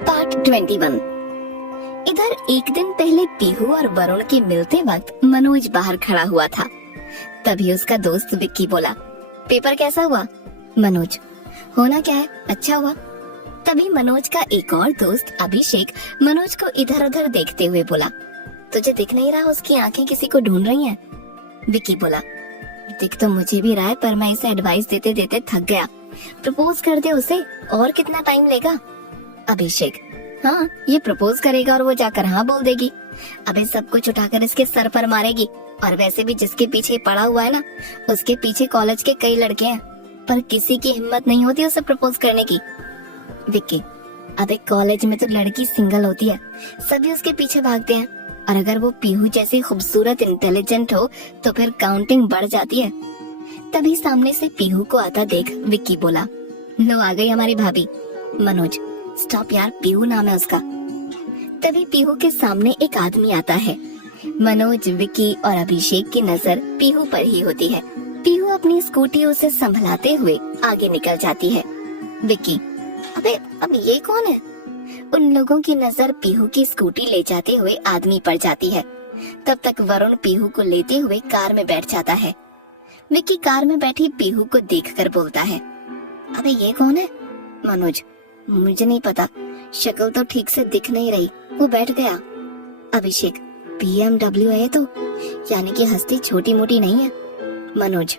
Part 21। इधर एक दिन पहले पीहू और वरुण के मिलते वक्त मनोज बाहर खड़ा हुआ था। तभी उसका दोस्त विक्की बोला, पेपर कैसा हुआ? मनोज, होना क्या है, अच्छा हुआ। तभी मनोज का एक और दोस्त अभिषेक मनोज को इधर उधर देखते हुए बोला, तुझे दिख नहीं रहा उसकी आंखें किसी को ढूंढ रही हैं? विक्की बोला, दिख तो मुझे भी रहा है, पर मैं इसे एडवाइस देते देते थक गया। प्रपोज कर दे उसे, और कितना टाइम लेगा? अभिषेक, हाँ ये प्रपोज करेगा और वो जाकर हाँ बोल देगी। अबे सब कुछ उठाकर इसके सर पर मारेगी। और वैसे भी जिसके पीछे पड़ा हुआ है ना, उसके पीछे कॉलेज के कई लड़के हैं, पर किसी की हिम्मत नहीं होती उसे प्रपोज करने की। विक्की, अबे कॉलेज में तो लड़की सिंगल होती है, सभी उसके पीछे भागते हैं। और अगर वो पीहू जैसी खूबसूरत इंटेलिजेंट हो तो फिर काउंटिंग बढ़ जाती है। तभी सामने से पीहू को आता देख विक्की बोला, लो आ गई हमारी भाभी। मनोज, स्टॉप यार, पीहू नाम है उसका। तभी पीहू के सामने एक आदमी आता है। मनोज, विक्की और अभिषेक की नजर पीहू पर ही होती है। पीहू अपनी स्कूटी उसे संभलाते हुए आगे निकल जाती है। विक्की, अबे अब ये कौन है? उन लोगों की नजर पीहू की स्कूटी ले जाते हुए आदमी पर जाती है। तब तक वरुण पीहू को लेते हुए कार में बैठ जाता है। विक्की कार में बैठी पीहू को देखकर बोलता है, अबे ये कौन है? मनोज, मुझे नहीं पता, शक्ल तो ठीक से दिख नहीं रही, वो बैठ गया। अभिषेक, BMW है तो, यानी कि हस्ती छोटी मोटी नहीं है। मनोज,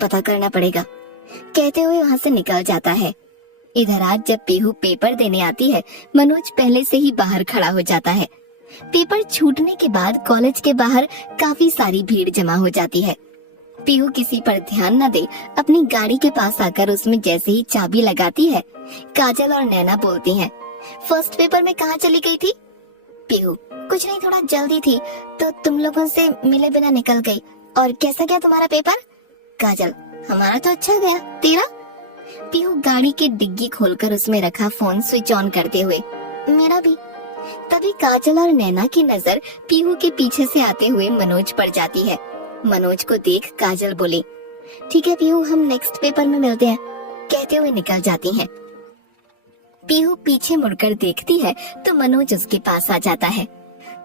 पता करना पड़ेगा। कहते हुए वहाँ से निकल जाता है। इधर आज जब पीहू पेपर देने आती है, मनोज पहले से ही बाहर खड़ा हो जाता है। पेपर छूटने के बाद कॉलेज के बाहर काफी सारी भीड़ जमा हो जाती है। पीहू किसी पर ध्यान न दे अपनी गाड़ी के पास आकर उसमें जैसे ही चाबी लगाती है, काजल और नैना बोलती हैं, फर्स्ट पेपर में कहाँ चली गई थी? पीहू, कुछ नहीं, थोड़ा जल्दी थी तो तुम लोगों से मिले बिना निकल गई। और कैसा गया तुम्हारा पेपर? काजल, हमारा तो अच्छा गया, तेरा? पीहू गाड़ी की डिग्गी खोलकर उसमें रखा फोन स्विच ऑन करते हुए, मेरा भी। तभी काजल और नैना की नजर पीहू के पीछे से आते हुए मनोज पर जाती है। मनोज को देख काजल बोली, ठीक है पीहू, हम नेक्स्ट पेपर में मिलते हैं। कहते हुए निकल जाती हैं। पीहू पीछे मुड़कर देखती है तो मनोज उसके पास आ जाता है।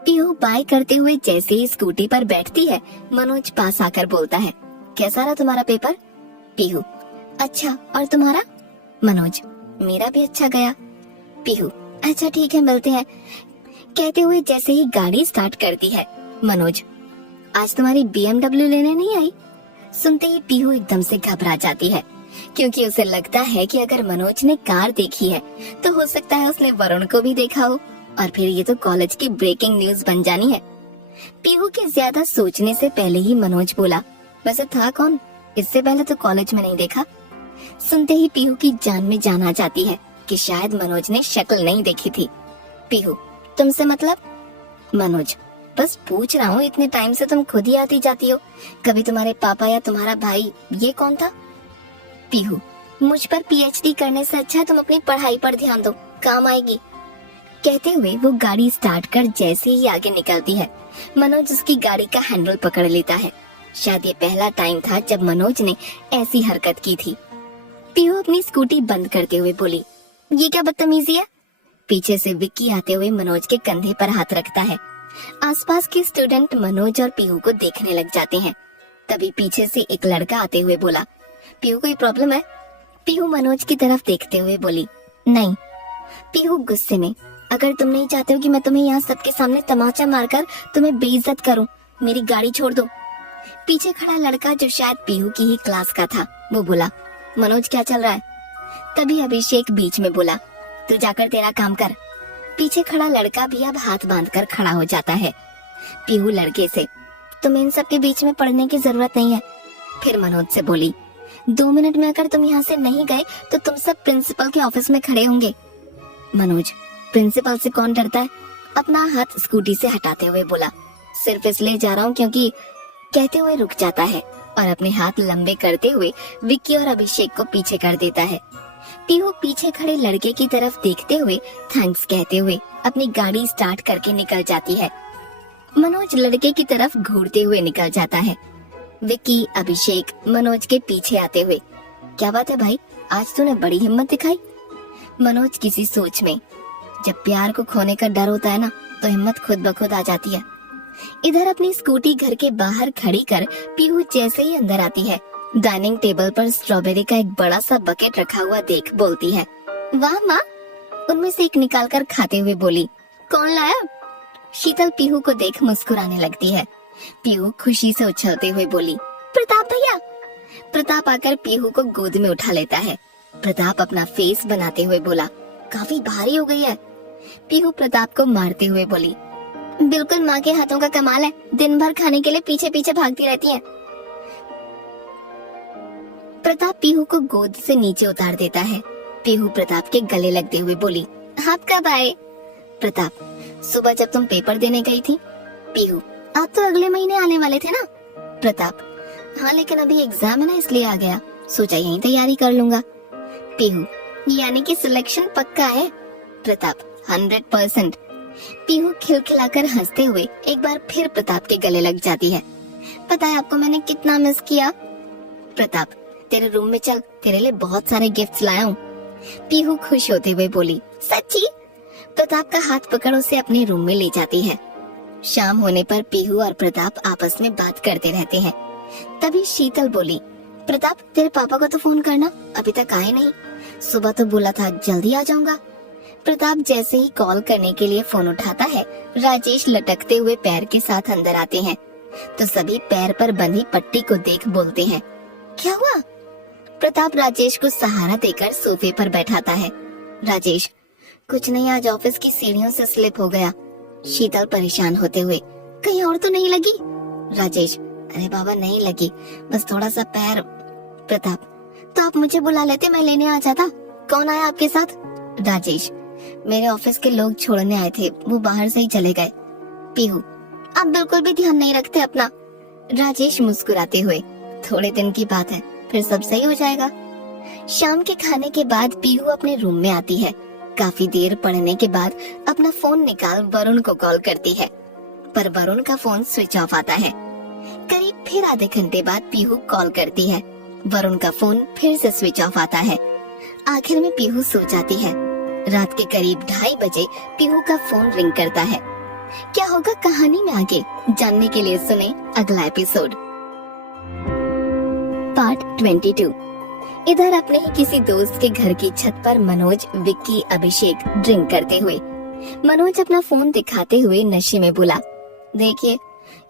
पीहू बाय करते हुए जैसे ही स्कूटी पर बैठती है, मनोज पास आकर बोलता है, कैसा रहा तुम्हारा पेपर? पीहू, अच्छा, और तुम्हारा? मनोज, मेरा भी अच्छा गया। पीहू, अच्छा ठीक है, मिलते हैं। कहते हुए जैसे ही गाड़ी स्टार्ट करती है, मनोज, आज तुम्हारी BMW लेने नहीं आई? सुनते ही पीहू एकदम से घबरा जाती है, क्योंकि उसे लगता है कि अगर मनोज ने कार देखी है तो हो सकता है उसने वरुण को भी देखा हो, और फिर ये तो कॉलेज की ब्रेकिंग न्यूज बन जानी है। पीहू के ज्यादा सोचने से पहले ही मनोज बोला, वैसे था कौन? इससे पहले तो कॉलेज में नहीं देखा। सुनते ही पीहू की जान में जान आ जाती है कि शायद मनोज ने शक्ल नहीं देखी थी। पीहू, तुमसे मतलब? मनोज, बस पूछ रहा हूँ, इतने टाइम से तुम खुद ही आती जाती हो, कभी तुम्हारे पापा या तुम्हारा भाई, ये कौन था? पीहू, मुझ पर PhD करने से अच्छा तुम अपनी पढ़ाई पर ध्यान दो, काम आएगी। कहते हुए वो गाड़ी स्टार्ट कर जैसे ही आगे निकलती है, मनोज उसकी गाड़ी का हैंडल पकड़ लेता है। शायद ये पहला टाइम था जब मनोज ने ऐसी हरकत की थी। पीहू अपनी स्कूटी बंद करते हुए बोली, ये क्या बदतमीजी है? पीछे से विक्की आते हुए मनोज के कंधे पर हाथ रखता है। आसपास के स्टूडेंट मनोज और पीहू को देखने लग जाते हैं। तभी पीछे से एक लड़का आते हुए बोला, पीहू कोई प्रॉब्लम है? पीहू मनोज की तरफ देखते हुए बोली, नहीं। पीहू गुस्से में, अगर तुम नहीं चाहते हो कि मैं तुम्हें यहाँ सबके सामने तमाचा मारकर तुम्हें बेइज्जत करूं, मेरी गाड़ी छोड़ दो। पीछे खड़ा लड़का, जो शायद पीहू की ही क्लास का था, वो बोला, मनोज क्या चल रहा है? तभी अभिषेक बीच में बोला, तू जाकर तेरा काम कर। पीछे खड़ा लड़का भी अब हाथ बांधकर खड़ा हो जाता है। पीहू लड़के से, तुम्हें इन सब के बीच में पढ़ने की जरूरत नहीं है। फिर मनोज से बोली, 2 मिनट में अगर तुम यहाँ से नहीं गए तो तुम सब प्रिंसिपल के ऑफिस में खड़े होंगे। मनोज, प्रिंसिपल से कौन डरता है? अपना हाथ स्कूटी से हटाते हुए बोला, सिर्फ इसलिए जा रहा हूँ क्योंकि। कहते हुए रुक जाता है और अपने हाथ लंबे करते हुए विक्की और अभिषेक को पीछे कर देता है। पीहू पीछे खड़े लड़के की तरफ देखते हुए थैंक्स कहते हुए अपनी गाड़ी स्टार्ट करके निकल जाती है। मनोज लड़के की तरफ घूरते हुए निकल जाता है। विक्की, अभिषेक मनोज के पीछे आते हुए, क्या बात है भाई, आज तूने बड़ी हिम्मत दिखाई। मनोज किसी सोच में, जब प्यार को खोने का डर होता है ना, तो हिम्मत खुद ब खुद आ जाती है। इधर अपनी स्कूटी घर के बाहर खड़ी कर पीहू जैसे ही अंदर आती है, डाइनिंग टेबल पर स्ट्रॉबेरी का एक बड़ा सा बकेट रखा हुआ देख बोलती है, वाह माँ। उनमें से एक निकालकर खाते हुए बोली, कौन लाया? शीतल पीहू को देख मुस्कुराने लगती है। पीहू खुशी से उछलते हुए बोली, प्रताप भैया। प्रताप आकर पीहू को गोद में उठा लेता है। प्रताप अपना फेस बनाते हुए बोला, काफी भारी हो गई है। पीहू प्रताप को मारते हुए बोली, बिल्कुल माँ के हाथों का कमाल है, दिन भर खाने के लिए पीछे पीछे भागती रहती है। प्रताप पीहू को गोद से नीचे उतार देता है। पीहू प्रताप के गले लगते हुए बोली, आप कब आए? प्रताप, सुबह जब तुम पेपर देने गई थी। पीहू, आप तो अगले महीने आने वाले थे ना? प्रताप, हाँ लेकिन अभी एग्जाम है ना, इसलिए आ गया, सोचा यहीं तैयारी कर लूंगा। पीहू, यानी कि सिलेक्शन पक्का है? प्रताप, 100%। पीहू खिलखिलाकर हंसते हुए एक बार फिर प्रताप के गले लग जाती है। पता है आपको मैंने कितना मिस किया? प्रताप, तेरे रूम में चल, तेरे लिए बहुत सारे गिफ्ट्स लाया हूँ। पीहू खुश होते हुए बोली, सच्ची? प्रताप का हाथ पकड़ उसे अपने रूम में ले जाती है। शाम होने पर पीहू और प्रताप आपस में बात करते रहते हैं। तभी शीतल बोली, प्रताप तेरे पापा को तो फोन करना, अभी तक आए नहीं। सुबह तो बोला था जल्दी आ जाऊंगा। प्रताप जैसे ही कॉल करने के लिए फोन उठाता है, राजेश लटकते हुए पैर के साथ अंदर आते हैं, तो सभी पैर पर बंधी पट्टी को देख बोलते हैं, क्या हुआ? प्रताप राजेश को सहारा देकर सोफे पर बैठाता है। राजेश, कुछ नहीं, आज ऑफिस की सीढ़ियों से स्लिप हो गया। शीतल परेशान होते हुए, कहीं और तो नहीं लगी? राजेश, अरे बाबा नहीं लगी, बस थोड़ा सा पैर। प्रताप, तो आप मुझे बुला लेते, मैं लेने आ जाता। कौन आया आपके साथ? राजेश, मेरे ऑफिस के लोग छोड़ने आए थे, वो बाहर से ही चले गए। पीहू, आप बिल्कुल भी ध्यान नहीं रखते अपना। राजेश मुस्कुराते हुए, थोड़े दिन की बात है, फिर सब सही हो जाएगा। शाम के खाने के बाद पीहू अपने रूम में आती है। काफी देर पढ़ने के बाद अपना फोन निकाल वरुण को कॉल करती है, पर वरुण का फोन स्विच ऑफ आता है। करीब फिर आधे घंटे बाद पीहू कॉल करती है, वरुण का फोन फिर से स्विच ऑफ आता है। आखिर में पीहू सो जाती है। रात के करीब 2:30 बजे पीहू का फोन रिंग करता है। क्या होगा कहानी में आगे जानने के लिए सुने अगला एपिसोड। पार्ट 22। इधर अपने ही किसी दोस्त के घर की छत पर मनोज, विक्की, अभिषेक ड्रिंक करते हुए। मनोज अपना फोन दिखाते हुए नशे में बोला, देखिए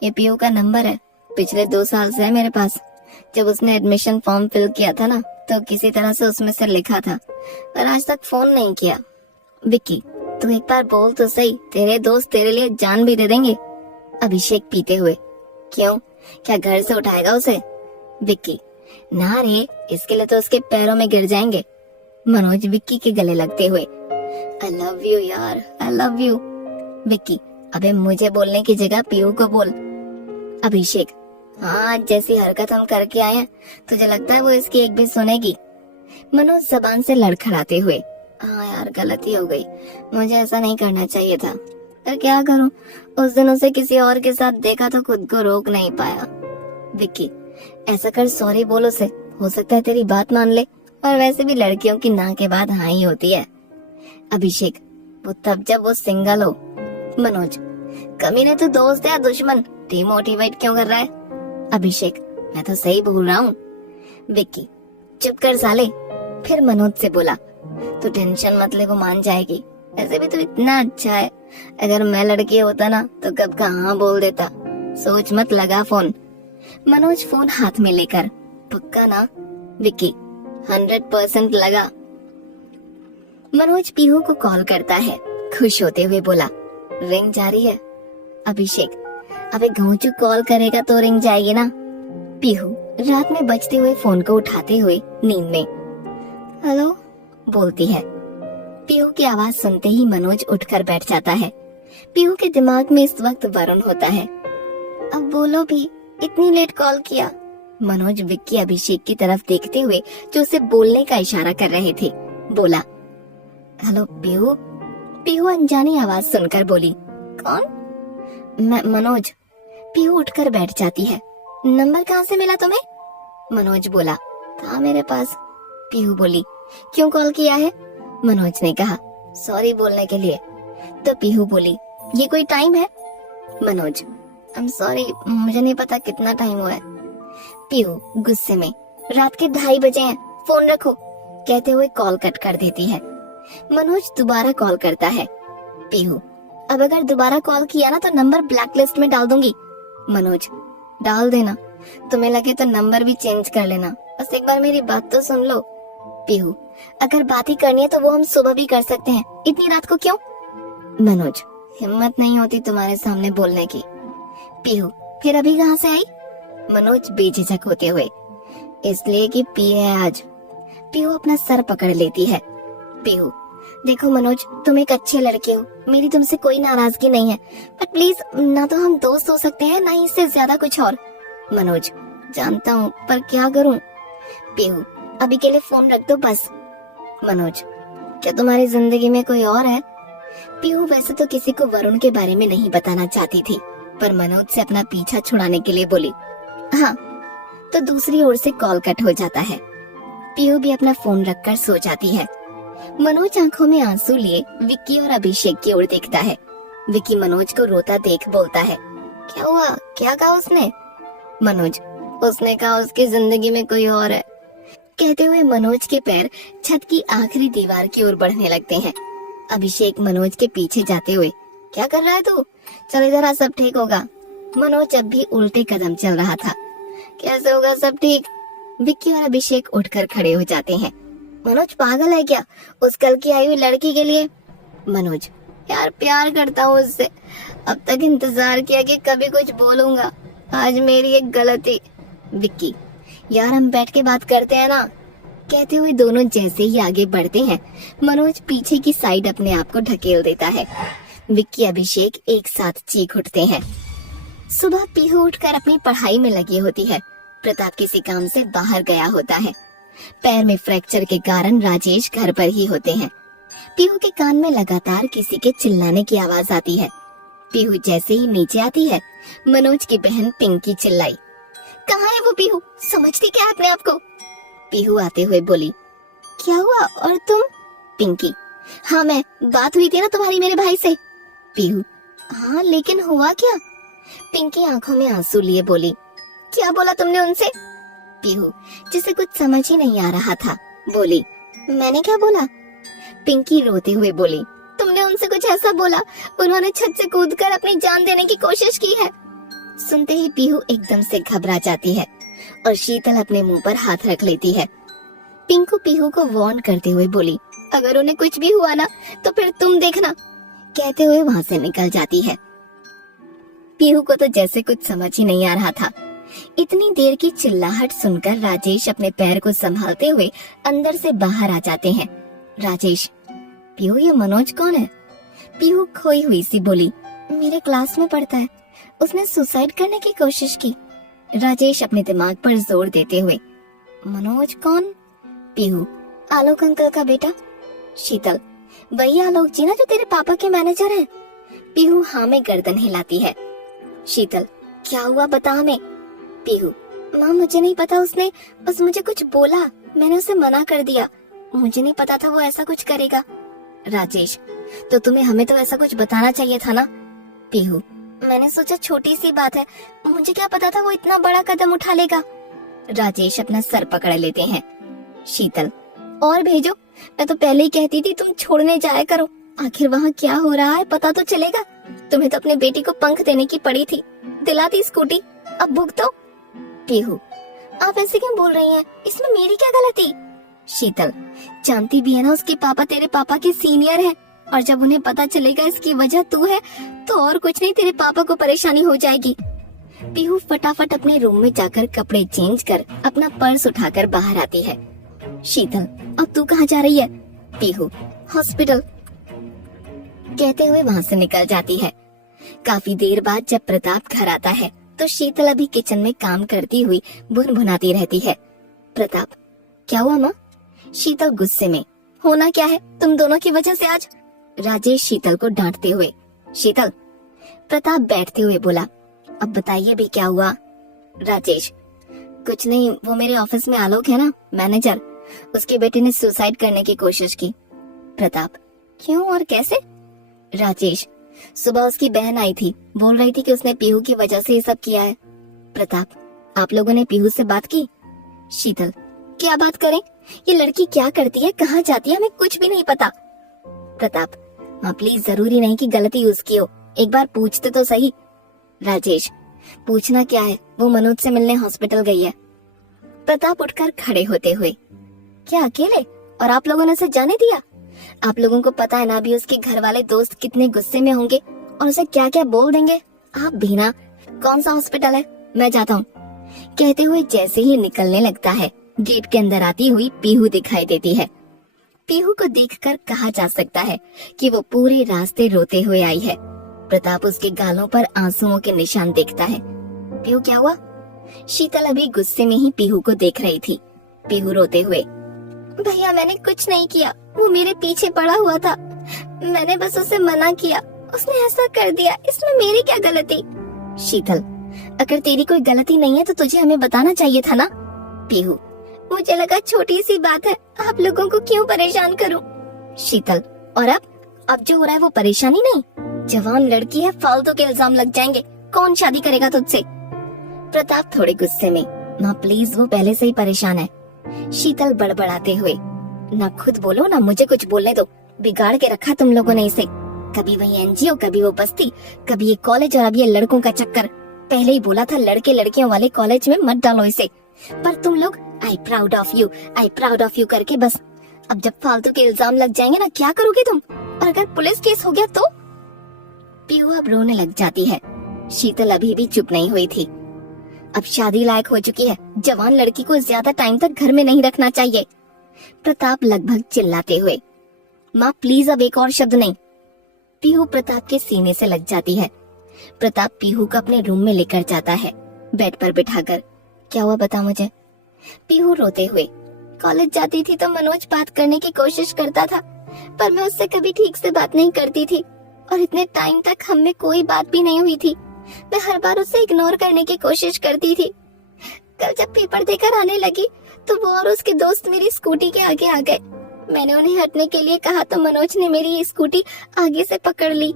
ये पीहू का नंबर है, पिछले 2 साल से है मेरे पास। जब उसने एडमिशन फॉर्म फिल किया था ना, तो किसी तरह से उसमें से लिखा था, पर आज तक फोन नहीं किया। विक्की, तू एक बार बोल तो सही, तेरे दोस्त तेरे लिए जान भी दे देंगे। अभिषेक पीते हुए, क्यों, क्या घर से उठाएगा उसे? विक्की, ना रे, इसके लिए तो उसके पैरों में गिर जाएंगे। मनोज विक्की के गले लगते हुए, आई लव यू यार, आई लव यू। विक्की, अबे मुझे बोलने की जगह पीहू को बोल। अभिषेक, हाँ जैसी हरकत हम करके आए हैं, तुझे लगता है वो इसकी एक भी सुनेगी? मनोज जबान से लड़खड़ाते हुए, हाँ यार गलती हो गई, मुझे ऐसा नहीं करना चाहिए था, पर क्या करूं, उस दिन उसे किसी और के साथ देखा तो खुद को रोक नहीं पाया। विक्की, ऐसा कर सॉरी बोल उसे, हो सकता है तेरी बात मान ले, और वैसे भी लड़कियों की ना के बाद हाँ ही होती है। अभिषेक, वो तब जब वो सिंगल हो। मनोज, कमीने तू दोस्त है या दुश्मन, डिमोटिवेट क्यों कर रहा है? अभिषेक, मैं तो सही बोल रहा हूँ। विक्की, चुप कर साले। फिर मनोज से बोला, तू टेंशन मत ले, वो मान जाएगी, ऐसे भी तो इतना अच्छा है, अगर मैं लड़की होता ना तो कब का हाँ बोल देता, सोच मत लगा फोन। मनोज फोन हाथ में लेकर, पक्का ना? विक्की, 100% लगा। मनोज पीहू को कॉल करता है, खुश होते हुए बोला, रिंग जा रही है। अभिषेक, अबे घोंचू कॉल करेगा तो रिंग जाएगी ना। पीहू रात में बजते हुए फोन को उठाते हुए नींद में हेलो बोलती है। पीहू की आवाज सुनते ही मनोज उठकर बैठ जाता है। पीहू के दिमाग में इस वक्त वरुण होता है। अब बोलो भी, इतनी लेट कॉल किया। मनोज विक्की अभिषेक की तरफ देखते हुए जो उसे बोलने का इशारा कर रहे थे बोला, हेलो पीहू। पीहू अनजानी आवाज सुनकर बोली, कौन? मैं मनोज। पीहू उठकर बैठ जाती है। नंबर कहाँ से मिला तुम्हें? मनोज बोला, था मेरे पास। पीहू बोली, क्यों कॉल किया है? मनोज ने कहा, सॉरी बोलने के लिए। तो पीहू बोली, ये कोई टाइम है? मनोज, आई एम सॉरी, मुझे नहीं पता कितना टाइम हुआ है। पीहू गुस्से में, रात के 2:30 बजे हैं, फोन रखो कहते हुए कॉल कट कर देती है। मनोज दोबारा कॉल करता है। पीहू, अब अगर दोबारा कॉल किया ना तो नंबर ब्लैकलिस्ट में डाल दूंगी। मनोज, डाल देना, तुम्हें लगे तो नंबर भी चेंज कर लेना, बस एक बार मेरी बात तो सुन लो। पीहू, अगर बात ही करनी है तो वो हम सुबह भी कर सकते हैं, इतनी रात को क्यों? मनोज, हिम्मत नहीं होती तुम्हारे सामने बोलने की। पीहू, फिर अभी कहाँ से आई? मनोज बेझिझक होते हुए, इसलिए कि पी है आज। पीहू अपना सर पकड़ लेती है। पीहू, देखो मनोज, तुम एक अच्छे लड़के हो, मेरी तुमसे कोई नाराजगी नहीं है, बट प्लीज ना तो हम दोस्त हो सकते हैं ना ही इससे ज्यादा कुछ और। मनोज, जानता हूँ पर क्या करूँ? पीहू, अभी के लिए फोन रख दो बस। मनोज, क्या तुम्हारी जिंदगी में कोई और है? पीहू वैसे तो किसी को वरुण के बारे में नहीं बताना चाहती थी, पर मनोज से अपना पीछा छुड़ाने के लिए बोली हाँ। तो दूसरी ओर से कॉल कट हो जाता है। पीहू भी अपना फोन रखकर सो जाती है। मनोज आंखों में आंसू लिए विक्की और अभिषेक की ओर देखता है। विक्की मनोज को रोता देख बोलता है, क्या हुआ, क्या कहा उसने? मनोज, उसने कहा उसकी जिंदगी में कोई और है। कहते हुए मनोज के पैर छत की आखिरी दीवार की ओर बढ़ने लगते हैं। अभिषेक मनोज के पीछे जाते हुए, क्या कर रहा है तू? चल इधर आ, सब ठीक होगा। मनोज अब भी उल्टे कदम चल रहा था। कैसे होगा सब ठीक? विक्की और अभिषेक उठकर खड़े हो जाते हैं। मनोज पागल है क्या, उस कल की आई हुई लड़की के लिए? मनोज, यार प्यार करता हूँ उससे, अब तक इंतजार किया कि कभी कुछ बोलूंगा, आज मेरी एक गलती। विक्की, यार हम बैठ के बात करते हैं ना। कहते हुए दोनों जैसे ही आगे बढ़ते हैं, मनोज पीछे की साइड अपने आप को ढकेल देता है। विक्की अभिषेक एक साथ चीख उठते हैं। सुबह पीहू उठकर अपनी पढ़ाई में लगी होती है। प्रताप किसी काम से बाहर गया होता है। पैर में फ्रैक्चर के कारण राजेश घर पर ही होते हैं। पीहू के कान में लगातार किसी के चिल्लाने की आवाज आती है। पीहू जैसे ही नीचे आती है, मनोज की बहन पिंकी चिल्लाई, कहाँ है वो पीहू, समझती क्या है अपने आप को? पीहू आते हुए बोली, क्या हुआ और तुम? पिंकी, हाँ मैं, बात हुई थी ना तुम्हारी मेरे भाई से। पीहू, हाँ लेकिन हुआ क्या? पिंकी आंखों में आंसू लिए बोली, क्या बोला तुमने उनसे? पीहू, जिसे कुछ समझ ही नहीं आ रहा था, बोली, मैंने क्या बोला? पिंकी रोते हुए बोली, तुमने उनसे कुछ ऐसा बोला, उन्होंने छत से कूदकर अपनी जान देने की कोशिश की है। सुनते ही पीहू एकदम से घबरा जाती है और शीतल अपने मुंह पर हाथ रख लेती है। पिंकू पीहू को वार्न करते हुए बोली, अगर उन्हें कुछ भी हुआ ना तो फिर तुम देखना। कहते हुए वहाँ से निकल जाती है। पीहू को तो जैसे कुछ समझ ही नहीं आ रहा था। इतनी देर की चिल्लाहट सुनकर राजेश अपने पैर को संभालते हुए अंदर से बाहर आ जाते हैं। राजेश, पीहू ये मनोज कौन है? पीहू खोई हुई सी बोली, मेरे क्लास में पढ़ता है, उसने सुसाइड करने की कोशिश की। राजेश अपने दिमाग पर जोर देते हुए, मनोज कौन? पीहू, आलोक अंकल का बेटा। शीतल, वही आलोक जी ना जो तेरे पापा के मैनेजर हैं। पीहू हाँ में गर्दन हिलाती है। शीतल, क्या हुआ बता हमें। पीहू, माँ मुझे नहीं पता, उसने बस मुझे कुछ बोला, मैंने उसे मना कर दिया, मुझे नहीं पता था वो ऐसा कुछ करेगा। राजेश, तो तुम्हें हमें तो ऐसा कुछ बताना चाहिए था ना। पीहू, मैंने सोचा छोटी सी बात है, मुझे क्या पता था वो इतना बड़ा कदम उठा लेगा। राजेश अपना सर पकड़ लेते हैं। शीतल, और भेजो, मैं तो पहले ही कहती थी तुम छोड़ने जाया करो, आखिर वहाँ क्या हो रहा है पता तो चलेगा। तुम्हें तो अपने बेटी को पंख देने की पड़ी थी, दिलाती स्कूटी, अब भुगतो। पीहू, आप ऐसे क्यों बोल रही हैं, इसमें मेरी क्या गलती? शीतल, जानती भी है ना उसके पापा तेरे पापा के सीनियर हैं, और जब उन्हें पता चलेगा इसकी वजह तू है तो और कुछ नहीं, तेरे पापा को परेशानी हो जाएगी। पीहू फटाफट अपने रूम में जाकर कपड़े चेंज कर अपना पर्स उठाकर बाहर आती है। शीतल, अब तू कहाँ जा रही है? पीहू, हॉस्पिटल। कहते हुए वहाँ से निकल जाती है। काफी देर बाद जब प्रताप घर आता है तो शीतल अभी किचन में काम करती हुई भुनभुनाती रहती है। प्रताप, क्या हुआ माँ? शीतल गुस्से में, होना क्या है, तुम दोनों की वजह से आज। राजेश शीतल को डांटते हुए, शीतल। प्रताप बैठते हुए बोला, अब बताइए भी क्या हुआ? राजेश, कुछ नहीं, वो मेरे ऑफिस में आलोक है ना मैनेजर, उसके बेटे ने सुसाइड करने की कोशिश की। प्रताप, क्यों और कैसे? राजेश, सुबह उसकी बहन आई थी, बोल रही थी कि उसने पीहू की वजह से ये सब किया है। प्रताप, आप लोगों ने पीहू से बात की? शीतल, क्या बात करें? ये लड़की क्या करती है, कहाँ जाती है, हमें कुछ भी नहीं पता। प्रताप, माँ प्लीज, जरूरी नहीं कि गलती यूज की हो, एक बार पूछते तो सही। राजेश, पूछना क्या है, वो मनोज से मिलने हॉस्पिटल गई है। प्रताप उठकर खड़े होते हुए, क्या अकेले? और आप लोगों ने उसे जाने दिया? आप लोगों को पता है ना अभी उसके घर वाले दोस्त कितने गुस्से में होंगे और उसे क्या क्या बोल देंगे। आप भी ना, कौन सा हॉस्पिटल है, मैं जाता हूँ। कहते हुए जैसे ही निकलने लगता है, गेट के अंदर आती हुई पीहू दिखाई देती है। पीहू को देखकर कहा जा सकता है कि वो पूरे रास्ते रोते हुए आई है। प्रताप उसके गालों पर आंसुओं के निशान देखता है। पीहू, क्या हुआ? शीतल अभी गुस्से में ही पीहू को देख रही थी। पीहू रोते हुए, भैया मैंने कुछ नहीं किया, वो मेरे पीछे पड़ा हुआ था, मैंने बस उसे मना किया, उसने ऐसा कर दिया, इसमें मेरी क्या गलती? शीतल, अगर तेरी कोई गलती नहीं है तो तुझे हमें बताना चाहिए था ना। पीहू, मुझे लगा छोटी सी बात है, आप लोगों को क्यों परेशान करूं? शीतल, और अब जो हो रहा है वो परेशानी नहीं, जवान लड़की है, फालतू के इल्जाम लग जाएंगे, कौन शादी करेगा तुझसे? प्रताप थोड़े गुस्से में, माँ प्लीज, वो पहले से ही परेशान है। शीतल बड़बड़ाते हुए, ना खुद बोलो ना मुझे कुछ बोलने दो, बिगाड़ के रखा तुम लोगों ने इसे, कभी वही एनजीओ, कभी वो बस्ती, कभी ये कॉलेज और अब ये लड़कों का चक्कर। पहले ही बोला था लड़के लड़कियों वाले कॉलेज में मत डालो इसे, पर तुम लोग आई प्राउड ऑफ यू करके बस अब जब फालतू के इल्जाम लग जाएंगे ना, क्या करोगे तुम? और अगर पुलिस केस हो गया तो? पीहू अब रोने लग जाती है। शीतल अभी भी चुप नहीं हुई थी। अब शादी लायक हो चुकी है, जवान लड़की को ज्यादा टाइम तक घर में नहीं रखना चाहिए। प्रताप लगभग चिल्लाते हुए, माँ प्लीज अब एक और शब्द नहीं। पीहू प्रताप के सीने से लग जाती है। प्रताप पीहू को अपने रूम में लेकर जाता है, बेड पर बिठाकर। क्या हुआ बता मुझे। पीहू रोते हुए, कॉलेज जाती थी तो मनोज बात करने की कोशिश करता था, पर मैं उससे कभी ठीक से बात नहीं करती थी और इतने टाइम तक हम में कोई बात भी नहीं हुई थी। मैं हर बार उसे इग्नोर करने की कोशिश करती थी। कल जब पेपर देकर आने लगी तो वो और उसके दोस्त मेरी स्कूटी के आगे आ गए। मैंने उन्हें हटने के लिए कहा तो मनोज ने मेरी ये स्कूटी आगे से पकड़ ली।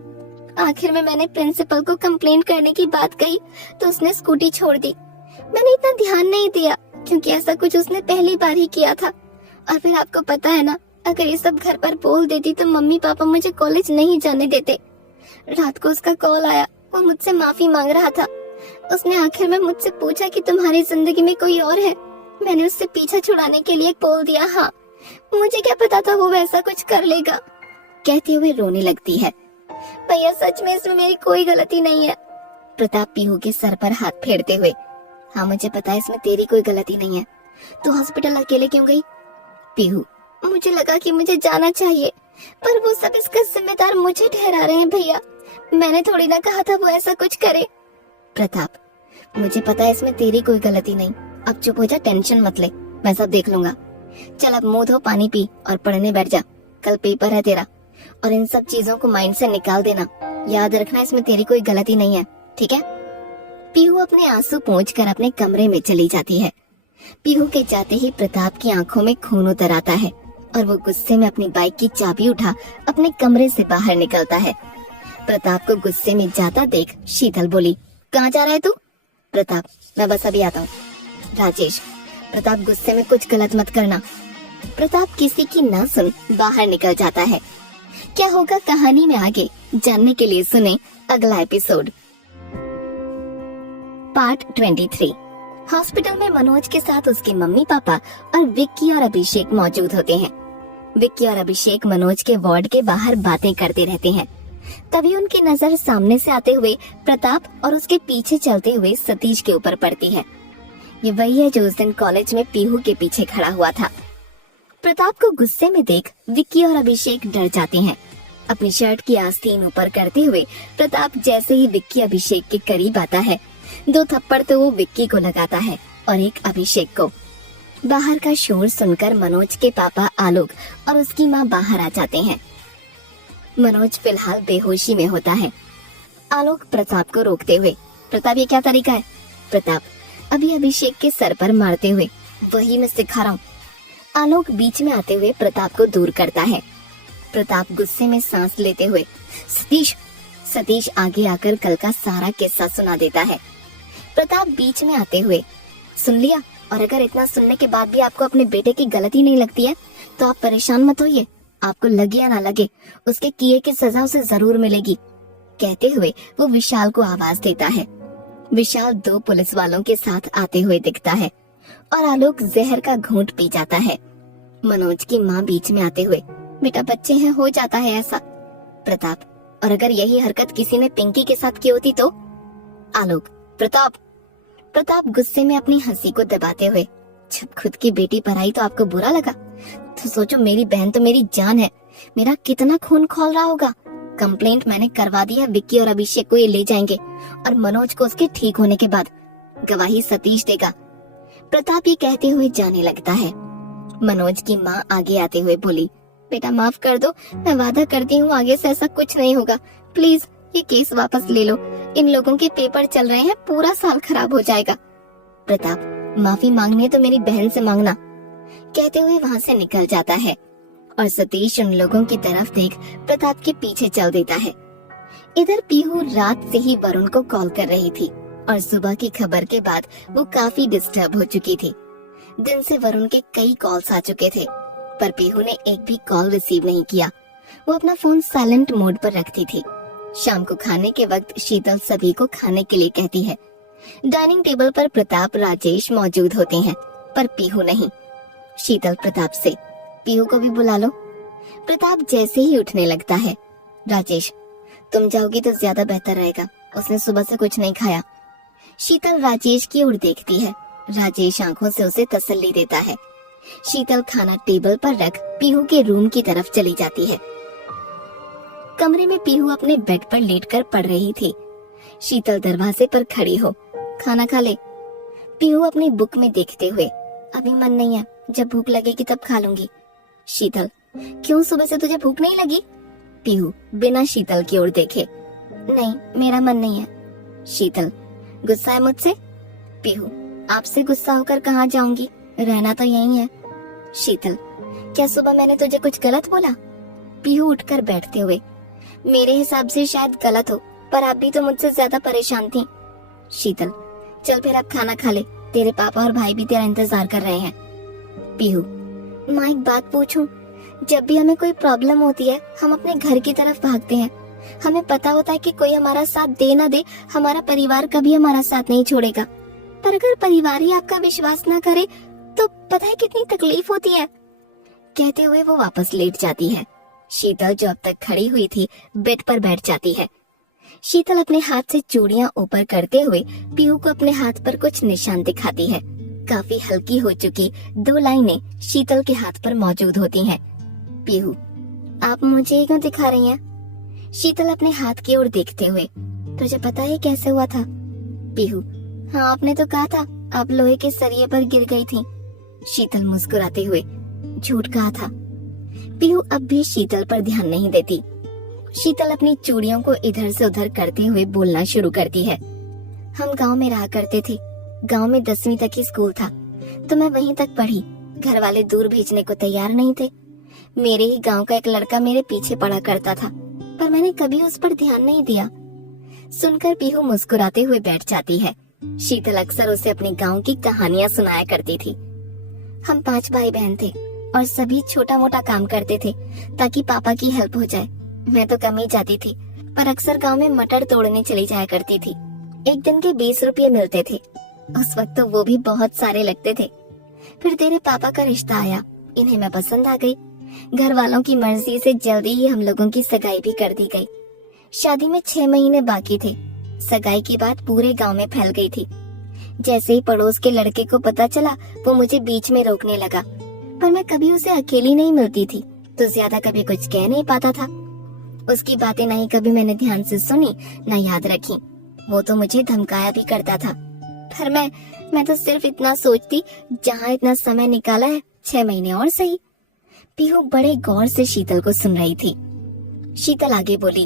आखिर में मैंने प्रिंसिपल को कंप्लेंट करने की बात कही तो उसने स्कूटी छोड़ दी। मैंने इतना ध्यान नहीं दिया क्योंकि ऐसा कुछ उसने पहली बार ही किया था। और फिर आपको पता है ना, अगर ये सब घर पर बोल देती तो मम्मी पापा मुझे कॉलेज नहीं जाने देते। रात को उसका कॉल आया, वो मुझसे माफी मांग रहा था। उसने आखिर में मुझसे पूछा कि तुम्हारी जिंदगी में कोई और है। मैंने उससे पीछा छुड़ाने के लिए बोल दिया हाँ, मुझे क्या पता था वो वैसा कुछ कर लेगा। कहते हुए रोने लगती है। भैया सच में इसमें मेरी कोई गलती नहीं है। प्रताप पीहू के सर पर हाथ फेरते हुए, हाँ मुझे पता है इसमें तेरी कोई गलती नहीं है। तू हॉस्पिटल अकेले क्यों गई? पीहू, मुझे लगा कि मुझे जाना चाहिए, पर वो सब इसका जिम्मेदार मुझे ठहरा रहे हैं भैया। मैंने थोड़ी ना कहा था वो ऐसा कुछ करे। प्रताप, मुझे पता है इसमें तेरी कोई गलती नहीं, अब चुप हो जा, टेंशन मत ले, मैं सब देख लूंगा। चल अब मुंह धो, पानी पी और पढ़ने बैठ जा, कल पेपर है तेरा। और इन सब चीजों को माइंड से निकाल देना, याद रखना इसमें तेरी कोई गलती नहीं है, ठीक है? पीहू अपने आंसू पोंछकर अपने कमरे में चली जाती है। पीहू के जाते ही प्रताप की आंखों में खून उतर आता है और वो गुस्से में अपनी बाइक की चाबी उठा अपने कमरे से बाहर निकलता है। प्रताप को गुस्से में जाता देख शीतल बोली, कहाँ जा रहा है तू? प्रताप, मैं बस अभी आता हूँ। राजेश, प्रताप गुस्से में कुछ गलत मत करना। प्रताप किसी की ना सुन बाहर निकल जाता है। क्या होगा कहानी में आगे जानने के लिए सुने अगला एपिसोड। पार्ट 23। हॉस्पिटल में मनोज के साथ उसके मम्मी पापा और विक्की और अभिषेक मौजूद होते हैं। विक्की और अभिषेक मनोज के वार्ड के बाहर बातें करते रहते हैं। तभी उनकी नजर सामने से आते हुए प्रताप और उसके पीछे चलते हुए सतीश के ऊपर पड़ती है। ये वही है जो उस दिन कॉलेज में पीहू के पीछे खड़ा हुआ था। प्रताप को गुस्से में देख विक्की और अभिषेक डर जाते हैं। अपनी शर्ट की आस्तीन ऊपर करते हुए प्रताप जैसे ही विक्की अभिषेक के करीब आता है, 2 थप्पड़ तो वो विक्की को लगाता है और एक अभिषेक को। बाहर का शोर सुनकर मनोज के पापा आलोक और उसकी माँ बाहर आ जाते हैं। मनोज फिलहाल बेहोशी में होता है। आलोक प्रताप को रोकते हुए, प्रताप ये क्या तरीका है? प्रताप, अभी अभिषेक के सर पर मारते हुए, वही मैं सिखा रहा हूँ। आलोक बीच में आते हुए प्रताप को दूर करता है। प्रताप गुस्से में सांस लेते हुए सतीश सतीश आगे आकर कल का सारा किस्सा सुना देता है। प्रताप बीच में आते हुए, सुन लिया? और अगर इतना सुनने के बाद भी आपको अपने बेटे की गलती नहीं लगती है तो आप परेशान मत होइए। आपको लगे या ना लगे, उसके किए की सजा उसे जरूर मिलेगी। कहते हुए वो विशाल को आवाज देता है। विशाल 2 पुलिस वालों के साथ आते हुए दिखता है और आलोक जहर का घूंट पी जाता है। मनोज की माँ बीच में आते हुए, बेटा बच्चे हैं, हो जाता है ऐसा। प्रताप, और अगर यही हरकत किसी ने पिंकी के साथ की होती तो? आलोक, प्रताप गुस्से में अपनी हंसी को दबाते हुए, जब खुद की बेटी पर आई तो आपको बुरा लगा? तो सोचो, मेरी बहन तो मेरी जान है, मेरा कितना खून खौल रहा होगा। कंप्लेंट मैंने करवा दी है, विक्की और अभिषेक को ये ले जाएंगे और मनोज को उसके ठीक होने के बाद गवाही सतीश देगा। प्रताप ये कहते हुए जाने लगता है। मनोज की माँ आगे आते हुए बोली, बेटा माफ कर दो, मैं वादा करती हूँ आगे से ऐसा कुछ नहीं होगा। प्लीज ये केस वापस ले लो, इन लोगों के पेपर चल रहे हैं, पूरा साल खराब हो जाएगा। प्रताप, माफी मांगनी है तो मेरी बहन से मांगना। कहते हुए वहाँ से निकल जाता है और सतीश उन लोगों की तरफ देख प्रताप के पीछे चल देता है। इधर पीहू रात से ही वरुण को कॉल कर रही थी और सुबह की खबर के बाद वो काफी डिस्टर्ब हो चुकी थी। दिन से वरुण के कई कॉल्स आ चुके थे पर पीहू ने एक भी कॉल रिसीव नहीं किया। वो अपना फोन साइलेंट मोड पर रखती थी। शाम को खाने के वक्त शीतल सभी को खाने के लिए कहती है। डाइनिंग टेबल पर प्रताप, राजेश मौजूद होते हैं पर पीहू नहीं। शीतल प्रताप से, पीहू को भी बुला लो। प्रताप जैसे ही उठने लगता है, राजेश तुम जाओगी तो ज्यादा बेहतर रहेगा, उसने सुबह से कुछ नहीं खाया। शीतल राजेश की ओर देखती है। राजेश आंखों से उसे तसल्ली देता है। शीतल खाना टेबल पर रख पीहू के रूम की तरफ चली जाती है। कमरे में पीहू अपने बेड पर लेटकर पढ़ रही थी। शीतल दरवाजे पर खड़ी हो, खाना खा ले। पीहू अपनी बुक में देखते हुए, अभी मन नहीं है, जब भूख लगेगी तब खा लूंगी। शीतल, क्यों सुबह से तुझे भूख नहीं लगी? पीहू बिना शीतल की ओर देखे, नहीं मेरा मन नहीं है। शीतल, गुस्सा है मुझसे? पीहू, आपसे गुस्सा होकर कहाँ जाऊंगी, रहना तो यही है। शीतल, क्या सुबह मैंने तुझे कुछ गलत बोला? पीहू उठकर बैठते हुए, मेरे हिसाब से शायद गलत हो, पर आप भी तो मुझसे ज्यादा परेशान थी। शीतल, चल फिर अब खाना खा ले, तेरे पापा और भाई भी तेरा इंतजार कर रहे हैं। पीहू, माँ एक बात पूछूं? जब भी हमें कोई प्रॉब्लम होती है हम अपने घर की तरफ भागते हैं। हमें पता होता है कि कोई हमारा साथ दे ना दे, हमारा परिवार कभी हमारा साथ नहीं छोड़ेगा। पर अगर परिवार ही आपका विश्वास ना करे तो पता है कितनी तकलीफ होती है। कहते हुए वो वापस लेट जाती है। शीतल जो अब तक खड़ी हुई थी बेड पर बैठ जाती है। शीतल अपने हाथ से चूड़ियां ऊपर करते हुए पीहू को अपने हाथ पर कुछ निशान दिखाती है। काफी हल्की हो चुकी 2 लाइनें शीतल के हाथ पर मौजूद होती हैं। पीहू, आप मुझे क्यों दिखा रही हैं? शीतल अपने हाथ की ओर देखते हुए, तुझे पता है कैसे हुआ था? पीहू, हाँ आपने तो कहा था आप लोहे के सरिये पर गिर गई थी। शीतल मुस्कुराते हुए, झूठ कहा था। पीहू अब भी शीतल पर ध्यान नहीं देती। शीतल अपनी चूड़ियों को इधर से उधर करते हुए बोलना शुरू करती है। हम गांव में रहा करते थे, गांव में 10वीं तक ही स्कूल था तो मैं वहीं तक पढ़ी। घर वाले दूर भेजने को तैयार नहीं थे। मेरे ही गांव का एक लड़का मेरे पीछे पड़ा करता था पर मैंने कभी उस पर ध्यान नहीं दिया। सुनकर पीहू मुस्कुराते हुए बैठ जाती है। शीतल अक्सर उसे अपने गांव की कहानियां सुनाया करती थी। हम 5 भाई बहन थे और सभी छोटा मोटा काम करते थे ताकि पापा की हेल्प हो जाए। मैं तो कम ही जाती थी पर अक्सर गांव में मटर तोड़ने चली जाया करती थी। एक दिन के 20 रुपये मिलते थे। उस वक्त तो वो भी बहुत सारे लगते थे। फिर तेरे पापा का रिश्ता आया, इन्हें मैं पसंद आ गई। घर वालों की मर्जी से जल्दी ही हम लोगों की सगाई भी कर दी गई। शादी में 6 महीने बाकी थे। सगाई की बात पूरे गांव में फैल गई थी। जैसे ही पड़ोस के लड़के को पता चला वो मुझे बीच में रोकने लगा, पर मैं कभी उसे अकेली नहीं मिलती थी तो ज्यादा कभी कुछ कह नहीं पाता था। उसकी बातें नहीं कभी मैंने ध्यान से सुनी न याद रखी। वो तो मुझे धमकाया भी करता था पर मैं तो सिर्फ इतना सोचती, जहाँ इतना समय निकाला है 6 महीने और सही। पीहू बड़े गौर से शीतल को सुन रही थी। शीतल आगे बोली,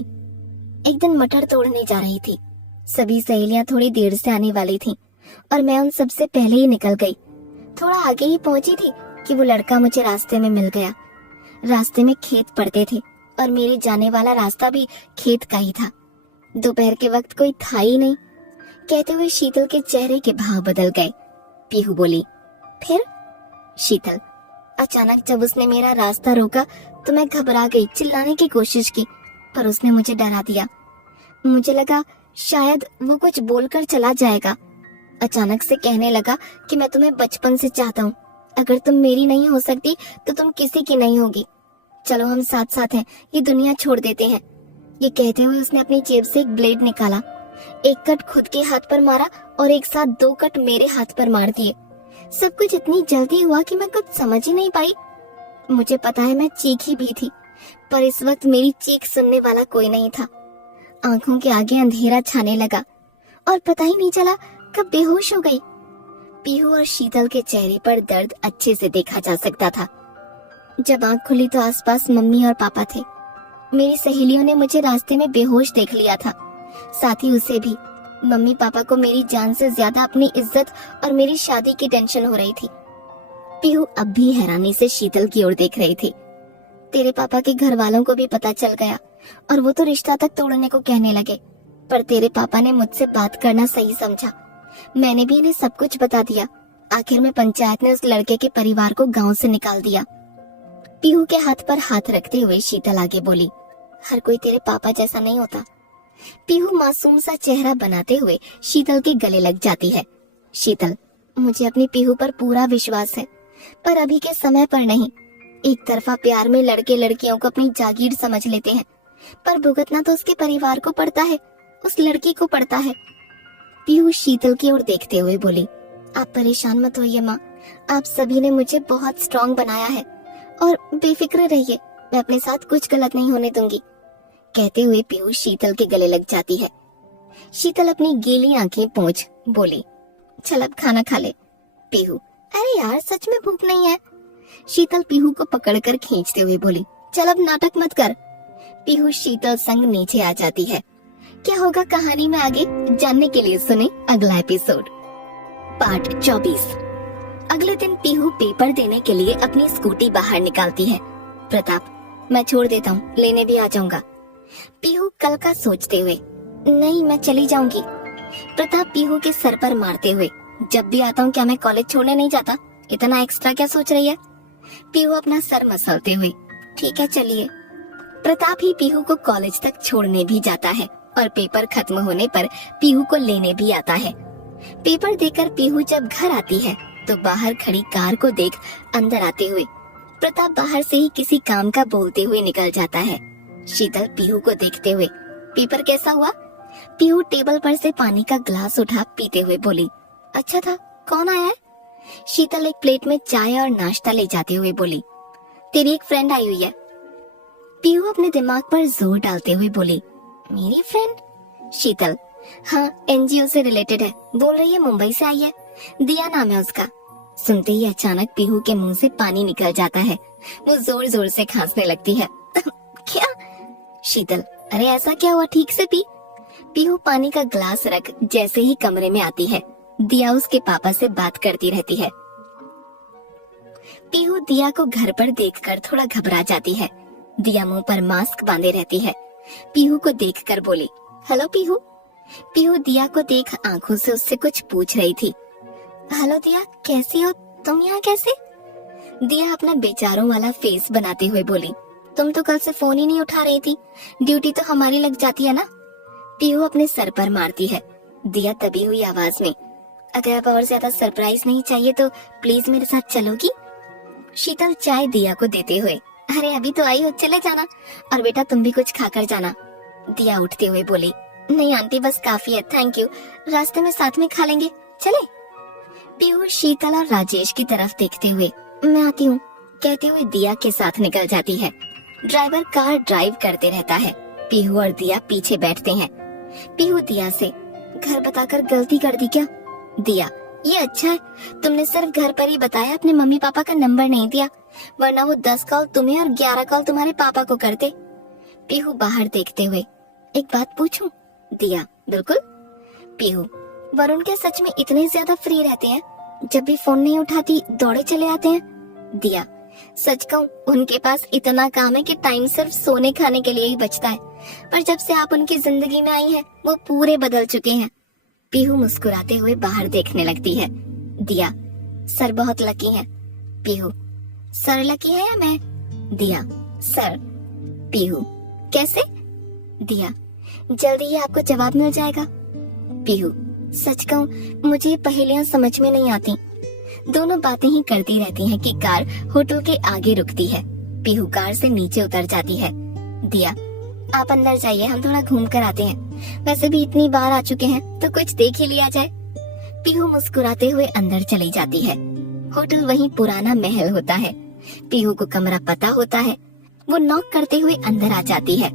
एक दिन मटर तोड़ने जा रही थी। सभी सहेलियां थोड़ी देर से आने वाली थीं और मैं उन सबसे पहले ही निकल गई। थोड़ा आगे ही पहुंची थी कि वो लड़का मुझे रास्ते में मिल गया। रास्ते में खेत पड़ते थे और मेरे जाने वाला रास्ता भी खेत का ही था। दोपहर के वक्त कोई था ही नहीं। कहते हुए शीतल के चेहरे के भाव बदल गए। पीहू बोली, फिर? शीतल, अचानक जब उसने मेरा रास्ता रोका तो मैं घबरा गई, चिल्लाने की कोशिश की, पर उसने मुझे डरा दिया। मुझे लगा शायद वो कुछ बोलकर चला जाएगा। अचानक से कहने लगा कि मैं तुम्हें बचपन से चाहता हूँ, अगर तुम मेरी नहीं हो सकती तो तुम किसी की नहीं होगी। चलो हम साथ साथ हैं, ये दुनिया छोड़ देते हैं। ये कहते हुए उसने अपनी जेब से एक ब्लेड निकाला। एक कट खुद के हाथ पर मारा और एक साथ 2 कट मेरे हाथ पर मार दिए। सब कुछ इतनी जल्दी हुआ कि मैं कुछ समझ ही नहीं पाई। मुझे पता है मैं चीखी भी थी, पर इस वक्त मेरी चीख सुनने वाला कोई नहीं था। आंखों के आगे अंधेरा छाने लगा और पता ही नहीं चला कब बेहोश हो गई। पीहू और शीतल के चेहरे पर दर्द अच्छे से देखा जा सकता था। जब आंख खुली तो आसपास मम्मी और पापा थे। मेरी सहेलियों ने मुझे रास्ते में बेहोश देख लिया था, साथ ही उसे भी। मम्मी पापा को मेरी जान से ज्यादा अपनी इज्जत और मेरी शादी की टेंशन हो रही थी। पीहू अब भी हैरानी से शीतल की ओर देख रही थी। तेरे पापा के घर वालों को भी पता चल गया और वो तो रिश्ता तक तोड़ने को कहने लगे, पर तेरे पापा ने मुझसे बात करना सही समझा। मैंने भी इन्हें सब कुछ बता दिया। आखिर में पंचायत ने उस लड़के के परिवार को गांव से निकाल दिया। पीहू के हाथ पर हाथ रखते हुए शीतल आगे बोली, हर कोई तेरे पापा जैसा नहीं होता। पीहू मासूम सा चेहरा बनाते हुए शीतल के गले लग जाती है। शीतल, मुझे अपनी पीहू पर पूरा विश्वास है, पर अभी के समय पर नहीं। एक तरफा प्यार में लड़के लड़कियों को अपनी जागीर समझ लेते हैं, पर भुगतना तो उसके परिवार को पड़ता है, उस लड़की को पड़ता है। पीहू शीतल की ओर देखते हुए बोली, आप परेशान मत होइए माँ, आप सभी ने मुझे बहुत स्ट्रॉन्ग बनाया है और बेफिक्र रहिए, मैं अपने साथ कुछ गलत नहीं होने दूंगी। कहते हुए पीहू शीतल के गले लग जाती है। शीतल अपनी गीली आंखें पोंछ बोली, चल अब खाना खा ले। पीहू, अरे यार सच में भूख नहीं है। शीतल पीहू को पकड़कर खींचते हुए बोली, चल अब नाटक मत कर। पीहू शीतल संग नीचे आ जाती है। क्या होगा कहानी में आगे जानने के लिए सुने अगला एपिसोड। पार्ट 24। अगले दिन पीहू पेपर देने के लिए अपनी स्कूटी बाहर निकालती है। प्रताप, मैं छोड़ देता हूँ, लेने भी आ जाऊंगा। पीहू कल का सोचते हुए, नहीं मैं चली जाऊंगी। प्रताप पीहू के सर पर मारते हुए, जब भी आता हूँ क्या मैं कॉलेज छोड़ने नहीं जाता? इतना एक्स्ट्रा क्या सोच रही है? पीहू अपना सर मसलते हुए, ठीक है चलिए। प्रताप ही पीहू को कॉलेज तक छोड़ने भी जाता है और पेपर खत्म होने पर पीहू को लेने भी आता है। पेपर देकर पीहू जब घर आती है तो बाहर खड़ी कार को देख अंदर आते हुए प्रताप बाहर से ही किसी काम का बोलते हुए निकल जाता है। शीतल पीहू को देखते हुए, पेपर कैसा हुआ? पीहू टेबल पर से पानी का ग्लास उठा पीते हुए बोली, अच्छा था। कौन आया है? शीतल एक प्लेट में चाय और नाश्ता ले जाते हुए बोली, तेरी एक फ्रेंड आई हुई है। पीहू अपने दिमाग पर जोर डालते हुए बोली, मेरी फ्रेंड? शीतल, हाँ एनजीओ से रिलेटेड है, बोल रही है मुंबई से आई है, दिया नाम है उसका। सुनते ही अचानक पीहू के मुंह से पानी निकल जाता है। वो जोर जोर से खांसने लगती है। क्या? शीतल, अरे ऐसा क्या हुआ, ठीक से पी। पीहू पानी का ग्लास रख जैसे ही कमरे में आती है, दिया उसके पापा से बात करती रहती है। पीहू दिया को घर पर देखकर थोड़ा घबरा जाती है। दिया मुंह पर मास्क बांधे रहती है। पीहू को देखकर बोली, हेलो पीहू। पीहू दिया को देख आंखों से उससे कुछ पूछ रही थी। हेलो दिया, कैसी हो तुम? यहाँ कैसे? दिया अपना बेचारों वाला फेस बनाते हुए बोली, तुम तो कल से फोन ही नहीं उठा रही थी, ड्यूटी तो हमारी लग जाती है ना। पीहू अपने सर पर मारती है। दिया दबी हुई आवाज में, अगर अब और ज्यादा सरप्राइज नहीं चाहिए तो प्लीज मेरे साथ चलोगी? शीतल चाय दिया को देते हुए, अरे अभी तो आई हो, चले जाना, और बेटा तुम भी कुछ खाकर जाना। दिया उठते हुए बोली, नहीं आंटी बस काफी है, थैंक यू, रास्ते में साथ में खा लेंगे, चले। पीहू शीतल और राजेश की तरफ देखते हुए, मैं आती हूँ कहते हुए दिया के साथ निकल जाती है। ड्राइवर कार ड्राइव करते रहता है। पीहू और दिया पीछे बैठते हैं। पीहू दिया से, घर बताकर गलती कर दी क्या? दिया, ये अच्छा है तुमने सिर्फ घर पर ही बताया, अपने मम्मी पापा का नंबर नहीं दिया, वरना वो 10 कॉल तुम्हें और 11 कॉल तुम्हारे पापा को करते। पीहू बाहर देखते हुए, एक बात पूछूं? दिया, बिल्कुल। पीहू, वरुण क्या सच में इतने ज्यादा फ्री रहते हैं? जब भी फोन नहीं उठाती दौड़े चले आते हैं? दिया, सच कहूं, उनके पास इतना काम है कि टाइम सिर्फ सोने खाने के लिए ही बचता है। पर जब से आप उनकी जिंदगी में आई हैं, वो पूरे बदल चुके हैं। पीहू मुस्कुराते हुए बाहर देखने लगती है। दिया, सर बहुत लकी है। पीहू, सर लकी है या मैं? दिया, सर। पीहू, कैसे? दिया, जल्दी ही आपको जवाब मिल जाएगा। पीहू, सच कहूं, मुझे पहेलियां समझ में नहीं आती। दोनों बातें ही करती रहती हैं कि कार होटल के आगे रुकती है। पीहू कार से नीचे उतर जाती है। दिया, आप अंदर जाइए, हम थोड़ा घूम कर आते हैं। वैसे भी इतनी बार आ चुके हैं तो कुछ देख ही लिया जाए। पीहू मुस्कुराते हुए अंदर चली जाती है। होटल वही पुराना महल होता है। पीहू को कमरा पता होता है। वो नॉक करते हुए अंदर आ जाती है।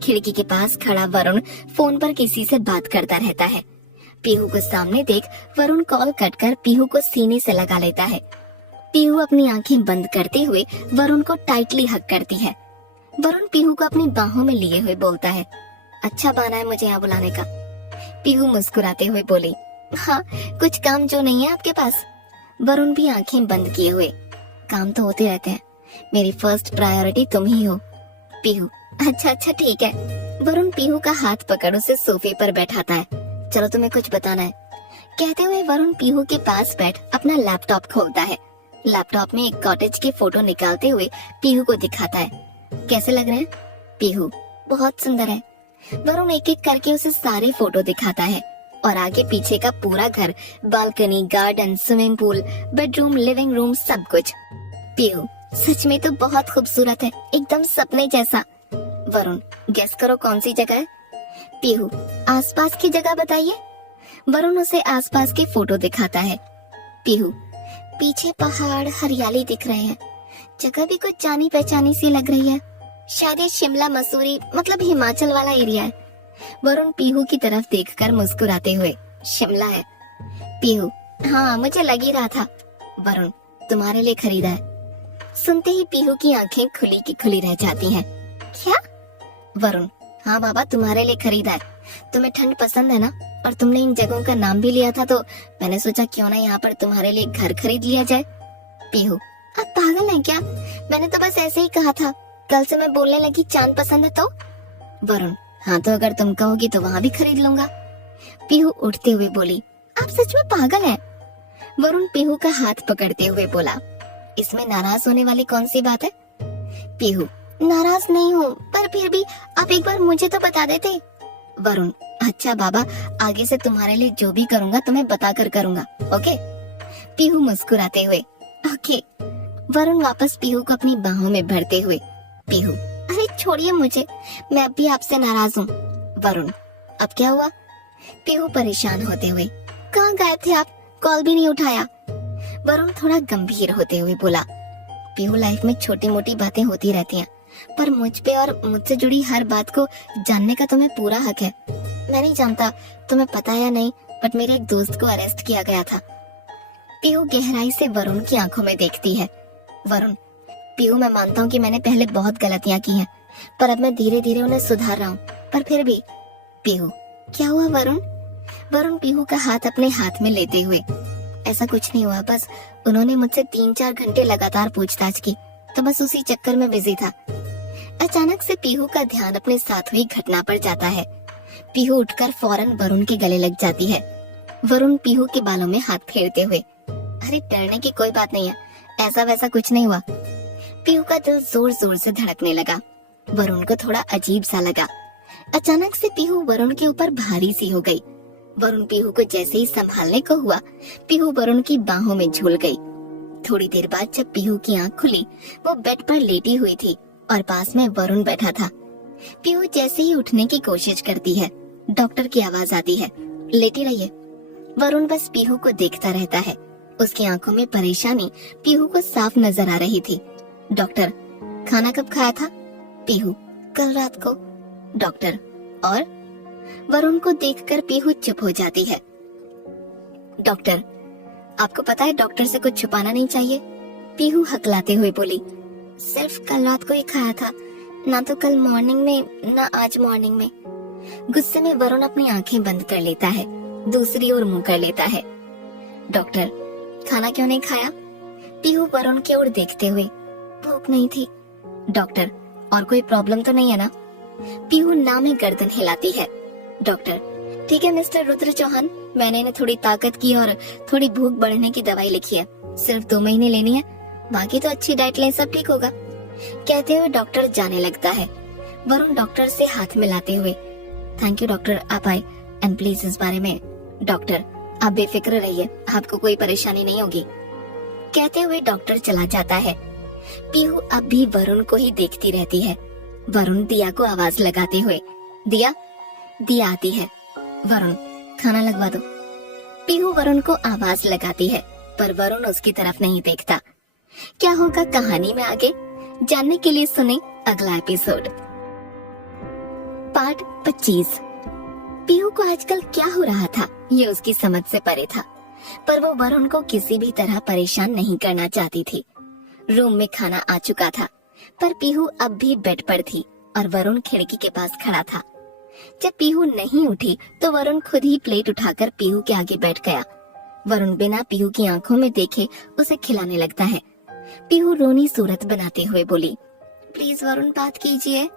खिड़की के पास खड़ा वरुण फोन पर किसी से बात करता रहता है। पीहू को सामने देख वरुण कॉल कट कर पीहू को सीने से लगा लेता है। पीहू अपनी आंखें बंद करते हुए वरुण को टाइटली हग करती है। वरुण पीहू को अपनी बाहों में लिए हुए बोलता है, अच्छा बहाना है मुझे यहाँ बुलाने का। पीहू मुस्कुराते हुए बोली, हाँ, कुछ काम जो नहीं है आपके पास? वरुण भी आंखें बंद किए हुए, काम तो होते रहते हैं, मेरी फर्स्ट प्रायोरिटी तुम ही हो। पीहू, अच्छा अच्छा ठीक है। वरुण पीहू का हाथ पकड़ उसे सोफे पर बैठाता है। चलो तुम्हें कुछ बताना है। कहते हुए वरुण पीहू के पास बैठ अपना लैपटॉप खोलता है। लैपटॉप में एक कॉटेज की फोटो निकालते हुए पीहू को दिखाता है। कैसे लग रहे हैं? पीहू, बहुत सुंदर है। वरुण एक एक करके उसे सारे फोटो दिखाता है और आगे पीछे का पूरा घर, balcony, garden, swimming pool, bedroom, living room, सब कुछ। पीहू, सच में तो बहुत खूबसूरत है, एकदम सपने जैसा। वरुण, गेस करो कौन सी जगह है? पीहू, आसपास की जगह बताइए। वरुण उसे आसपास के फोटो दिखाता है। पीहू, पीछे पहाड़, हरियाली दिख रहे हैं, जगह भी कुछ जानी पहचानी सी लग रही है, शायद ये शिमला, मसूरी, मतलब हिमाचल वाला एरिया है। वरुण पीहू की तरफ देखकर मुस्कुराते हुए, शिमला है। पीहू, हाँ मुझे लग ही रहा था। वरुण, तुम्हारे लिए खरीदा है। सुनते ही पीहू की आंखें खुली की खुली रह जाती हैं। क्या? वरुण, हाँ बाबा, तुम्हारे लिए खरीदा है। तुम्हें ठंड पसंद है ना, और तुमने इन जगहों का नाम भी लिया था, तो मैंने सोचा क्यों ना यहाँ पर तुम्हारे लिए घर खरीद लिया जाए। पीहू, आप पागल हैं क्या? मैंने तो बस ऐसे ही कहा था, कल से मैं बोलने लगी चांद पसंद है तो। वरुण, हाँ तो अगर तुम कहोगी तो वहाँ भी खरीद लूंगा। पीहू उठते हुए बोली, आप सच में पागल हैं। वरुण पीहू का हाथ पकड़ते हुए बोला, इसमें नाराज होने वाली कौन सी बात है? पीहू, नाराज नहीं हूँ, पर फिर भी आप एक बार मुझे तो बता देते। वरुण, अच्छा बाबा, आगे से तुम्हारे लिए जो भी करूँगा तुम्हें बता कर करूँगा, ओके? पीहू मुस्कुराते हुए, ओके। वरुण वापस पीहू को अपनी बाहों में भरते हुए, पीहू, अरे छोड़िए मुझे, मैं अब भी आपसे नाराज हूँ। वरुण, अब क्या हुआ? पीहू परेशान होते हुए, कहाँ गायब थे आप? कॉल भी नहीं उठाया। वरुण थोड़ा गंभीर होते हुए बोला, पीहू, लाइफ में छोटी मोटी बातें होती रहती हैं, पर मुझ पे और मुझसे जुड़ी हर बात को जानने का तुम्हें पूरा हक है। मैं नहीं जानता तुम्हें पता है या नहीं, बट मेरे एक दोस्त को अरेस्ट किया गया था। पीहू गहराई से वरुण की आंखों में देखती है। वरुण, पीहू, मैं मानता हूँ कि मैंने पहले बहुत गलतियाँ की हैं, पर अब मैं धीरे धीरे उन्हें सुधार रहा हूँ, पर फिर भी। पीहू, क्या हुआ वरुण? वरुण पीहू का हाथ अपने हाथ में लेते हुए, ऐसा कुछ नहीं हुआ, बस उन्होंने मुझसे 3-4 घंटे लगातार पूछताछ की, तो बस उसी चक्कर में बिजी था। अचानक से पीहू का ध्यान अपने साथ हुई घटना पर जाता है। पीहू उठकर फौरन वरुण के गले लग जाती है। वरुण पीहू के बालों में हाथ फेरते हुए, अरे डरने की कोई बात नहीं है, ऐसा वैसा कुछ नहीं हुआ। पीहू का दिल जोर जोर से धड़कने लगा। वरुण को थोड़ा अजीब सा लगा। अचानक से पीहू वरुण के ऊपर भारी सी हो गई। वरुण पीहू को जैसे ही संभालने को हुआ, पीहू वरुण की बाहों में झूल गई। थोड़ी देर बाद जब पीहू की आंख खुली, वो बेड पर लेटी हुई थी और पास में वरुण बैठा था। पीहू जैसे ही उठने की कोशिश करती है, डॉक्टर की आवाज आती है, लेटी रहिए। वरुण बस पीहू को देखता रहता है। उसकी आंखों में परेशानी पीहू को साफ नजर आ रही थी। डॉक्टर, खाना कब खाया था? पीहू, कल रात को। डॉक्टर, और? वरुण को देखकर पीहू चुप हो जाती है। डॉक्टर, आपको पता है डॉक्टर से कुछ छुपाना नहीं चाहिए। पीहू हकलाते हुए बोली, सिर्फ कल रात को ही खाया था, ना तो कल मॉर्निंग में ना आज मॉर्निंग में। गुस्से में वरुण अपनी आंखें बंद कर लेता है, दूसरी ओर मुंह कर लेता है। डॉक्टर, खाना क्यों नहीं खाया? पीहू वरुण की ओर देखते हुए, भूख नहीं थी। डॉक्टर, और कोई प्रॉब्लम तो नहीं है ना? पीहू ना में गर्दन हिलाती है। डॉक्टर, ठीक है मिस्टर रुद्र चौहान, मैंने इन्हें थोड़ी ताकत की और थोड़ी भूख बढ़ने की दवाई लिखी है, सिर्फ 2 महीने लेनी है, बाकी तो अच्छी डाइट लें, सब ठीक होगा। कहते हुए डॉक्टर जाने लगता है। वरुण डॉक्टर से हाथ मिलाते हुए, थैंक यू डॉक्टर, आप आए, एंड प्लीज इस बारे में, डॉक्टर आप बेफिक्र रहिए, आपको कोई परेशानी नहीं होगी। कहते हुए डॉक्टर चला जाता है। पीहू अब भी वरुण को ही देखती रहती है। वरुण दिया को आवाज लगाते हुए, दिया। दिया आती है। वरुण, खाना लगवा दो। पीहू वरुण को आवाज लगाती है, पर वरुण उसकी तरफ नहीं देखता। क्या होगा कहानी में आगे, जानने के लिए सुने अगला एपिसोड। पार्ट 25। पीहू को आजकल क्या हो रहा था ये उसकी समझ से परे था, पर वो वरुण को किसी भी तरह परेशान नहीं करना चाहती थी। रूम में खाना आ चुका था, पर पीहू अब भी बेड पर थी और वरुण खिड़की के पास खड़ा था। जब पीहू नहीं उठी तो वरुण खुद ही प्लेट उठाकर पीहू के आगे बैठ गया। वरुण बिना पीहू की आंखों में देखे उसे खिलाने लगता है। पीहू रोनी सूरत बनाते हुए बोली, प्लीज वरुण बात कीजिए।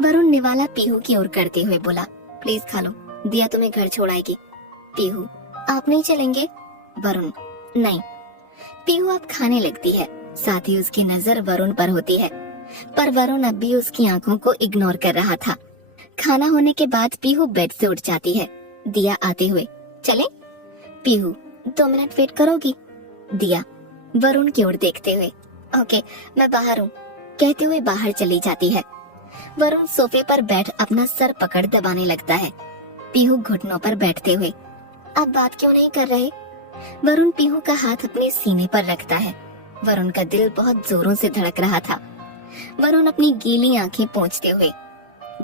वरुण निवाला पीहू की ओर करते हुए बोला, प्लीज खा लो, दिया तुम्हें घर छोड़ आएगी। पीहू, आप नहीं चलेंगे? वरुण, नहीं। पीहू अब खाने लगती है, साथ ही उसकी नजर वरुण पर होती है, पर वरुण अब भी उसकी आंखों को इग्नोर कर रहा था। खाना होने के बाद पीहू बेड से उठ जाती है। दिया आते हुए, चले? पीहू, 2 मिनट वेट करोगी? दिया वरुण की ओर देखते हुए, ओके मैं बाहर हूँ, कहते हुए बाहर चली जाती है। वरुण सोफे पर बैठ अपना सर पकड़ दबाने लगता है। पीहू घुटनों पर बैठते हुए, आप बात क्यों नहीं कर रहे? वरुण पीहू का हाथ अपने सीने पर रखता है। वरुण का दिल बहुत जोरों से धड़क रहा था। वरुण अपनी गीली आंखें पोंछते हुए,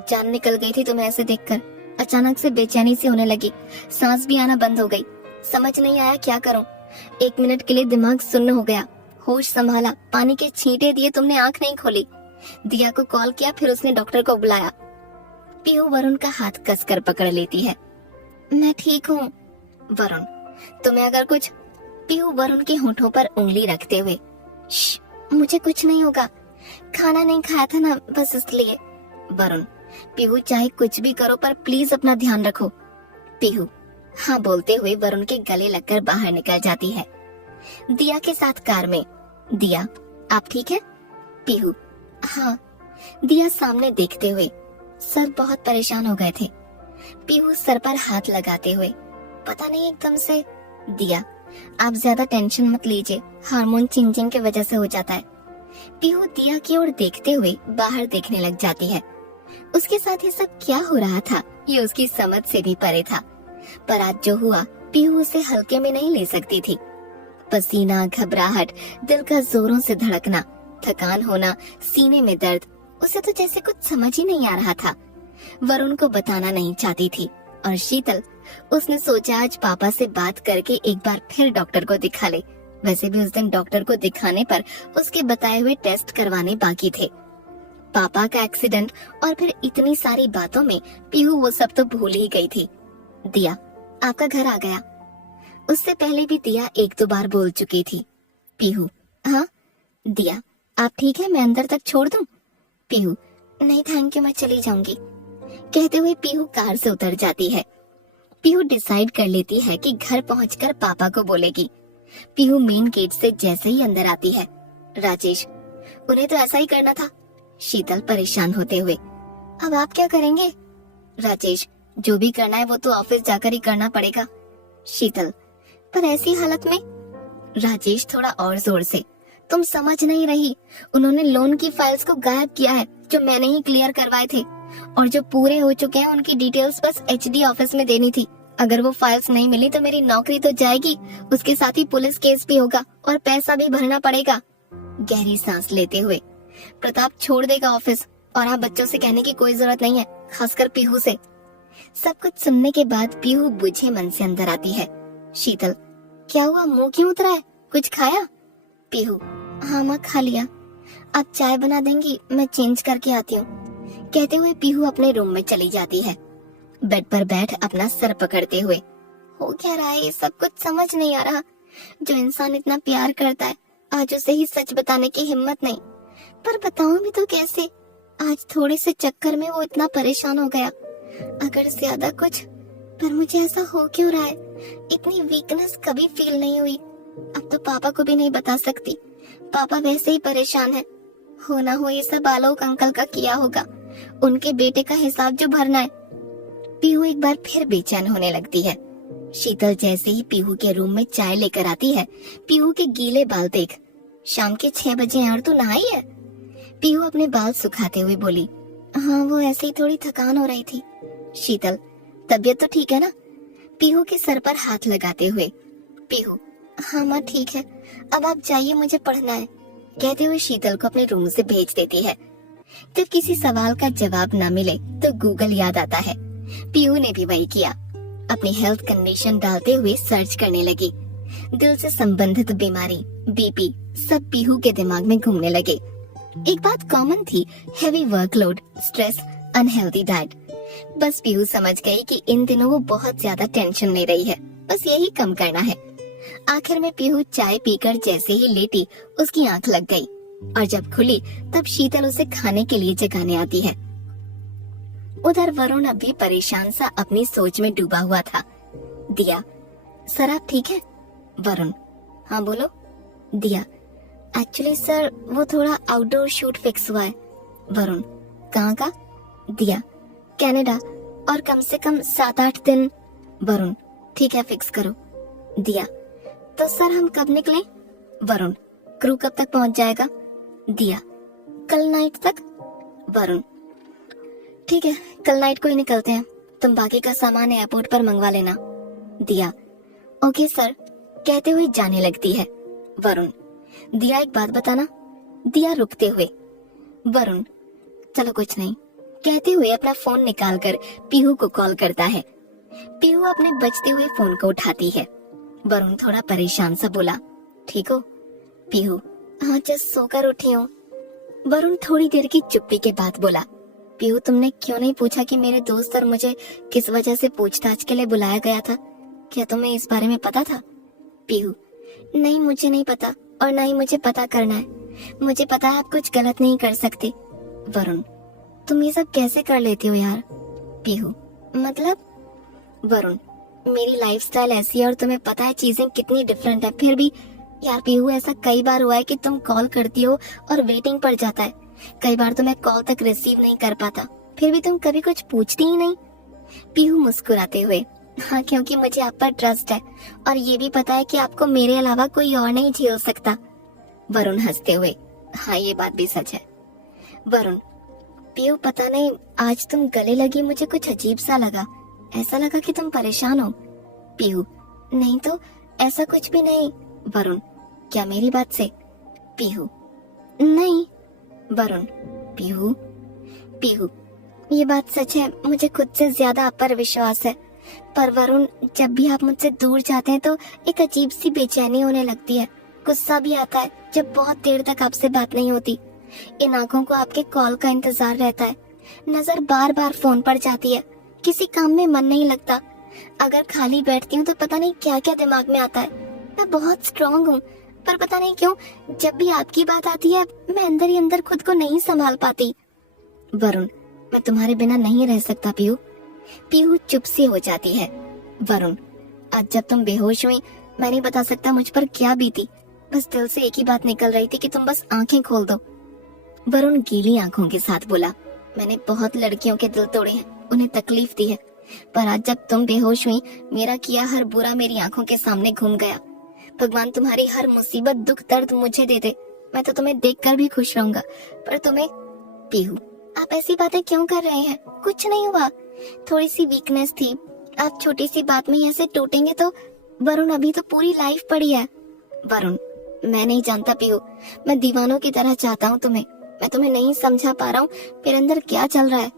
जान निकल गई थी तुम्हें ऐसे देखकर, अचानक से बेचैनी सी होने लगी, सांस भी आना बंद हो गई, समझ नहीं आया क्या करूं। 1 मिनट के लिए दिमाग सुन्न हो गया, होश संभाला, पानी के छींटे दिए, तुमने आंख नहीं खोली। दिया को कॉल किया, फिर उसने डॉक्टर को बुलाया। पीहू वरुण का हाथ कसकर पकड़ लेती है। मैं ठीक हूँ। वरुण, तुम्हें अगर कुछ, पीहू वरुण के होठों पर उंगली रखते हुए, मुझे कुछ नहीं होगा, खाना नहीं खाया था ना, बस इसलिए। वरुण, पीहू चाहे कुछ भी करो पर प्लीज अपना ध्यान रखो। पीहू हाँ बोलते हुए वरुण के गले लगकर बाहर निकल जाती है। दिया के साथ कार में, दिया आप ठीक है? पीहू हाँ। दिया सामने देखते हुए, सर बहुत परेशान हो गए थे। पीहू सर पर हाथ लगाते हुए, पता नहीं एकदम से। दिया आप ज्यादा टेंशन मत लीजिए, हार्मोन चेंजिंग की वजह से हो जाता है। पीहू दिया की ओर देखते हुए बाहर देखने लग जाती है। उसके साथ ये सब क्या हो रहा था ये उसकी समझ से भी परे था, पर आज जो हुआ पीहू उसे हल्के में नहीं ले सकती थी। पसीना, घबराहट, दिल का जोरों से धड़कना, थकान होना, सीने में दर्द, उसे तो जैसे कुछ समझ ही नहीं आ रहा था। वरुण को बताना नहीं चाहती थी, और शीतल, उसने सोचा आज पापा से बात करके एक बार फिर डॉक्टर को दिखा ले। वैसे भी उस दिन डॉक्टर को दिखाने पर उसके बताए हुए टेस्ट करवाने बाकी थे। पापा का एक्सीडेंट और फिर इतनी सारी बातों में पीहू वो सब तो भूल ही गई थी। दिया आपका घर आ गया। उससे पहले भी दिया 1-2 बार बोल चुकी थी। पीहू हाँ। दिया आप ठीक है, मैं अंदर तक छोड़ दूं? पीहू नहीं थैंक यू, मैं चली जाऊंगी। कहते हुए पीहू कार से उतर जाती है। पीहू डिसाइड कर लेती है कि घर पहुंचकर पापा को बोलेगी। पीहू मेन गेट से जैसे ही अंदर आती है, राजेश उन्हें तो ऐसा ही करना था। शीतल परेशान होते हुए, अब आप क्या करेंगे? राजेश जो भी करना है वो तो ऑफिस जाकर ही करना पड़ेगा। शीतल पर ऐसी हालत में? राजेश थोड़ा और जोर से, तुम समझ नहीं रही, उन्होंने लोन की फाइल्स को गायब किया है जो मैंने ही क्लियर करवाए थे, और जो पूरे हो चुके हैं उनकी डिटेल्स बस एचडी ऑफिस में देनी थी। अगर वो फाइल्स नहीं मिली तो मेरी नौकरी तो जाएगी, उसके साथ ही पुलिस केस भी होगा और पैसा भी भरना पड़ेगा। गहरी सांस लेते हुए, प्रताप छोड़ देगा ऑफिस, और आप बच्चों से कहने की कोई जरूरत नहीं है, खासकर पीहू से। सब कुछ सुनने के बाद पीहू बुझे मन से अंदर आती है। शीतल क्या हुआ, मुंह क्यों उतरा है, कुछ खाया? पीहू हाँ माँ खा लिया। आप चाय बना देंगी, मैं चेंज करके आती हूँ। कहते हुए पीहू अपने रूम में चली जाती है। बेड पर बैठ अपना सर पकड़ते हुए, हो क्या रहा है, ये सब कुछ समझ नहीं आ रहा। जो इंसान इतना प्यार करता है आज उसे ही सच बताने की हिम्मत नहीं, पर बताऊं भी तो कैसे? आज थोड़े से चक्कर में वो इतना परेशान हो गया। अगर ज्यादा कुछ, पर मुझे ऐसा हो क्यों रहा है? इतनी वीकनेस कभी फील नहीं हुई। अब तो पापा को भी नहीं बता सकती। पापा वैसे ही परेशान है। हो ना हो ये सब आलोक अंकल का किया होगा। उनके बेटे का हिसाब जो भरना है। पीहू एक बार फिर बेचैन होने लगती है। शीतल जैसे ही पीहू के रूम में चाय लेकर आती है, पीहू के गीले बाल देख, शाम के 6 बजे यार तू नहाई है? पीहू अपने बाल सुखाते हुए बोली, हाँ वो ऐसे ही थोड़ी थकान हो रही थी। शीतल, तबीयत तो ठीक है ना? पीहू के सर पर हाथ लगाते हुए। पीहू, हाँ माँ ठीक है, अब आप जाइए, मुझे पढ़ना है, कहते हुए शीतल को अपने रूम से भेज देती है। जब किसी सवाल का जवाब न मिले तो गूगल याद आता है। पीहू ने भी वही किया। अपनी हेल्थ कंडीशन डालते हुए सर्च करने लगी। दिल से संबंधित बीमारी, बीपी सब पीहू के दिमाग में घूमने लगे। एक बात कॉमन थी, heavy workload, stress, unhealthy diet. बस पीहू समझ गई कि इन दिनों वो बहुत ज्यादा टेंशन ले रही है, बस यही कम करना है। आखिर में पीहू चाय पीकर जैसे ही लेटी, उसकी आंख लग गई और जब खुली तब शीतल उसे खाने के लिए जगाने आती है। उधर वरुण अभी परेशान सा अपनी सोच में डूबा हुआ था। दिया, सर आप ठीक है? वरुण, हाँ बोलो। दिया, एक्चुअली सर वो थोड़ा आउटडोर शूट फिक्स हुआ है। वरुण, कहाँ का? दिया, कनाडा, और कम से कम 7-8 दिन। वरुण, ठीक है फिक्स करो। दिया, तो सर हम कब निकलें? वरुण, क्रू कब तक पहुंच जाएगा? दिया, कल नाइट तक। वरुण, ठीक है कल नाइट को ही निकलते हैं, तुम बाकी का सामान एयरपोर्ट पर मंगवा लेना। दिया, ओके सर, कहते हुए जाने लगती है। वरुण, दिया एक बात बताना। दिया रुकते हुए। वरुण, चलो कुछ नहीं, कहते हुए अपना फोन निकालकर पीहू को कॉल करता है। पीहू अपने बजते हुए फोन को उठाती है। वरुण थोड़ा परेशान सा बोला, ठीक हो? पीहू, हाँ जस्ट सोकर उठी हूँ। वरुण थोड़ी देर की चुप्पी के बाद बोला, पीहू तुमने क्यों नहीं पूछा कि मेरे दोस्त और मुझे किस वजह से पूछताछ के लिए बुलाया गया था? क्या तुम्हें इस बारे में पता था? पीहू, नहीं मुझे नहीं पता और ना ही मुझे पता करना है। मुझे पता है आप कुछ गलत नहीं कर सकते। वरुण, तुम ये सब कैसे कर लेते हो यार? पीहू, मतलब? वरुण, मेरी लाइफस्टाइल ऐसी है और तुम्हें पता है चीजें कितनी डिफरेंट है, फिर भी यार पीहू ऐसा कई बार हुआ है कि तुम कॉल करती हो और वेटिंग पड़ जाता है। कई बार तो मैं कॉल तक रिसीव नहीं कर पाता, फिर भी तुम कभी कुछ पूछती ही नहीं। पीहू मुस्कुराते हुए, हाँ क्योंकि मुझे आप पर ट्रस्ट है और ये भी पता है कि आपको मेरे अलावा कोई और नहीं झेल सकता। वरुण हंसते हुए, हाँ ये बात भी सच है। वरुण, पीहू पता नहीं आज तुम गले लगी मुझे कुछ अजीब सा लगा, ऐसा लगा कि तुम परेशान हो। पीहू, नहीं तो ऐसा कुछ भी नहीं। वरुण, क्या मेरी बात से? पीहू, नहीं। वरुण, पीहू, पीहू, ये बात सच है, मुझे खुद से ज्यादा आप पर विश्वास है। पर वरुण, जब भी आप मुझसे दूर जाते हैं तो एक अजीब सी बेचैनी होने लगती है, गुस्सा भी आता है जब बहुत देर तक आपसे बात नहीं होती। इन आंखों को आपके कॉल का इंतजार रहता है, नजर बार बार फोन पर जाती है, किसी काम में मन नहीं लगता। अगर खाली बैठती हूँ तो पता नहीं क्या क्या दिमाग में आता है। मैं बहुत स्ट्रांग हूँ, पर पता नहीं क्यों जब भी आपकी बात आती है मैं अंदर ही अंदर खुद को नहीं संभाल पाती। वरुण, मैं तुम्हारे बिना नहीं रह सकता पीहू। पीहू चुप सी हो जाती है। वरुण, आज जब तुम बेहोश हुई मैं नहीं बता सकता मुझ पर क्या बीती, बस दिल से एक ही बात निकल रही थी कि तुम बस आंखें खोल दो। वरुण गीली आंखों के साथ बोला, मैंने बहुत लड़कियों के दिल तोड़े हैं, उन्हें तकलीफ दी है, पर आज जब तुम बेहोश हुई मेरा किया हर बुरा मेरी आंखों के सामने घूम गया। भगवान तुम्हारी हर मुसीबत दुख दर्द मुझे दे दे, मैं तो तुम्हें देखकर भी खुश रहूंगा, पर तुम्हें। पीहू, आप ऐसी बातें क्यों कर रहे हैं? कुछ नहीं हुआ, थोड़ी सी वीकनेस थी, आप छोटी सी बात में ऐसे टूटेंगे तो? वरुण, अभी तो पूरी लाइफ पड़ी है। वरुण, मैं नहीं जानता पीहू, मैं दीवानों की तरह चाहता हूँ तुम्हें, मैं तुम्हें नहीं समझा पा रहा हूँ मेरे अंदर क्या चल रहा है।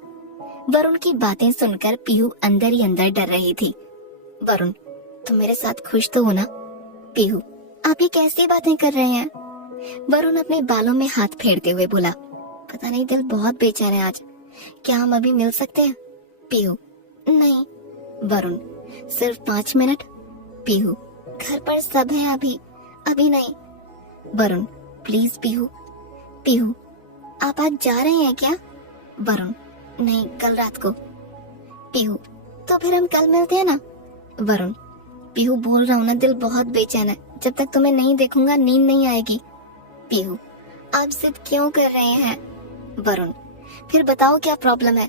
वरुण की बातें सुनकर पीहू अंदर ही अंदर डर रही थी। वरुण, तुम मेरे साथ खुश तो हो ना? पीहू, आप ये कैसी बातें कर रहे हैं? वरुण अपने बालों में हाथ फेरते हुए बोला, पता नहीं दिल बहुत बेचैन है आज, क्या हम अभी मिल सकते हैं? पीहू, नहीं। वरुण, सिर्फ 5 मिनट? पीहू, घर पर सब है, अभी अभी नहीं। वरुण, प्लीज पीहू। पीहू, आप आज जा रहे हैं क्या? वरुण, नहीं, कल रात को। पीहू, तो फिर हम कल मिलते हैं ना? वरुण, पीहू बोल रहा हूँ ना, दिल बहुत बेचैन है, जब तक तुम्हें नहीं देखूंगा नींद नहीं आएगी। पीहू, आप जिद क्यों कर रहे हैं? वरुण, फिर बताओ क्या प्रॉब्लम है?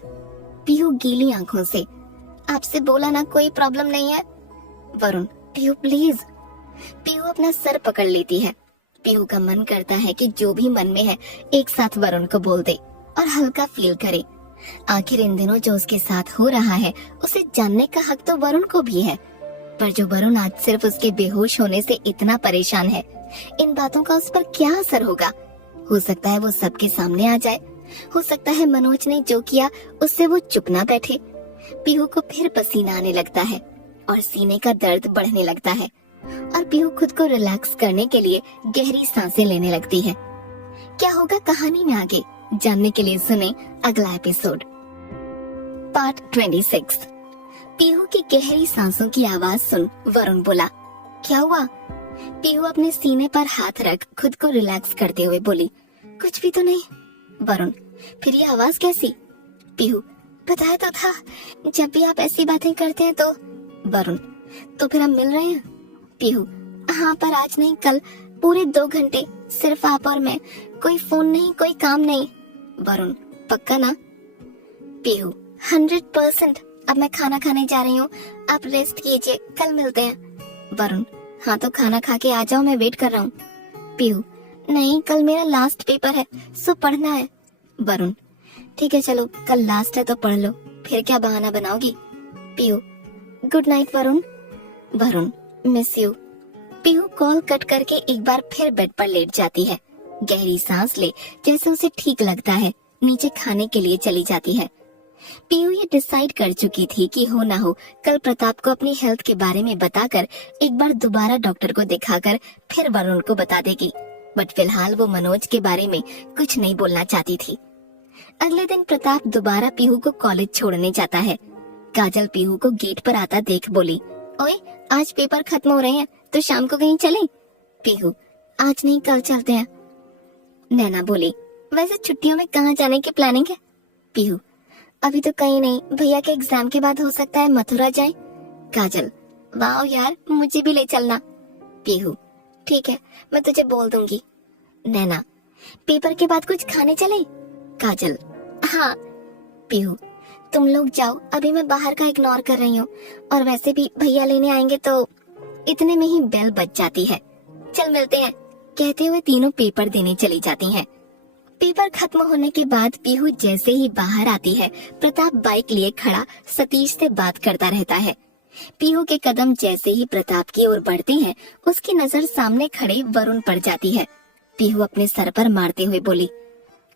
पीहू गीली आंखों से, आपसे बोला ना कोई प्रॉब्लम नहीं है। वरुण, पीहू प्लीज। पीहू अपना सर पकड़ लेती है। पीहू का मन करता है कि जो भी मन में है एक साथ वरुण को बोल दे और हल्का फील करे। आखिर इन दिनों जो उसके साथ हो रहा है उसे जानने का हक तो वरुण को भी है, पर जो वरुण आज सिर्फ उसके बेहोश होने से इतना परेशान है, इन बातों का उस पर क्या असर होगा? हो सकता है वो सबके सामने आ जाए, हो सकता है मनोज ने जो किया उससे वो चुप ना बैठे। पीहू को फिर पसीना आने लगता है और सीने का दर्द बढ़ने लगता है और पीहू खुद को रिलैक्स करने के लिए गहरी सांसें लेने लगती है। क्या होगा कहानी में आगे जानने के लिए सुने अगला एपिसोड। पार्ट 26। पीहू की गहरी सांसों की आवाज सुन वरुण बोला, क्या हुआ? पीहू अपने सीने पर हाथ रख खुद को रिलैक्स करते हुए बोली, कुछ भी तो नहीं। वरुण, फिर ये आवाज कैसी? पीहू, बताया तो था, जब भी आप ऐसी बातें करते हैं तो। वरुण, तो फिर हम मिल रहे हैं? पीहू, हाँ, पर आज नहीं, कल पूरे 2 घंटे सिर्फ आप और मैं, कोई फोन नहीं, कोई काम नहीं। वरुण, पक्का ना? पीहू, 100%। अब मैं खाना खाने जा रही हूँ, आप रेस्ट कीजिए, कल मिलते हैं। वरुण, हाँ तो खाना खा के आ जाओ, मैं वेट कर रहा हूँ। पीहू, नहीं, कल मेरा लास्ट पेपर है, सो पढ़ना है। वरुण, ठीक है चलो, कल लास्ट है तो पढ़ लो, फिर क्या बहाना बनाओगी? Pihu, good night Varun. Varun, miss you. Pihu call cut करके एक बार फिर बेड पर लेट जाती है। गहरी सांस ले, जैसे उसे ठीक लगता है, नीचे खाने के लिए चली जाती है। पीहू ये डिसाइड कर चुकी थी कि हो ना हो कल प्रताप को अपनी हेल्थ के बारे में बताकर एक बार दोबारा डॉक्टर को दिखाकर फिर वरुण को बता देगी, बट फिलहाल वो मनोज के बारे में कुछ नहीं बोलना चाहती थी। अगले दिन प्रताप दोबारा पीहू को कॉलेज छोड़ने जाता है। काजल पीहू को गेट पर आता देख बोली, ओए, आज पेपर खत्म हो रहे हैं तो शाम को कहीं चलें? पीहू, आज नहीं, कल चलते हैं। नैना बोली, वैसे छुट्टियों में कहाँ जाने की प्लानिंग है? पीहू, अभी तो कहीं नहीं, भैया के एग्जाम के बाद हो सकता है मथुरा जाए। काजल, वाह यार, मुझे भी ले चलना। पीहू, ठीक है, मैं तुझे बोल दूंगी। नैना, पेपर के बाद कुछ खाने चले? काजल, हाँ। पीहू, तुम लोग जाओ, अभी मैं बाहर का इग्नोर कर रही हूँ, और वैसे भी भैया लेने आएंगे तो। इतने में ही बेल बज जाती है। चल मिलते हैं, कहते हुए तीनों पेपर देने चली जाती हैं। पेपर खत्म होने के बाद पीहू जैसे ही बाहर आती है, प्रताप बाइक लिए खड़ा सतीश से बात करता रहता है। पीहू के कदम जैसे ही प्रताप की ओर बढ़ते हैं, उसकी नजर सामने खड़े वरुण पर जाती है। पीहू अपने सर पर मारते हुए बोली,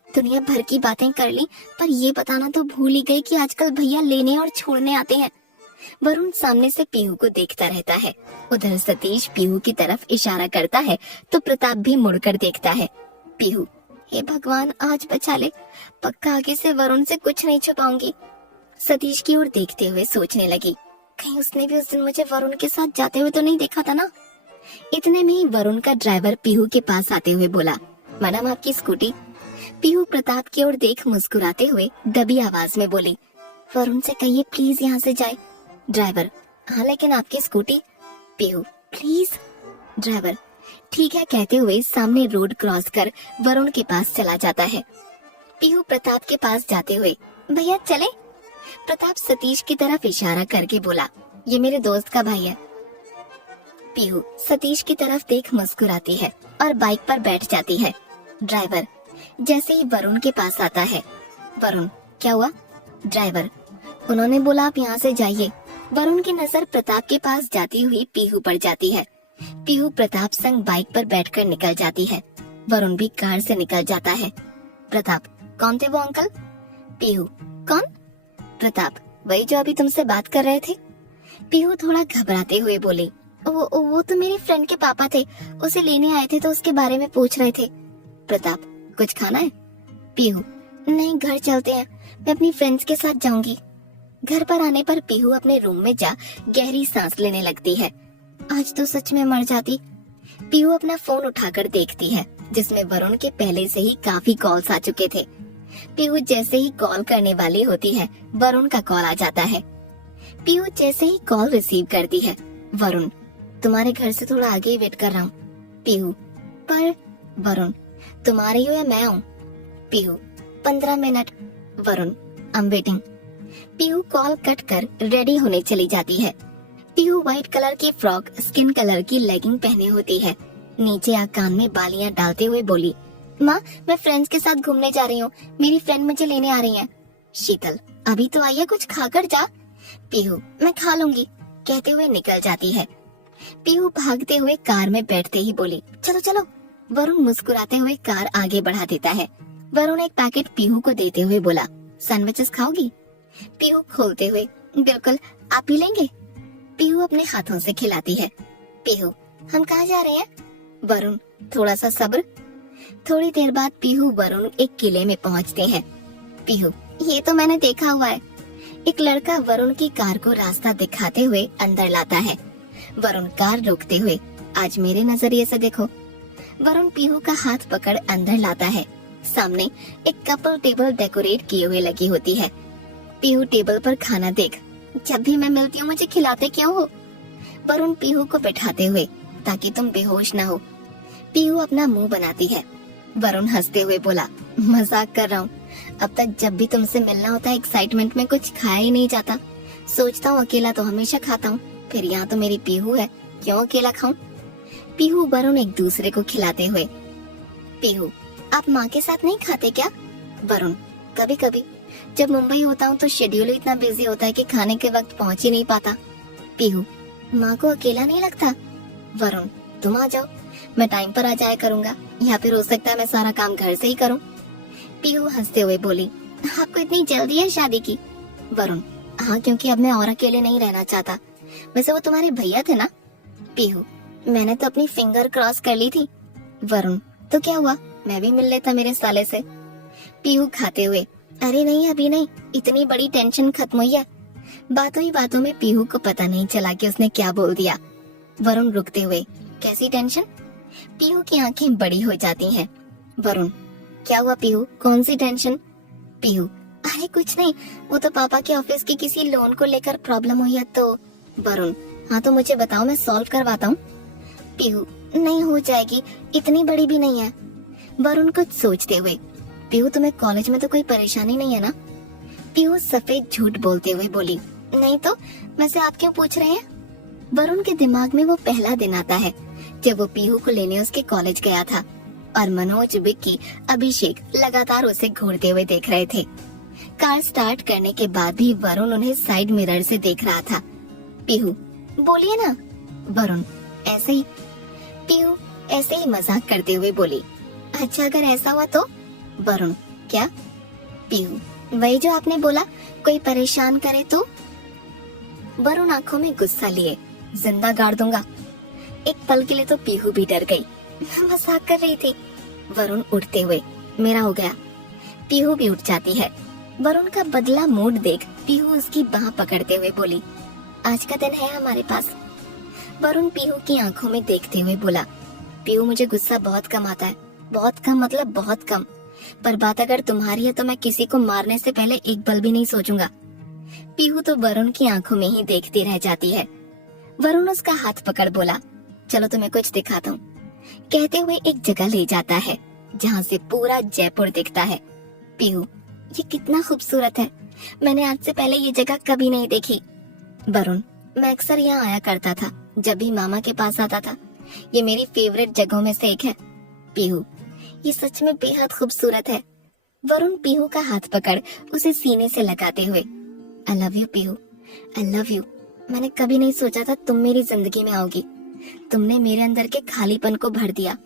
दुनिया भर की बातें कर ली, पर ये बताना तो भूल ही गई कि आजकल भैया लेने और छोड़ने आते हैं। वरुण सामने से पीहू को देखता रहता है। उधर सतीश पीहू की तरफ इशारा करता है तो प्रताप भी मुड़कर देखता है। पीहू, हे भगवान, आज बचा ले, पक्का आगे से वरुण से कुछ नहीं छुपाऊंगी। सतीश की ओर देखते हुए सोचने लगी, कहीं उसने भी उस दिन मुझे वरुण के साथ जाते हुए तो नहीं देखा था ना। इतने में ही वरुण का ड्राइवर पीहू के पास आते हुए बोला, मैडम आपकी स्कूटी। पीहू प्रताप की ओर देख मुस्कुराते हुए दबी आवाज में बोली, वरुण से कहिए प्लीज यहाँ से जाए। ड्राइवर, हाँ लेकिन आपकी स्कूटी। पीहू, प्लीज। ड्राइवर, ठीक है कहते हुए सामने रोड क्रॉस कर वरुण के पास चला जाता है। पीहू प्रताप के पास जाते हुए, भैया चले? प्रताप सतीश की तरफ इशारा करके बोला, ये मेरे दोस्त का भाई है। पीहू सतीश की तरफ देख मुस्कुराती है और बाइक पर बैठ जाती है। ड्राइवर जैसे ही वरुण के पास आता है, वरुण, क्या हुआ? ड्राइवर, उन्होंने बोला आप यहाँ से जाइए। वरुण की नजर प्रताप के पास जाती हुई पीहू पर जाती है। पीहू प्रताप संग बाइक पर बैठकर निकल जाती है। वरुण भी कार से निकल जाता है। प्रताप, कौन थे वो अंकल? पीहू, कौन? प्रताप, वही जो अभी तुमसे बात कर रहे थे। पीहू थोड़ा घबराते हुए बोली, वो तो मेरी फ्रेंड के पापा थे, उसे लेने आए थे तो उसके बारे में पूछ रहे थे। प्रताप, कुछ खाना है? पीहू, नहीं, घर चलते हैं, मैं अपनी फ्रेंड्स के साथ जाऊंगी। घर पर आने पर पीहू अपने रूम में जा गहरी सांस लेने लगती है। आज तो सच में मर जाती। पीहू अपना फोन उठाकर देखती है जिसमें वरुण के पहले से ही काफी कॉल्स आ चुके थे। पीहू जैसे ही कॉल करने वाली होती है, वरुण का कॉल आ जाता है। पीहू जैसे ही कॉल रिसीव करती है, वरुण, तुम्हारे घर से थोड़ा आगे ही वेट कर रहा हूँ। पीहू, पर वरुण, तुम आ रही हो या मैं आऊँ? Pihu, 15 minute. Varun, I am waiting. Pihu call cut कर रेडी होने चली जाती है। पीहू व्हाइट कलर की फ्रॉक, स्किन कलर की लेगिंग पहने होती है। नीचे आ कान में बालियां डालते हुए बोली, माँ, मैं फ्रेंड्स के साथ घूमने जा रही हूँ, मेरी फ्रेंड मुझे लेने आ रही है। शीतल, अभी तो आई है, कुछ खाकर जा। पीहू, मैं खा लूंगी, कहते हुए निकल जाती है। पीहू भागते हुए कार में बैठते ही बोली, चलो चलो। वरुण मुस्कुराते हुए कार आगे बढ़ा देता है। वरुण एक पैकेट पीहू को देते हुए बोला, सैंडविचेस खाओगी? पीहू खोलते हुए, बिल्कुल, आप ही लेंगे? पीहू अपने हाथों से खिलाती है। पीहू, हम कहाँ जा रहे हैं? वरुण, थोड़ा सा सब्र। थोड़ी देर बाद पीहू वरुण एक किले में पहुँचते हैं। पीहू, ये तो मैंने देखा हुआ है। एक लड़का वरुण की कार को रास्ता दिखाते हुए अंदर लाता है। वरुण कार रोकते हुए, आज मेरे नजरिए से देखो। वरुण पीहू का हाथ पकड़ अंदर लाता है। सामने एक कपल टेबल डेकोरेट किए हुए लगी होती है। पीहू टेबल पर खाना देख, जब भी मैं मिलती हूँ मुझे खिलाते क्यों हो? वरुण पीहू को बैठाते हुए, ताकि तुम बेहोश न हो। पीहू अपना मुंह बनाती है। वरुण हंसते हुए बोला, मजाक कर रहा हूँ, अब तक जब भी तुमसे मिलना होता है एक्साइटमेंट में कुछ खाया ही नहीं जाता। सोचता हूँ अकेला तो हमेशा खाता हूँ, फिर यहाँ तो मेरी पीहू है, क्यों अकेला खाऊं? पीहू वरुण एक दूसरे को खिलाते हुए। पीहू, आप माँ के साथ नहीं खाते क्या? वरुण, कभी कभी, जब मुंबई होता हूँ तो शेड्यूल इतना बिजी होता है कि खाने के वक्त पहुँच ही नहीं पाता। पीहू, माँ को अकेला नहीं लगता? वरुण, तुम आ जाओ, मैं टाइम पर आ जाया करूँगा, या फिर हो सकता है मैं सारा काम घर से ही करूँ। पीहू हंसते हुए बोली, आपको इतनी जल्दी है शादी की? वरुण, हाँ, क्योंकि अब मैं और अकेले नहीं रहना चाहता। वैसे वो तुम्हारे भैया थे ना? पीहू, मैंने तो अपनी फिंगर क्रॉस कर ली थी। वरुण, तो क्या हुआ, मैं भी मिल लेता मेरे साले से। पीहू खाते हुए, अरे नहीं, अभी नहीं, इतनी बड़ी टेंशन खत्म हुई है। बातों ही बातों में पीहू को पता नहीं चला कि उसने क्या बोल दिया। वरुण रुकते हुए, कैसी टेंशन? पीहू की आंखें बड़ी हो जाती हैं। वरुण, क्या हुआ पीहू, कौन सी टेंशन? पीहू, अरे कुछ नहीं, वो तो पापा के ऑफिस की किसी लोन को लेकर प्रॉब्लम हुई है तो। वरुण, हाँ तो मुझे बताओ, मैं सॉल्व करवाता हूँ। पीहू, नहीं, हो जाएगी, इतनी बड़ी भी नहीं है। वरुण कुछ सोचते हुए, पीहू तुम्हें कॉलेज में तो कोई परेशानी नहीं है ना? पीहू सफेद झूठ बोलते हुए बोली, नहीं तो, वैसे आप क्यों पूछ रहे हैं? वरुण के दिमाग में वो पहला दिन आता है जब वो पीहू को लेने उसके कॉलेज गया था और मनोज, विक्की, अभिषेक लगातार उसे घूरते हुए देख रहे थे। कार स्टार्ट करने के बाद भी वरुण उन्हें साइड मिरर से देख रहा था। पीहू, बोलिए ना। वरुण, ऐसे ही। पीहू ऐसे ही मजाक करते हुए बोली, अच्छा अगर ऐसा हुआ तो? वरुण, क्या? पीहू, वही जो आपने बोला, कोई परेशान करे तो? वरुण आंखों में गुस्सा लिए, जिंदा गाड़ दूंगा। एक पल के लिए तो पीहू भी डर गई, मजाक कर रही थी। वरुण उठते हुए, मेरा हो गया। पीहू भी उठ जाती है। वरुण का बदला मूड देख पीहू उसकी बाह पकड़ते हुए बोली, आज का दिन है हमारे पास। वरुण पीहू की आंखों में देखते हुए बोला, पीहू मुझे गुस्सा बहुत कम आता है, बहुत कम मतलब बहुत कम, पर बात अगर तुम्हारी है तो मैं किसी को मारने से पहले एक पल भी नहीं सोचूंगा। पीहू तो वरुण की आंखों में ही देखती रह जाती है। वरुण उसका हाथ पकड़ बोला, चलो तुम्हें कुछ दिखाता हूँ, कहते हुए एक जगह ले जाता है जहाँ से पूरा जयपुर दिखता है। पीहू, ये कितना खूबसूरत है, मैंने आज से पहले ये जगह कभी नहीं देखी। वरुण, मैं अक्सर यहाँ आया करता था जब भी मामा के पास आता था, ये मेरी फेवरेट जगहों में से एक है। पीहू, ये सच में बेहद खूबसूरत है। वरुण पीहू का हाथ पकड़ उसे सीने से लगाते हुए, I love you Pihu, I love you. मैंने कभी नहीं सोचा था तुम मेरी जिंदगी में आओगी, तुमने मेरे अंदर के खालीपन को भर दिया।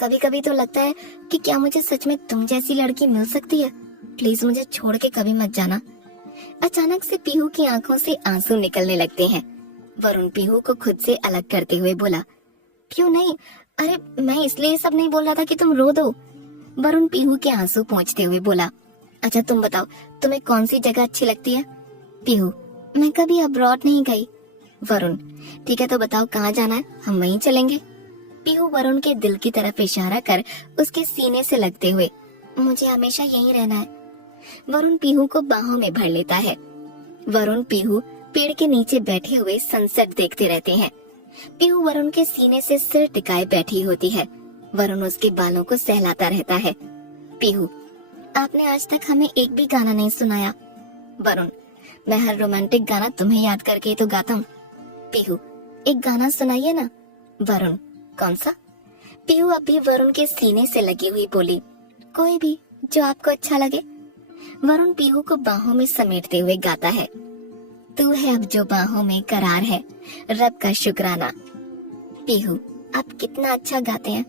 कभी कभी तो लगता है कि क्या मुझे सच में तुम जैसी लड़की मिल सकती है? प्लीज मुझे छोड़ के कभी मत जाना। अचानक से पीहू की आंखों से आंसू निकलने लगते हैं। वरुण पीहू को खुद से अलग करते हुए बोला, क्यों नहीं, अरे मैं इसलिए सब नहीं बोल रहा था कि तुम रो दो। वरुण पीहू के आंसू पोंछते हुए बोला, अच्छा तुम बताओ, तुम्हें कौन सी जगह अच्छी लगती है? पीहू, मैं कभी अब्रॉड नहीं गई। वरुण, ठीक है तो बताओ कहाँ जाना है, हम वहीं चलेंगे। पीहू वरुण के दिल की तरफ इशारा कर उसके सीने से लगते हुए, मुझे हमेशा यहीं रहना है। वरुण पीहू को बाहों में भर लेता है। वरुण पीहू पेड़ के नीचे बैठे हुए सनसेट देखते रहते हैं। पीहू वरुण के सीने से सिर टिकाए बैठी होती है। वरुण उसके बालों को सहलाता रहता है। पीहू, आपने आज तक हमें एक भी गाना नहीं सुनाया। वरुण, मैं हर रोमांटिक गाना तुम्हें याद करके ही तो गाता हूँ। पीहू, एक गाना सुनाइए ना। वरुण, कौन सा? पीहू अभी वरुण के सीने से लगी हुई बोली, कोई भी जो आपको अच्छा लगे। वरुण पीहू को बाहों में समेटते हुए गाता है, तू है अब जो बाहों में करार है, रब का शुक्राना। पीहू, आप कितना अच्छा गाते हैं।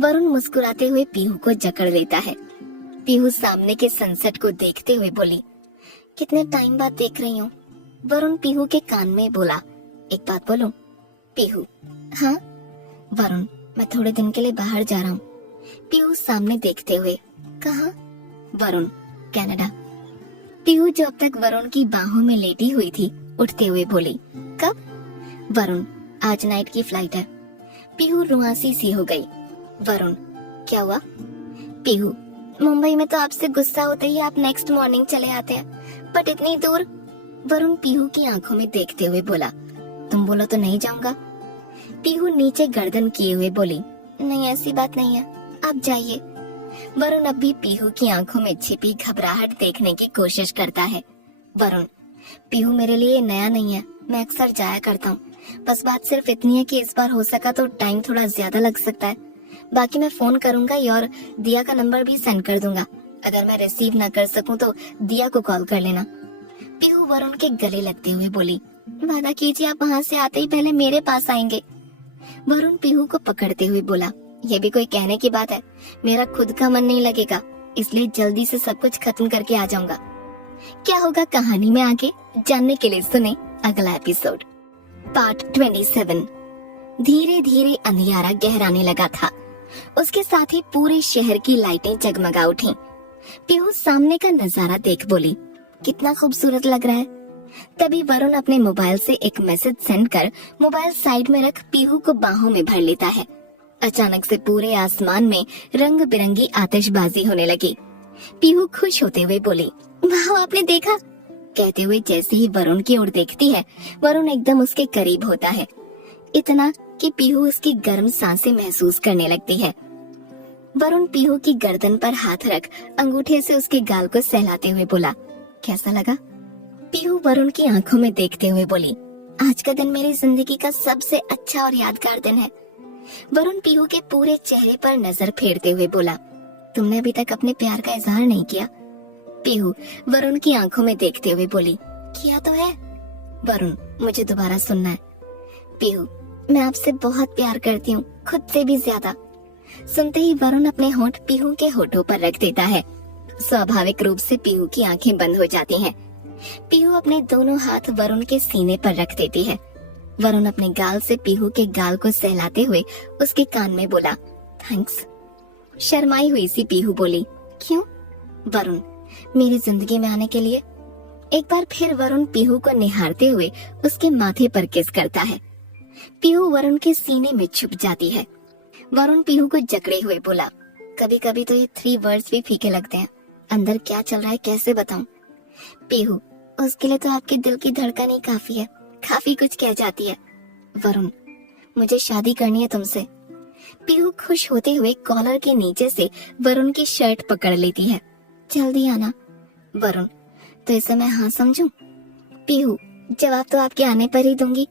वरुण मुस्कुराते हुए पीहू को जकड़ लेता है। पीहू सामने के सनसेट को देखते हुए बोली, कितने टाइम बाद देख रही हूँ। वरुण पीहू के कान में बोला, एक बात बोलूं? पीहू, हाँ। वरुण, मैं थोड़े दिन के लिए बाहर जा रहा हूँ। पीहू सामने देखते हुए, कहाँ? वरुण, कनाडा। पीहू जो अब तक वरुण की बाहों में लेटी हुई थी, उठते हुए बोली, कब? वरुण, आज नाइट की फ्लाइट है। पीहू रुआंसी सी हो गई। वरुण, क्या हुआ? पीहू, मुंबई में तो आपसे गुस्सा होते ही आप नेक्स्ट मॉर्निंग चले आते हैं, बट इतनी दूर। वरुण पीहू की आंखों में देखते हुए बोला, तुम बोलो तो नहीं जाऊंगा। पीहू नीचे गर्दन किए हुए बोली, नहीं ऐसी बात नहीं है, आप जाइए। वरुण अब भी पीहू की आंखों में छिपी घबराहट देखने की कोशिश करता है। वरुण, पीहू मेरे लिए नया नहीं है, मैं अक्सर जाया करता हूँ। बस बात सिर्फ इतनी है कि इस बार हो सका तो टाइम थोड़ा ज्यादा लग सकता है। बाकी मैं फोन करूंगा ही और दिया का नंबर भी सेंड कर दूंगा। अगर मैं रिसीव न कर सकूं तो दिया को कॉल कर लेना। पीहू वरुण के गले लगते हुए बोली, वादा कीजिए आप वहाँ से आते ही पहले मेरे पास आएंगे। वरुण पीहू को पकड़ते हुए बोला, ये भी कोई कहने की बात है, मेरा खुद का मन नहीं लगेगा, इसलिए जल्दी से सब कुछ खत्म करके आ जाऊंगा। क्या होगा कहानी में आगे जानने के लिए सुने अगला एपिसोड। पार्ट 27। धीरे धीरे अंधियारा गहराने लगा था। उसके साथ ही पूरे शहर की लाइटें जगमगा उठी। पीहू सामने का नजारा देख बोली, कितना खूबसूरत लग रहा है। तभी वरुण अपने मोबाइल से एक मैसेज सेंड कर मोबाइल साइड में रख पीहू को बाहों में भर लेता है। अचानक से पूरे आसमान में रंग बिरंगी आतिशबाजी होने लगी। पीहू खुश होते हुए बोली, वाह आपने देखा? कहते हुए जैसे ही वरुण की ओर देखती है, वरुण एकदम उसके करीब होता है, इतना कि पीहू उसकी गर्म सांसें महसूस करने लगती है। वरुण पीहू की गर्दन पर हाथ रख अंगूठे से उसके गाल को सहलाते हुए बोला, कैसा लगा? पीहू वरुण की आंखों में देखते हुए बोली, आज का दिन मेरी जिंदगी का सबसे अच्छा और यादगार दिन है। वरुण पीहू के पूरे चेहरे पर नजर फेरते हुए बोला, तुमने अभी तक अपने प्यार का इजहार नहीं किया। पीहू वरुण की आंखों में देखते हुए बोली, किया तो है। वरुण, मुझे दोबारा सुनना है। पीहू, मैं आपसे बहुत प्यार करती हूँ, खुद से भी ज्यादा। सुनते ही वरुण अपने होंठ पीहू के होठों पर रख देता है। स्वाभाविक रूप से पीहू की आंखें बंद हो जाती हैं। पीहू अपने दोनों हाथ वरुण के सीने पर रख देती है। वरुण अपने गाल से पीहू के गाल को सहलाते हुए उसके कान में बोला, थैंक्स। शर्माई हुई सी पीहू बोली, क्यों? वरुण, मेरी जिंदगी में आने के लिए। एक बार फिर वरुण पीहू को निहारते हुए उसके माथे पर किस करता है। पीहू वरुण के सीने में छुप जाती है। वरुण पीहू को जकड़े हुए बोला, कभी कभी तो ये 3 वर्ड्स भी फीके लगते हैं, अंदर क्या चल रहा है कैसे बताऊं? पीहू, उसके लिए तो आपके दिल की धड़कन ही काफी है, काफी कुछ कह जाती है। वरुण, मुझे शादी करनी है तुमसे। पीहू खुश होते हुए कॉलर के नीचे से वरुण की शर्ट पकड़ लेती है। जल्दी आना। वरुण, तो इसे मैं हाँ समझूं? पीहू, जवाब तो आपके आने पर ही दूंगी।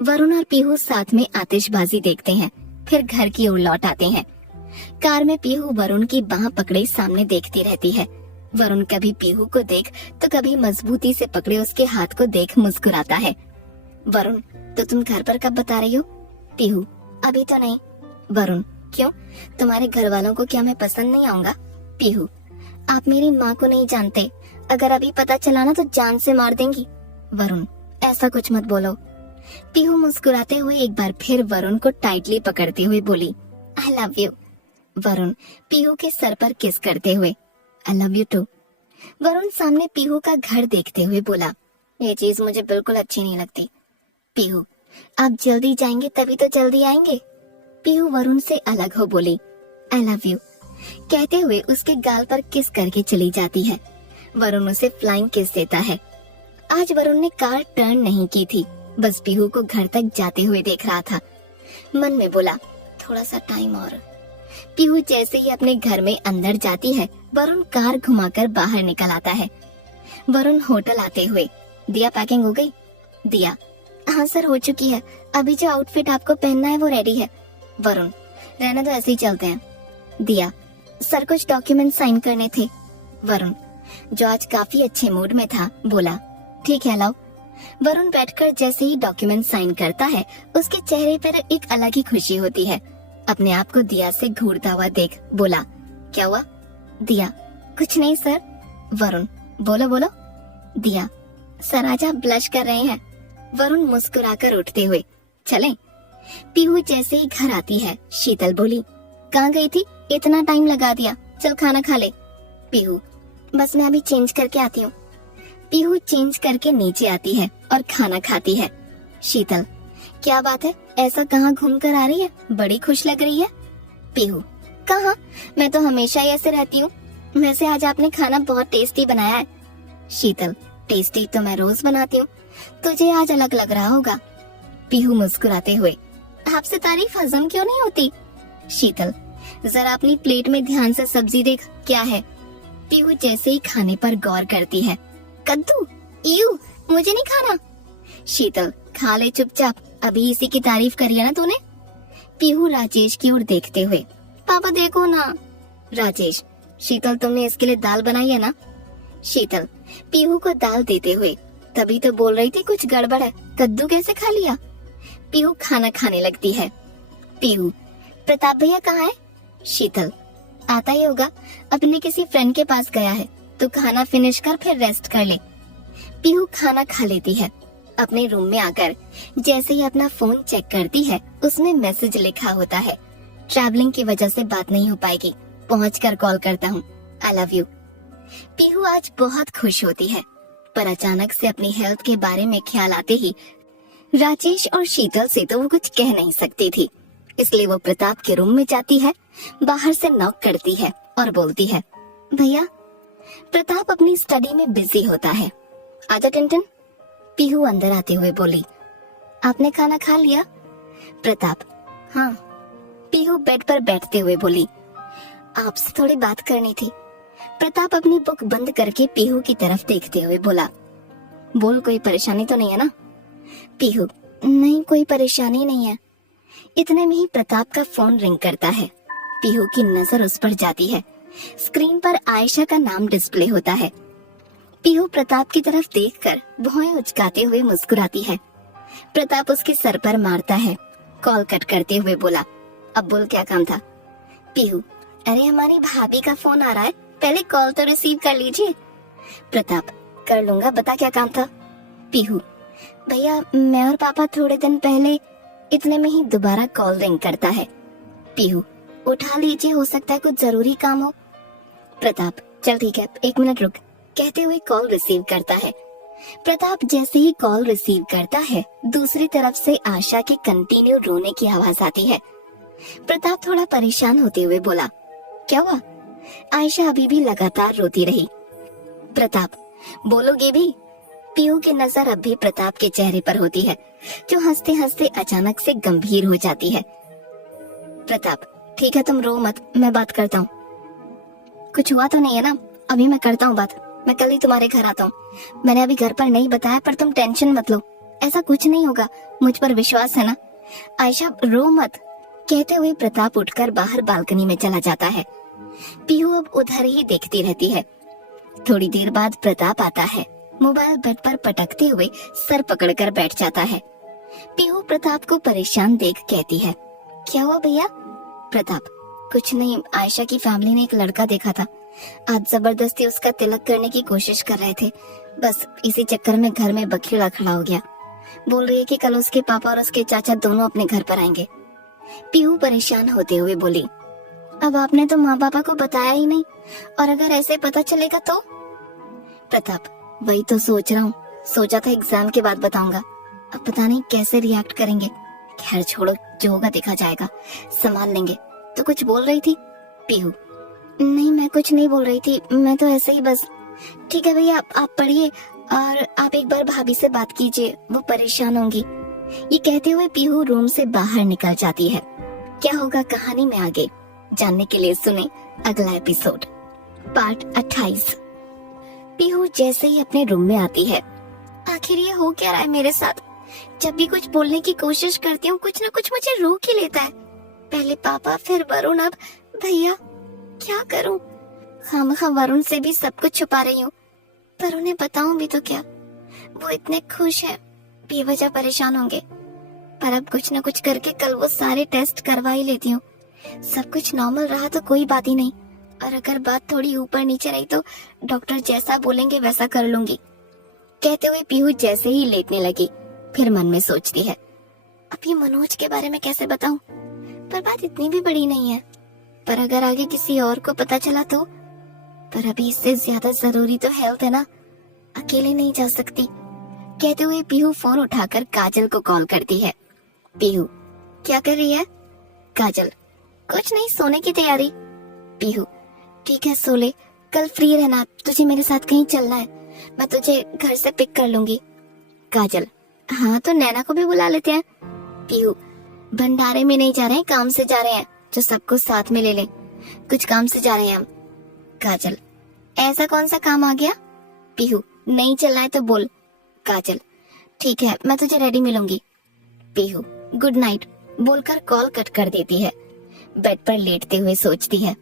वरुण और पीहू साथ में आतिशबाजी देखते हैं, फिर घर की ओर लौट आते हैं। कार में पीहू वरुण की बाह पकड़े सामने देखती रहती है। वरुण कभी पीहू को देख तो कभी मजबूती से पकड़े उसके हाथ को देख मुस्कुराता है। वरुण, तो तुम घर पर कब बता रही हो? पीहू, अभी तो नहीं। वरुण, क्यों? तुम्हारे घर वालों को क्या मैं पसंद नहीं आऊंगा? पीहू, आप मेरी माँ को नहीं जानते, अगर अभी पता चला ना तो जान से मार देंगी। वरुण, ऐसा कुछ मत बोलो। पीहू मुस्कुराते हुए एक बार फिर वरुण को टाइटली पकड़ते हुए बोली, I love you. Varun Pihu के सर पर किस करते हुए, I love you too. Varun सामने पीहू का घर देखते हुए बोला, ये चीज मुझे बिल्कुल अच्छी नहीं लगती। पीहू, आप जल्दी जाएंगे तभी तो जल्दी आएंगे। पीहू वरुण से अलग हो बोली आई लव यू कहते हुए उसके गाल पर किस करके चली जाती है। वरुण उसे फ्लाइंग किस देता है। आज वरुण ने कार टर्न नहीं की थी, बस पीहू को घर तक जाते हुए देख रहा था। मन में बोला थोड़ा सा टाइम और। पीहू जैसे ही अपने घर में अंदर जाती है, वरुण कार घुमाकर बाहर निकल आता है। वरुण होटल आते हुए दिया पैकिंग हो गई? दिया हाँ सर हो चुकी है, अभी जो आउटफिट आपको पहनना है वो रेडी है। वरुण रहने तो ऐसे ही चलते हैं। दिया सर कुछ डॉक्यूमेंट साइन करने थे। वरुण जो आज काफी अच्छे मूड में था बोला ठीक है लाओ। वरुण बैठकर जैसे ही डॉक्यूमेंट साइन करता है, उसके चेहरे पर एक अलग ही खुशी होती है। अपने आप को दिया से घूरता हुआ देख बोला क्या हुआ? दिया कुछ नहीं सर। वरुण बोलो बोलो। दिया सर आज आप ब्लश कर रहे हैं। वरुण मुस्कुराकर उठते हुए चलें। पीहू जैसे ही घर आती है, शीतल बोली कहाँ गई थी, इतना टाइम लगा दिया, चल खाना खा ले। पीहू बस मैं अभी चेंज करके आती हूँ। पीहू चेंज करके नीचे आती है और खाना खाती है। शीतल क्या बात है, ऐसा कहाँ घूम कर आ रही है, बड़ी खुश लग रही है। पीहू कहाँ, मैं तो हमेशा ही ऐसे रहती हूँ। वैसे आज आपने खाना बहुत टेस्टी बनाया है। शीतल टेस्टी तो मैं रोज बनाती हूँ, तुझे आज अलग लग रहा होगा। पीहू मुस्कुराते हुए आपसे तारीफ हजम क्यों नहीं होती। शीतल जरा अपनी प्लेट में ध्यान से सब्जी देख क्या है। पीहू जैसे ही खाने पर गौर करती है कद्दू, यू मुझे नहीं खाना। शीतल खा ले चुपचाप, अभी इसी की तारीफ करी है ना तूने। पीहू राजेश की ओर देखते हुए पापा देखो ना। राजेश शीतल तुमने इसके लिए दाल बनाई है ना। शीतल पीहू को दाल देते हुए तभी तो बोल रही थी कुछ गड़बड़ है, कद्दू कैसे खा लिया। पीहू खाना खाने लगती है। पीहू प्रताप भैया कहाँ है। शीतल आता ही होगा, अपने किसी फ्रेंड के पास गया है, तो खाना फिनिश कर फिर रेस्ट कर ले। पीहू खाना खा लेती है। अपने रूम में आकर जैसे ही अपना फोन चेक करती है, उसमें मैसेज लिखा होता है ट्रैवलिंग की वजह से बात नहीं हो पाएगी, पहुंचकर कॉल करता हूँ, आई लव यू। पीहू आज बहुत खुश होती है, पर अचानक से अपनी हेल्थ के बारे में ख्याल आते ही राजेश और शीतल से तो वो कुछ कह नहीं सकती थी, इसलिए वो प्रताप के रूम में जाती है, बाहर से नॉक करती है और बोलती है भैया। प्रताप अपनी स्टडी में बिजी होता है। आजा टिंटिन। पीहू अंदर आते हुए बोली आपने खाना खा लिया। प्रताप हाँ। पीहू बेड पर बैठते हुए बोली आपसे थोड़ी बात करनी थी। प्रताप अपनी बुक बंद करके पीहू की तरफ देखते हुए बोला बोल कोई परेशानी तो नहीं है ना। पीहू नहीं कोई परेशानी नहीं है। इतने में ही प्रताप का फोन रिंग करता है। पीहू की नजर उस पर जाती है। स्क्रीन पर आयशा का नाम डिस्प्ले होता है। पीहू प्रताप की तरफ देखकर भौएं उचकाते हुए मुस्कुराती है। प्रताप उसके सर पर मारता है। कॉल कट करते हुए बोला अब बोल क्या काम था। पीहू अरे हमारी भाभी का फोन आ रहा है, पहले कॉल तो रिसीव कर लीजिए। प्रताप कर लूंगा, बता क्या काम था। पीहू भैया मैं और पापा थोड़े दिन पहले। इतने में ही दोबारा कॉल रिंग करता है। पीहू उठा लीजिए, हो सकता है कुछ जरूरी काम हो। प्रताप चल ठीक है, 1 मिनट रुक, कहते हुए कॉल रिसीव करता है। प्रताप जैसे ही कॉल रिसीव करता है, दूसरी तरफ से आशा के कंटिन्यू रोने की आवाज आती है। प्रताप थोड़ा परेशान होते हुए बोला क्या हुआ। आयशा अभी भी लगातार रोती रही। प्रताप बोलोगे भी। पीहू की नजर अब भी प्रताप के चेहरे पर होती है, जो हंसते हंसते अचानक से गंभीर हो जाती है। प्रताप ठीक है तुम रो मत, मैं बात करता हूँ। कुछ हुआ तो नहीं है ना, अभी मैं करता हूँ बात, मैं कल ही तुम्हारे घर आता हूँ। मैंने अभी घर पर नहीं बताया, पर तुम टेंशन मत लो, ऐसा कुछ नहीं होगा, मुझ पर विश्वास है ना। आयशा रो मत, कहते हुए प्रताप उठकर बाहर बालकनी में चला जाता है। पीहू अब उधर ही देखती रहती है। थोड़ी देर बाद प्रताप आता है। मोबाइल बेड पर पटकते हुए सर पकड़कर बैठ जाता है। पीहू प्रताप को परेशान देख कहती है क्या हुआ भैया। प्रताप कुछ नहीं, आयशा की फैमिली ने एक लड़का देखा था, आज जबरदस्ती उसका तिलक करने की कोशिश कर रहे थे, बस इसी चक्कर में घर में बखेड़ा खड़ा हो गया। बोल रही है कि कल उसके पापा और उसके चाचा दोनों अपने घर पर आएंगे। पीहू परेशान होते हुए बोली अब आपने तो माँ पापा को बताया ही नहीं, और अगर ऐसे पता चलेगा तो। प्रताप वही तो सोच रहा हूँ, सोचा था एग्जाम के बाद बताऊंगा, अब पता नहीं कैसे रिएक्ट करेंगे। खैर छोड़ो, जो होगा देखा जाएगा, संभाल लेंगे। तो कुछ बोल रही थी? पीहू, नहीं मैं कुछ नहीं बोल रही थी, मैं तो ऐसे ही बस। ठीक है भैया, आप पढ़िए और आप एक बार भाभी से बात कीजिए, वो परेशान होंगी। ये कहते हुए पीहू रूम से बाहर निकल जाती है। क्या होगा कहानी में आगे जानने के लिए सुने अगला एपिसोड पार्ट 28। पीहू जैसे ही अपने रूम में आती है, आखिर ये हो क्या रहा है मेरे साथ? जब भी कुछ बोलने की कोशिश करती हूँ कुछ ना कुछ मुझे रोक ही लेता है। पहले पापा, फिर वरुण, अब भैया। क्या करूं? खामखा वरुण से भी सब कुछ छुपा रही हूँ, पर उन्हें बताऊं भी तो क्या? वो इतने खुश हैं, बेवजह परेशान होंगे। पर अब कुछ न कुछ करके कल वो सारे टेस्ट करवा ही लेती हूँ। सब कुछ नॉर्मल रहा तो कोई बात ही नहीं, और अगर बात थोड़ी ऊपर नीचे रही तो डॉक्टर जैसा बोलेंगे वैसा कर लूंगी। कहते हुए पीहू जैसे ही लेटने लगी, फिर मन में सोचती है, अब ये मनोज के बारे में कैसे बताऊं? पर बात इतनी भी बड़ी नहीं है, पर अगर आगे किसी और को पता चला तो? पर अभी इससे ज्यादा जरूरी तो हेल्थ है ना, अकेले नहीं जा सकती। कहते हुए पीहू फोन उठाकर काजल को कॉल करती है। पीहू, क्या कर रही है? काजल, कुछ नहीं, सोने की तैयारी। पीहू, ठीक है सो ले, कल फ्री रहना, तुझे मेरे साथ कहीं चलना है, मैं तुझे घर से पिक कर लूंगी। काजल, हाँ तो नैना को भी बुला लेते हैं। पीहू, भंडारे में नहीं जा रहे हैं, काम से जा रहे हैं, जो सबको साथ में ले ले, कुछ काम से जा रहे हैं हम। काजल, ऐसा कौन सा काम आ गया? पीहू, नहीं चलना है तो बोल। काजल, ठीक है मैं तुझे रेडी मिलूंगी। पीहू, गुड नाइट बोलकर कॉल कट कर देती है। बेड पर लेटते हुए सोचती है,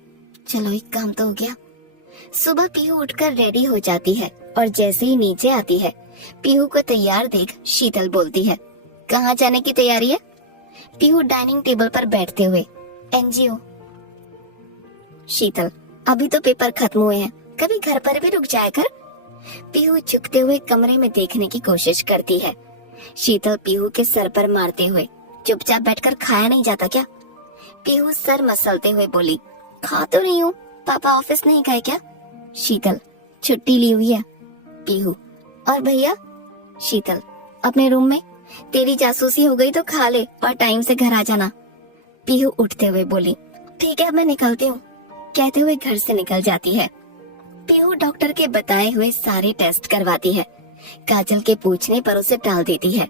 चलो एक काम तो हो गया। सुबह पीहू उठकर रेडी हो जाती है और जैसे ही नीचे आती है, पीहू को तैयार देख शीतल बोलती है, कहाँ जाने की तैयारी है? पीहू डाइनिंग टेबल पर बैठते हुए, एनजीओ। शीतल, अभी तो पेपर खत्म हुए हैं, कभी घर पर भी रुक जाया कर। पीहू झुकते हुए कमरे में देखने की कोशिश करती है। शीतल पीहू के सर पर मारते हुए, चुपचाप बैठकर खाया नहीं जाता क्या? पीहू सर मसलते हुए बोली, खा तो रही हूँ, पापा ऑफिस नहीं गए क्या? शीतल, छुट्टी ली हुई है। पीहू, और भैया? शीतल, अपने रूम में, तेरी जासूसी हो गई तो खा ले और टाइम से घर आ जाना। पीहू उठते हुए बोली, ठीक है अब मैं निकलती हूँ। कहते हुए घर से निकल जाती है। पीहू डॉक्टर के बताए हुए सारे टेस्ट करवाती है। काजल के पूछने पर उसे टाल देती है।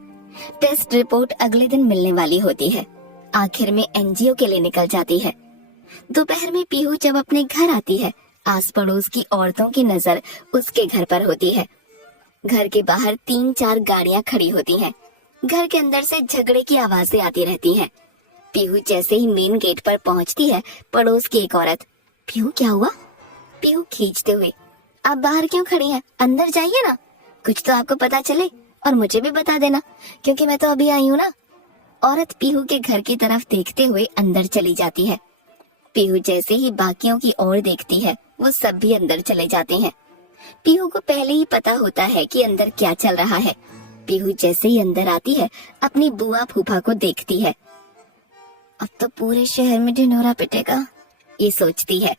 टेस्ट रिपोर्ट अगले दिन मिलने वाली होती है। आखिर में एनजीओ के लिए निकल जाती है। दोपहर में पीहू जब अपने घर आती है, आस पड़ोस की औरतों की नजर उसके घर पर होती है। घर के बाहर 3-4 गाड़ियां खड़ी होती हैं। घर के अंदर से झगड़े की आवाजें आती रहती हैं। पीहू जैसे ही मेन गेट पर पहुंचती है, पड़ोस की एक औरत, पीहू क्या हुआ? पीहू खींचते हुए, आप बाहर क्यों खड़ी हैं? अंदर जाइए ना, कुछ तो आपको पता चले और मुझे भी बता देना, क्योंकि मैं तो अभी आई हूँ ना। औरत पीहू के घर की तरफ देखते हुए अंदर चली जाती है। पीहू जैसे ही बाकियों की ओर देखती है, वो सब भी अंदर चले जाते हैं। पीहू को पहले ही पता होता है कि अंदर क्या चल रहा है। पीहू जैसे ही अंदर आती है, अपनी बुआ फूफा को देखती है। अब तो पूरे शहर में ढिंढोरा पिटेगा, ये सोचती है।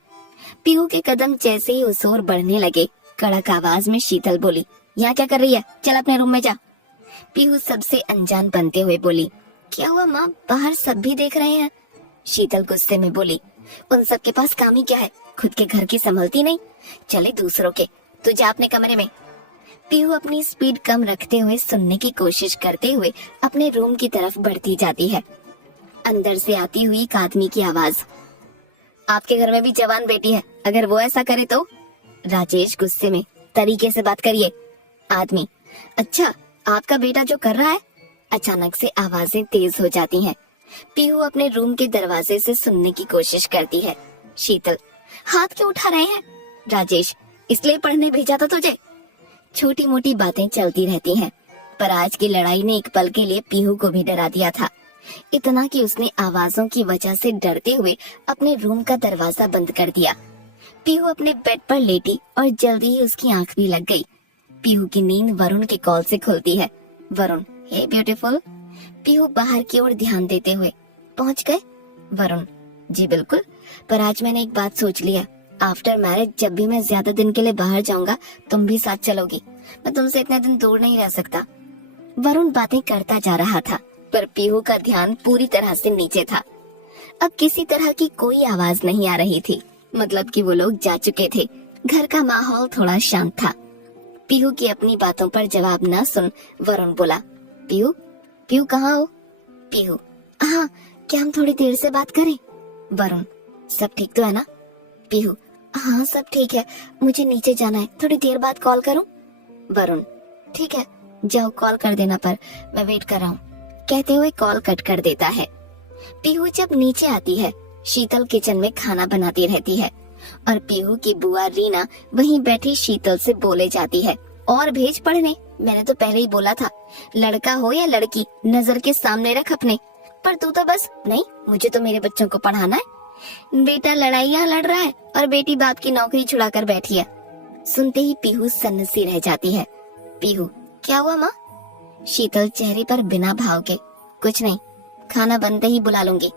पीहू के कदम जैसे ही उस ओर बढ़ने लगे, कड़क आवाज में शीतल बोली, यहाँ क्या कर रही है? चल अपने रूम में जा। पीहू सबसे अनजान बनते हुए बोली, क्या हुआ माँ, बाहर सब भी देख रहे हैं। शीतल गुस्से में बोली, उन सब के पास काम ही क्या है, खुद के घर की संभलती नहीं, चले दूसरों के, तू जा अपने कमरे में। पीहू अपनी स्पीड कम रखते हुए सुनने की कोशिश करते हुए अपने रूम की तरफ बढ़ती जाती है। अंदर से आती हुई एक आदमी की आवाज, आपके घर में भी जवान बेटी है, अगर वो ऐसा करे तो? राजेश गुस्से में, तरीके से बात करिए। आदमी, अच्छा आपका बेटा जो कर रहा है? अचानक से आवाजें तेज हो जाती हैं। पीहू अपने रूम के दरवाजे से सुनने की कोशिश करती है। शीतल, हाथ क्यों उठा रहे हैं? राजेश, इसलिए पढ़ने भेजा था तुझे। छोटी मोटी बातें चलती रहती हैं, पर आज की लड़ाई ने एक पल के लिए पीहू को भी डरा दिया था। इतना कि उसने आवाजों की वजह से डरते हुए अपने रूम का दरवाजा बंद कर दिया। पीहू अपने बेड पर लेटी और जल्दी ही उसकी आंख भी लग गई। पीहू की नींद वरुण के कॉल से खुलती है। वरुण, हे ब्यूटीफुल। पीहू बाहर की ओर ध्यान देते हुए, पहुंच गए? वरुण, जी बिल्कुल, पर आज मैंने एक बात सोच लिया, आफ्टर मैरिज जब भी मैं ज्यादा दिन के लिए बाहर जाऊंगा तुम भी साथ चलोगी, मैं तुमसे इतने दिन दूर नहीं रह सकता। वरुण बातें करता जा रहा था, पर पीहू का ध्यान पूरी तरह से नीचे था। अब किसी तरह की कोई आवाज नहीं आ रही थी, मतलब कि वो लोग जा चुके थे। घर का माहौल थोड़ा शांत था। पीहू की अपनी बातों पर जवाब न सुन वरुण बोला, पीहू पीहू कहाँ हो? पीहू, हाँ, क्या हम थोड़ी देर से बात करें? वरुण, सब ठीक तो है ना? पीहू, हाँ सब ठीक है, मुझे नीचे जाना है, थोड़ी देर बाद कॉल करूं? वरुण, ठीक है, जाओ कॉल कर देना, पर मैं वेट कर रहा हूँ, कहते हुए कॉल कट कर देता है। पीहू जब नीचे आती है, शीतल किचन में खाना बनाती रहती है और पीहू की बुआ रीना वहीं बैठी शीतल से बोले जाती है, और भेज पढ़ने, मैंने तो पहले ही बोला था, लड़का हो या लड़की नजर के सामने रख अपने, पर तू तो बस नहीं, मुझे तो मेरे बच्चों को पढ़ाना है। बेटा लड़ाइयाँ लड़ रहा है और बेटी बाप की नौकरी छुड़ा कर बैठी है। सुनते ही पीहू सन्न सी रह जाती है। पीहू, क्या हुआ माँ? शीतल चेहरे पर बिना भाव के, कुछ नहीं, खाना बनते ही बुला लूंगी।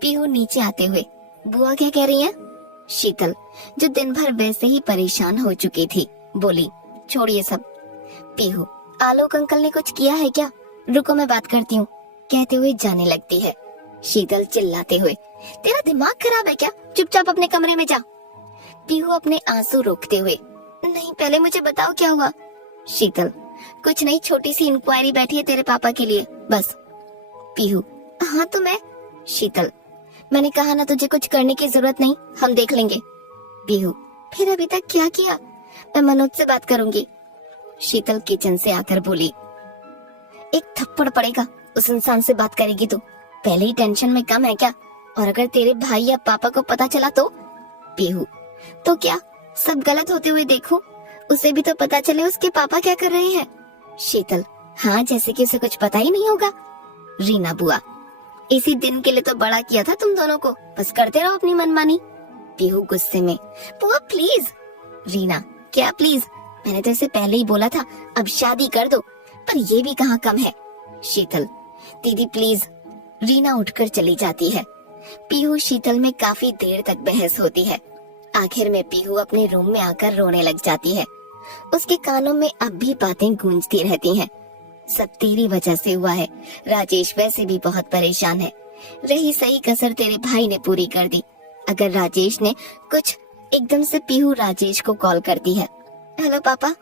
पीहू नीचे आते हुए, बुआ क्या कह रही है? शीतल, जो दिन भर वैसे ही परेशान हो चुकी थी, बोली, छोड़िए सब। पीहू, आलोक अंकल ने कुछ किया है क्या? रुको मैं बात करती हूँ, कहते हुए जाने लगती है। शीतल चिल्लाते हुए, तेरा दिमाग खराब है क्या? चुपचाप अपने कमरे में जा। पीहू अपने आंसू रोकते हुए, नहीं पहले मुझे बताओ क्या हुआ। शीतल, कुछ नहीं, छोटी सी इंक्वायरी बैठी है तेरे पापा के लिए, बस। पीहू, हाँ तो मैं। शीतल, मैंने कहा ना तुझे कुछ करने की जरूरत नहीं, हम देख लेंगे। पीहू, फिर अभी तक क्या किया? मैं मनोज से बात करूंगी। शीतल किचन से आकर बोली, एक थप्पड़ पड़ेगा, उस इंसान से बात करेगी तो? पहले ही टेंशन में कम है क्या? और अगर तेरे भाई या पापा को पता चला तो? पीहू, तो क्या सब गलत होते हुए देखूं? उसे भी तो पता चले उसके पापा क्या कर रहे हैं। शीतल, हाँ, जैसे कि उसे कुछ पता ही नहीं होगा। रीना, बुआ, इसी दिन के लिए तो बड़ा किया था तुम दोनों को, बस करते रहो अपनी मनमानी। पीहू गुस्से में, बुआ प्लीज। रीना, क्या प्लीज? मैंने तो इसे पहले ही बोला था, अब शादी कर दो, पर ये भी कहाँ कम है। शीतल, दीदी प्लीज। रीना उठकर चली जाती है। पीहू शीतल में काफी देर तक बहस होती है। आखिर में पीहू अपने रूम में आकर रोने लग जाती है। उसके कानों में अब भी बातें गूंजती रहती हैं। सब तेरी वजह से हुआ है, राजेश वैसे भी बहुत परेशान है, रही सही कसर तेरे भाई ने पूरी कर दी। अगर राजेश ने कुछ, एकदम से पीहू राजेश को कॉल करती है। हेलो पापा।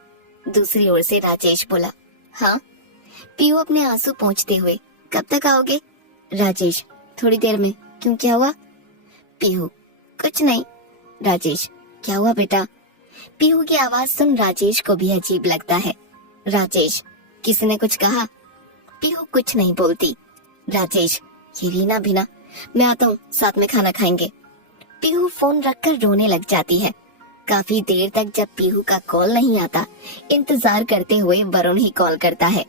दूसरी ओर से राजेश बोला, हाँ। पीहू अपने आंसू पोंछते हुए, कब तक आओगे? राजेश, थोड़ी देर में। क्यों, क्या हुआ? पीहू, कुछ नहीं। राजेश, क्या हुआ बेटा? पीहू की आवाज सुन राजेश को भी अजीब लगता है। राजेश, किसी ने कुछ कहा? पीहू कुछ नहीं बोलती। राजेश, ये रीना भी ना, मैं आता हूँ, साथ में खाना खाएंगे। पीहू फोन रखकर रोने लग जाती है। काफी देर तक जब पीहू का कॉल नहीं आता, इंतजार करते हुए वरुण ही कॉल करता है।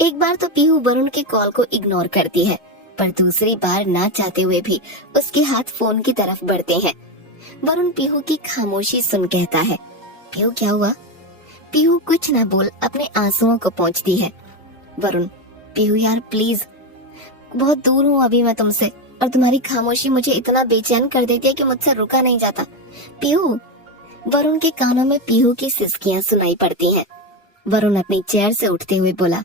एक बार तो पीहू वरुण के कॉल को इग्नोर करती है, पर दूसरी बार ना चाहते हुए भी उसके हाथ फोन की तरफ बढ़ते हैं। वरुण पीहू की खामोशी सुन कहता है, पीहू क्या हुआ? पीहू कुछ ना बोल अपने आंसुओं को पोंछती है। वरुण, पीहू यार प्लीज, बहुत दूर हूँ अभी मैं तुमसे, और तुम्हारी खामोशी मुझे इतना बेचैन कर देती है कि मुझसे रुका नहीं जाता। पीहू। वरुण के कानों में पीहू की सिसकियां सुनाई पड़ती हैं। वरुण अपनी चेयर से उठते हुए बोला,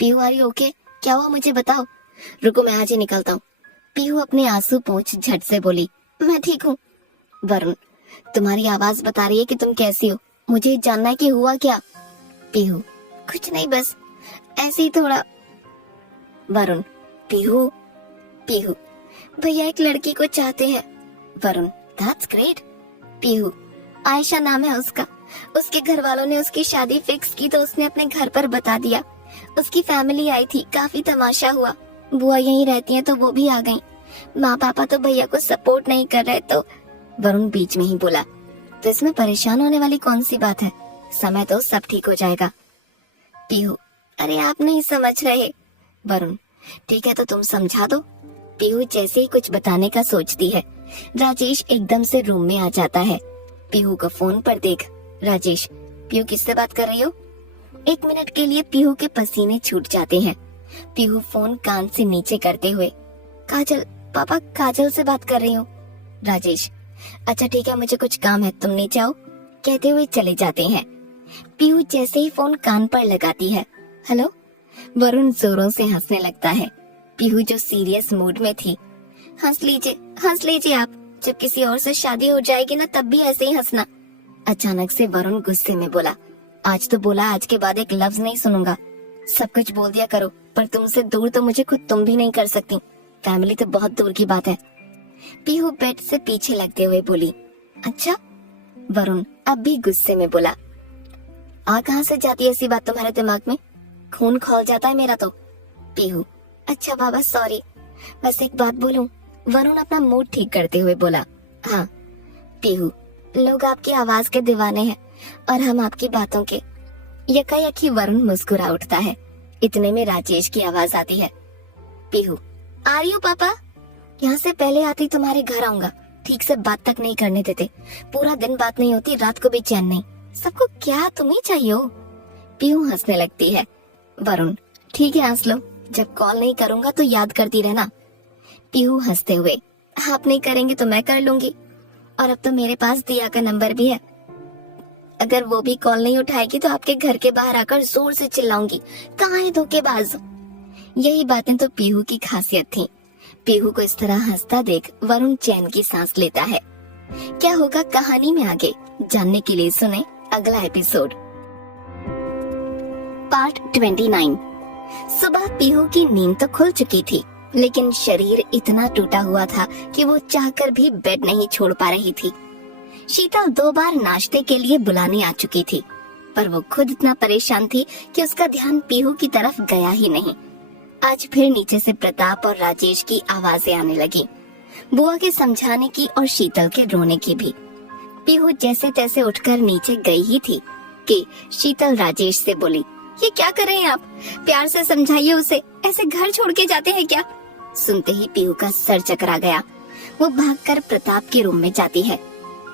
पीहू आर यू ओके? क्या हुआ मुझे बताओ। रुको मैं आज ही निकलता हूँ। पीहू अपने आंसू पोंछ झट से बोली, मैं ठीक हूँ। वरुण, तुम्हारी आवाज बता रही है कि तुम कैसी हो, मुझे जानना है कि हुआ क्या। पीहू, कुछ नहीं, बस ऐसे ही थोड़ा। वरुण, पीहू। पीहू, भैया एक लड़की को चाहते हैं। Varun, that's great. पीहू, आयशा नाम है उसका, उसके घर वालों ने उसकी शादी फिक्स की तो उसने अपने घर पर बता दिया। उसकी फैमिली आई थी, काफी तमाशा हुआ, बुआ यहीं रहती है तो वो भी आ गई। माँ पापा तो भैया को सपोर्ट नहीं कर रहे तो। वरुण बीच में ही बोला, तो इसमें परेशान होने वाली कौन सी बात है, समय तो सब ठीक हो जाएगा। पीहू, अरे आप नहीं समझ रहे। वरुण, ठीक है तो तुम समझा दो। पीहू जैसे ही कुछ बताने का सोचती है, राजेश एकदम से रूम में आ जाता है। पीहू को फोन पर देख, राजेश, पीहू किससे बात कर रही हो? 1 मिनट के लिए पीहू के पसीने छूट जाते हैं। पीहू फोन कान से नीचे करते हुए, काजल, पापा काजल से बात कर रही हूँ। राजेश, अच्छा ठीक है, मुझे कुछ काम है, तुम नीचे आओ, कहते हुए चले जाते हैं। पीहू जैसे ही फोन कान पर लगाती है, हेलो। वरुण जोरों से हंसने लगता है। पीहू जो सीरियस मूड में थी, हंस लीजिए आप, जब किसी और से शादी हो जाएगी ना तब भी ऐसे ही हंसना। अचानक से वरुण गुस्से में बोला, आज तो बोला आज के बाद एक लफ्ज नहीं सुनूंगा। सब कुछ बोल दिया करो, पर तुमसे दूर तो मुझे खुद तुम भी नहीं कर सकती। फैमिली तो बहुत दूर की बात है। पीहू बेड से पीछे लगते हुए बोली, अच्छा। वरुण अब भी गुस्से में बोला, आ कहाँ से जाती है ऐसी बात तुम्हारे दिमाग में? खून खौल जाता है मेरा तो। पीहू, अच्छा बाबा सॉरी। बस एक बात बोलूं? वरुण अपना मूड ठीक करते हुए बोला, हाँ। पीहू, लोग आपकी आवाज के दीवाने हैं और हम आपकी बातों के। यकायकी वरुण मुस्कुरा उठता है। इतने में राजेश की आवाज आती है। पीहू, आ रही हूँ पापा। यहाँ से पहले आती तुम्हारे घर आऊंगा। ठीक से बात तक नहीं करने देते, पूरा दिन बात नहीं होती, रात को भी चैन नहीं। सबको क्या तुम ही चाहिए हो? पीहू हंसने लगती है। वरुण, ठीक है हंस लो, जब कॉल नहीं करूंगा तो याद करती रहना। पीहू हंसते हुए, आप नहीं करेंगे तो मैं कर लूंगी, और अब तो मेरे पास दिया का नंबर भी है। अगर वो भी कॉल नहीं उठाएगी तो आपके घर के बाहर आकर जोर से चिल्लाऊंगी, कहाँ है धोखेबाज। यही बातें तो पीहू की खासियत थी। पीहू को इस तरह हंसता देख वरुण चैन की सांस लेता है। क्या होगा कहानी में आगे जानने के लिए सुने अगला एपिसोड। पार्ट 29। सुबह पीहू की नींद तो खुल चुकी थी, लेकिन शरीर इतना टूटा हुआ था कि वो चाहकर भी बेड नहीं छोड़ पा रही थी। शीतल 2 बार नाश्ते के लिए बुलाने आ चुकी थी, पर वो खुद इतना परेशान थी कि उसका ध्यान पीहू की तरफ गया ही नहीं। आज फिर नीचे से प्रताप और राजेश की आवाजें आने लगी, बुआ के समझाने की और शीतल के रोने की भी। पीहू जैसे तैसे उठकर नीचे गई ही थी कि शीतल राजेश से बोली, ये क्या कर रहे हैं आप? प्यार से समझाइए उसे, ऐसे घर छोड़ के जाते हैं क्या? सुनते ही पीहू का सर चकरा गया। वो भागकर प्रताप के रूम में जाती है।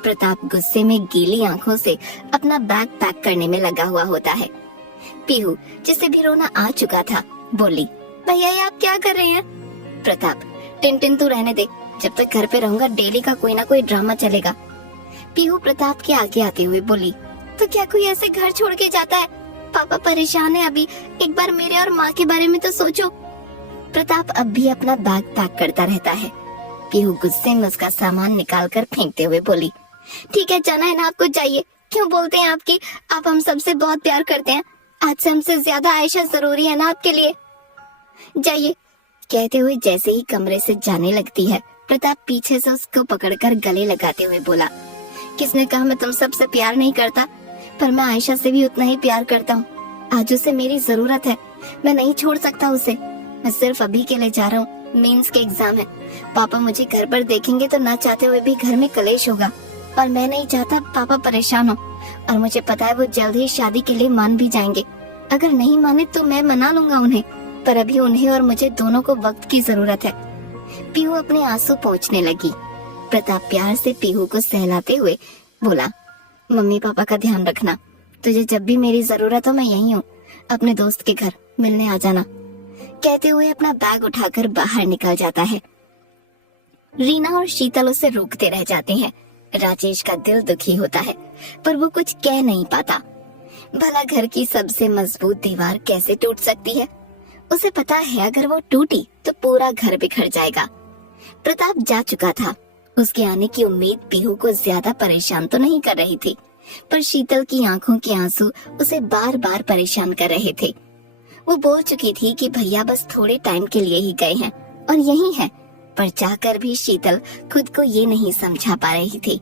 प्रताप गुस्से में गीली आंखों से अपना बैग पैक करने में लगा हुआ होता है। पीहू, जिसे भी रोना आ चुका था, बोली, भैया ये आप क्या कर रहे हैं? प्रताप, टिन तू रहने दे, जब तक घर पे रहूंगा डेली का कोई ना कोई ड्रामा चलेगा। पीहू प्रताप के आगे आते हुए बोली, तो क्या कोई ऐसे घर छोड़ के जाता है? पापा परेशान है अभी, एक बार मेरे और माँ के बारे में तो सोचो। प्रताप अब भी अपना बैग पैक करता रहता है। पीहू गुस्से में उसका सामान निकाल कर फेंकते हुए बोली, ठीक है जाना है ना आपको, जाइए। क्यों बोलते हैं आपकी, आप हम सबसे बहुत प्यार करते हैं। आज से हमसे ज्यादा आयशा जरूरी है ना आपके लिए, जाइए। कहते हुए जैसे ही कमरे से जाने लगती है, प्रताप पीछे से उसको पकड़कर गले लगाते हुए बोला, किसने कहा मैं तुम सबसे प्यार नहीं करता? पर मैं आयशा से भी उतना ही प्यार करता हूँ। आज उसे मेरी जरूरत है, मैं नहीं छोड़ सकता उसे। मैं सिर्फ अभी के लिए जा रहा हूँ, मेंस के एग्जाम है। पापा मुझे घर पर देखेंगे तो ना चाहते हुए भी घर में कलेश होगा, और मैं नहीं चाहता पापा परेशान हो। और मुझे पता है वो जल्द ही शादी के लिए मान भी जाएंगे। अगर नहीं माने तो मैं मना लूंगा उन्हें, पर अभी उन्हें और मुझे दोनों को वक्त की जरूरत है। पीहू अपने आंसू पोंछने लगी। प्रताप प्यार से पीहू को सहलाते हुए बोला, मम्मी पापा का ध्यान रखना। तुझे जब भी मेरी जरूरत हो मैं यहीं हूँ, अपने दोस्त के घर मिलने आ जाना। कहते हुए अपना बैग उठाकर बाहर निकल जाता है। रीना और शीतल उसे रोकते रह जाते हैं। राजेश का दिल दुखी होता है, पर वो कुछ कह नहीं पाता। भला घर की सबसे मजबूत दीवार कैसे टूट सकती है? उसे पता है अगर वो टूटी तो पूरा घर बिखर जाएगा। प्रताप जा चुका था। उसके आने की उम्मीद पीहू को ज्यादा परेशान तो नहीं कर रही थी, पर शीतल की आंखों के आंसू उसे बार बार परेशान कर रहे थे। वो बोल चुकी थी कि भैया बस थोड़े टाइम के लिए ही गए हैं और यही है, पर चाहकर भी शीतल खुद को ये नहीं समझा पा रही थी।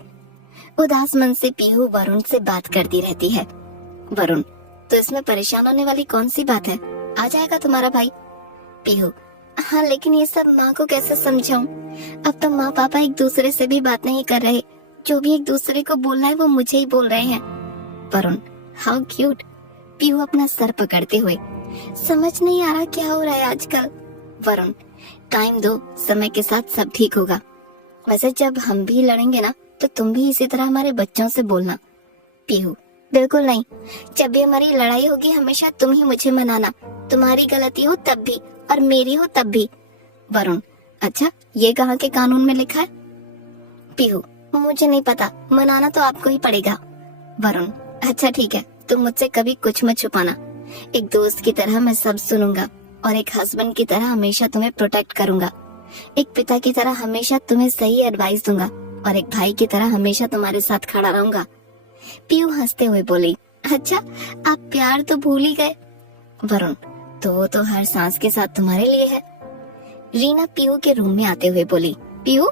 उदास मन से पीहू वरुण से बात करती रहती है। वरुण, तो इसमें परेशान होने वाली कौन सी बात है? आ जाएगा तुम्हारा भाई। पीहू, हाँ लेकिन ये सब माँ को कैसे समझाऊं? अब तो माँ पापा एक दूसरे से भी बात नहीं कर रहे, जो भी एक दूसरे को बोलना है वो मुझे ही बोल रहे हैं। Varun, how cute. पीहू अपना सर पकड़ते हुए, समझ नहीं आ रहा क्या हो रहा है आजकल। वरुण, टाइम दो, समय के साथ सब ठीक होगा। वैसे जब हम भी लड़ेंगे ना तो तुम भी इसी तरह हमारे बच्चों से बोलना। पीहू, बिल्कुल नहीं, जब भी हमारी लड़ाई होगी हमेशा तुम ही मुझे मनाना, तुम्हारी गलती हो तब भी और मेरी हो तब भी। वरुण, अच्छा ये कहाँ के कानून में लिखा है? पीहू, मुझे नहीं पता, मनाना तो आपको ही पड़ेगा। वरुण, अच्छा ठीक है, तुम मुझसे कभी कुछ मत छुपाना, एक दोस्त की तरह मैं सब सुनूंगा। और एक हस्बैंड की तरह हमेशा तुम्हें प्रोटेक्ट करूंगा। एक पिता की तरह हमेशा तुम्हें सही एडवाइस दूंगा और एक भाई की तरह हमेशा तुम्हारे साथ खड़ा रहूंगा। पीयू हंसते हुए बोली, अच्छा आप प्यार तो भूल ही गए। वरुण, तो वो तो हर सांस के साथ तुम्हारे लिए है। रीना पीयू के रूम में आते हुए बोली, पीयू।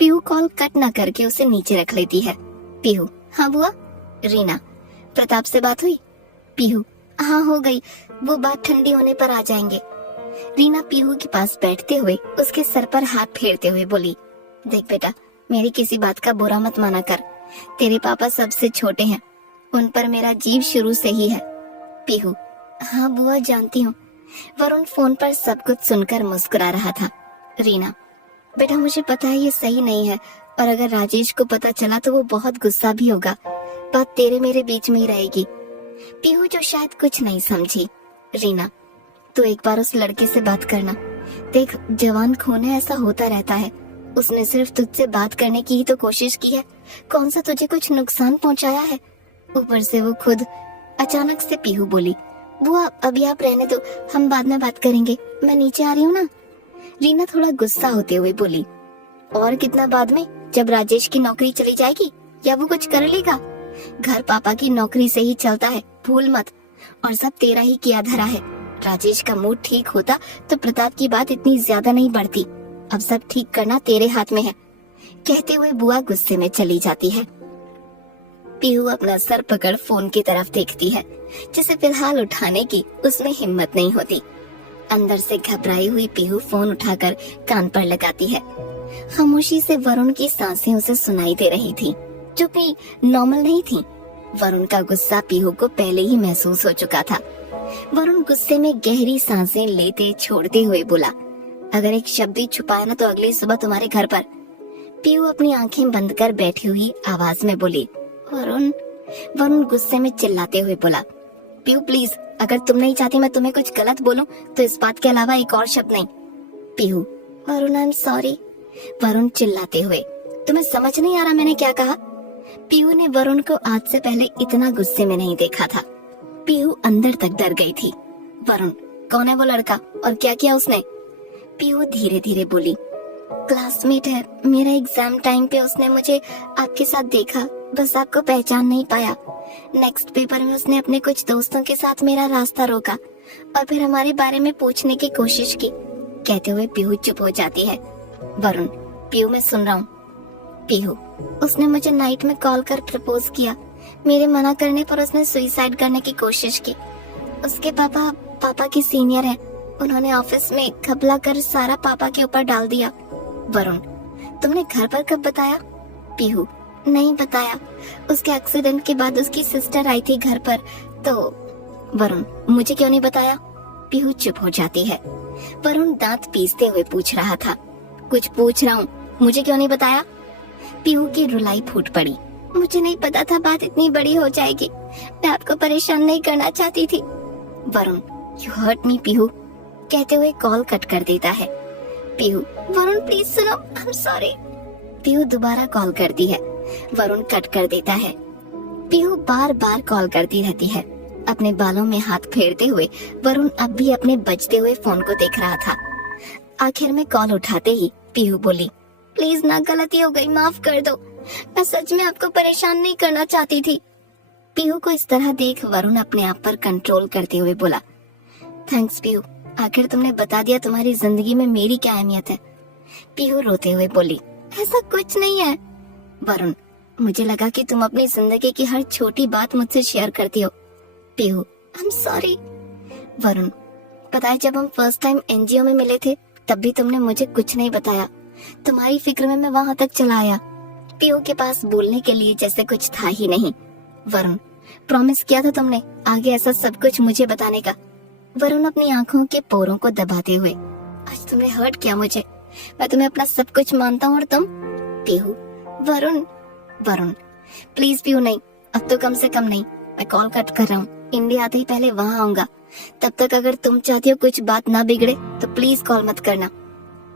पीयू कॉल कट ना करके उसे नीचे रख लेती है। पीयू, हाँ बुआ। रीना, प्रताप से बात हुई? पीयू, हाँ हो गई, वो बात ठंडी होने पर आ जाएंगे। रीना पीयू के पास बैठते हुए उसके सर पर हाथ फेरते हुए बोली, देख बेटा, मेरी किसी बात का बुरा मत माना कर। तेरे पापा सबसे छोटे हैं, उन पर मेरा जीव शुरू से ही है। पीयू, हाँ बुआ जानती हूँ। वरुण फोन पर सब कुछ सुनकर मुस्कुरा रहा था। रीना, बेटा मुझे पता है ये सही नहीं है और अगर राजेश को पता चला तो वो बहुत गुस्सा भी होगा। बात तेरे मेरे बीच में ही रहेगी। पीहू जो शायद कुछ नहीं समझी। रीना, तू एक बार उस लड़के से बात करना। देख, जवान खून है, ऐसा होता रहता है। उसने सिर्फ तुझसे बात करने की ही तो कोशिश की है, कौन सा तुझे कुछ नुकसान पहुंचाया है। ऊपर से वो खुद। अचानक से पीहू बोली, बुआ अभी आप रहने दो, हम बाद में बात करेंगे, मैं नीचे आ रही हूँ ना। रीना थोड़ा गुस्सा होते हुए बोली, और कितना बाद में, जब राजेश की नौकरी चली जाएगी या वो कुछ कर लेगा? घर पापा की नौकरी से ही चलता है, भूल मत। और सब तेरा ही किया धरा है। राजेश का मूड ठीक होता तो प्रताप की बात इतनी ज्यादा नहीं बढ़ती। अब सब ठीक करना तेरे हाथ में है। कहते हुए बुआ गुस्से में चली जाती है। पीहू अपना सर पकड़ फोन की तरफ देखती है, जिसे फिलहाल उठाने की उसमें हिम्मत नहीं होती। अंदर से घबराई हुई पीहू फोन उठाकर कान पर लगाती है। खामोशी से वरुण की सांसें उसे सुनाई दे रही थी, जो भी नॉर्मल नहीं थी। वरुण का गुस्सा पीहू को पहले ही महसूस हो चुका था। वरुण गुस्से में गहरी सांसें लेते छोड़ते हुए बोला, अगर एक शब्द ही छुपाया ना तो अगली सुबह तुम्हारे घर पर। पीहू अपनी आंखें बंद कर बैठी हुई आवाज में बोली, वरुण। वरुण गुस्से में चिल्लाते हुए बोला, पीहू प्लीज, अगर तुम नहीं चाहती मैं तुम्हें कुछ गलत बोलूं तो इस बात के अलावा एक और शब्द नहीं। Pihu, Varun I am sorry. Varun चिल्लाते हुए, तुम्हें समझ नहीं आ रहा मैंने क्या कहा? पीहू ने वरुण को आज से पहले इतना गुस्से में नहीं देखा था। पीहू अंदर तक डर गई थी। वरुण, कौन है वो लड़का और क्या किया उसने? पीहू धीरे धीरे बोली, क्लासमेट है मेरा। एग्जाम टाइम पे उसने मुझे आपके साथ देखा, बस आपको पहचान नहीं पाया। नेक्स्ट पेपर में उसने अपने कुछ दोस्तों के साथ मेरा रास्ता रोका और फिर हमारे बारे में पूछने की कोशिश की। कहते हुए पीहू चुप हो जाती है। वरुण, पीहू मैं सुन रहा हूँ। पीहू, उसने मुझे नाइट में कॉल कर प्रपोज किया। मेरे मना करने पर उसने सुसाइड करने की कोशिश की। उसके पापा की सीनियर है, उन्होंने ऑफिस में घपला कर सारा पापा के ऊपर डाल दिया। वरुण, तुमने घर पर कब बताया? पीहू, नहीं बताया। उसके एक्सीडेंट के बाद उसकी सिस्टर आई थी घर पर तो। वरुण, मुझे क्यों नहीं बताया? पीहू चुप हो जाती है। वरुण दांत पीसते हुए पूछ रहा था, कुछ पूछ रहा हूँ, मुझे क्यों नहीं बताया? पीहू की रुलाई फूट पड़ी, मुझे नहीं पता था बात इतनी बड़ी हो जाएगी। मैं आपको परेशान नहीं करना चाहती थी। Varun, you hurt me Pihu. कहते हुए कॉल कट कर देता है। पीहू, वरुण प्लीज सुनो, आई एम सॉरी। पीहू दोबारा कॉल करती है। वरुण कट कर देता है। पीहू बार बार कॉल करती रहती है। अपने बालों में हाथ फेरते हुए वरुण अब भी अपने बजते हुए फोन को देख रहा था। आखिर में कॉल उठाते ही पीहू बोली, प्लीज ना, गलती हो गई, माफ कर दो। मैं सच में आपको परेशान नहीं करना चाहती थी। पीहू को इस तरह देख वरुण अपने आप पर कंट्रोल करते हुए बोला, थैंक्स पीहू, आखिर तुमने बता दिया तुम्हारी जिंदगी में मेरी क्या अहमियत है। पीहू रोते हुए बोली, ऐसा कुछ नहीं है। वरुण, मुझे लगा कि तुम अपनी जिंदगी की हर छोटी बात मुझसे शेयर करती हो। Pihu, I am sorry. Varun, पता है जब हम फर्स्ट टाइम एनजीओ में मिले थे तब भी तुमने मुझे कुछ नहीं बताया। तुम्हारी फिक्र में मैं वहां तक चला आया। पीहू के पास बोलने के लिए जैसे कुछ था ही नहीं। वरुण, प्रॉमिस किया था तुमने आगे ऐसा सब कुछ मुझे बताने का। वरुण अपनी आंखों के पोरों को दबाते हुए, आज तुमने हर्ट किया मुझे। मैं तुम्हें अपना सब कुछ मानता हूँ और तुम? पीहू, वरुण। वरुण, प्लीज पीहू नहीं, अब तो कम से कम नहीं। मैं कॉल कट कर रहा हूँ, इंडिया आते ही पहले वहाँ आऊंगा। तब तक अगर तुम चाहती हो कुछ बात ना बिगड़े तो प्लीज कॉल मत करना।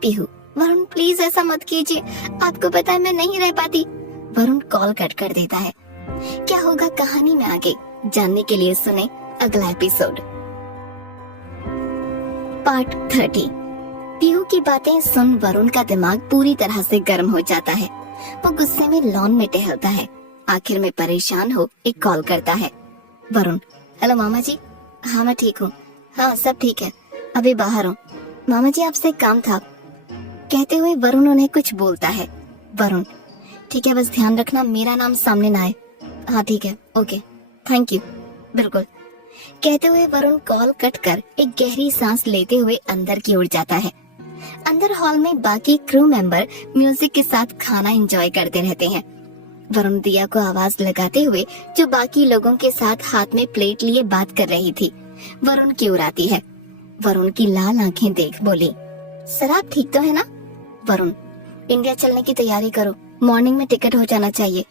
पीहू, वरुण प्लीज ऐसा मत कीजिए, आपको पता है मैं नहीं रह पाती। वरुण कॉल कट कर देता है। क्या होगा कहानी में आगे जानने के लिए सुने अगला एपिसोड। पार्ट 30। पीहू की बातें सुन वरुण का दिमाग पूरी तरह से गर्म हो जाता है। वो गुस्से में लॉन में टहलता है। आखिर में परेशान हो एक कॉल करता है। वरुण, हेलो मामा जी। हाँ मैं ठीक हूँ। हाँ सब ठीक है, अभी बाहर हूँ। मामा जी आपसे एक काम था, कहते हुए वरुण उन्हें कुछ बोलता है। वरुण, ठीक है, बस ध्यान रखना मेरा नाम सामने ना आए। हाँ ठीक है, ओके, थैंक यू। बिल्कुल, कहते हुए वरुण कॉल कट कर एक गहरी सांस लेते हुए अंदर की ओर जाता है। अंदर हॉल में बाकी क्रू मेंबर म्यूजिक के साथ खाना एंजॉय करते रहते हैं। वरुण दिया को आवाज लगाते हुए, जो बाकी लोगों के साथ हाथ में प्लेट लिए बात कर रही थी, वरुण की ओर आती है। वरुण की लाल आंखें देख बोली, सर आप ठीक तो है ना? वरुण, इंडिया चलने की तैयारी करो, मॉर्निंग में टिकट हो जाना चाहिए,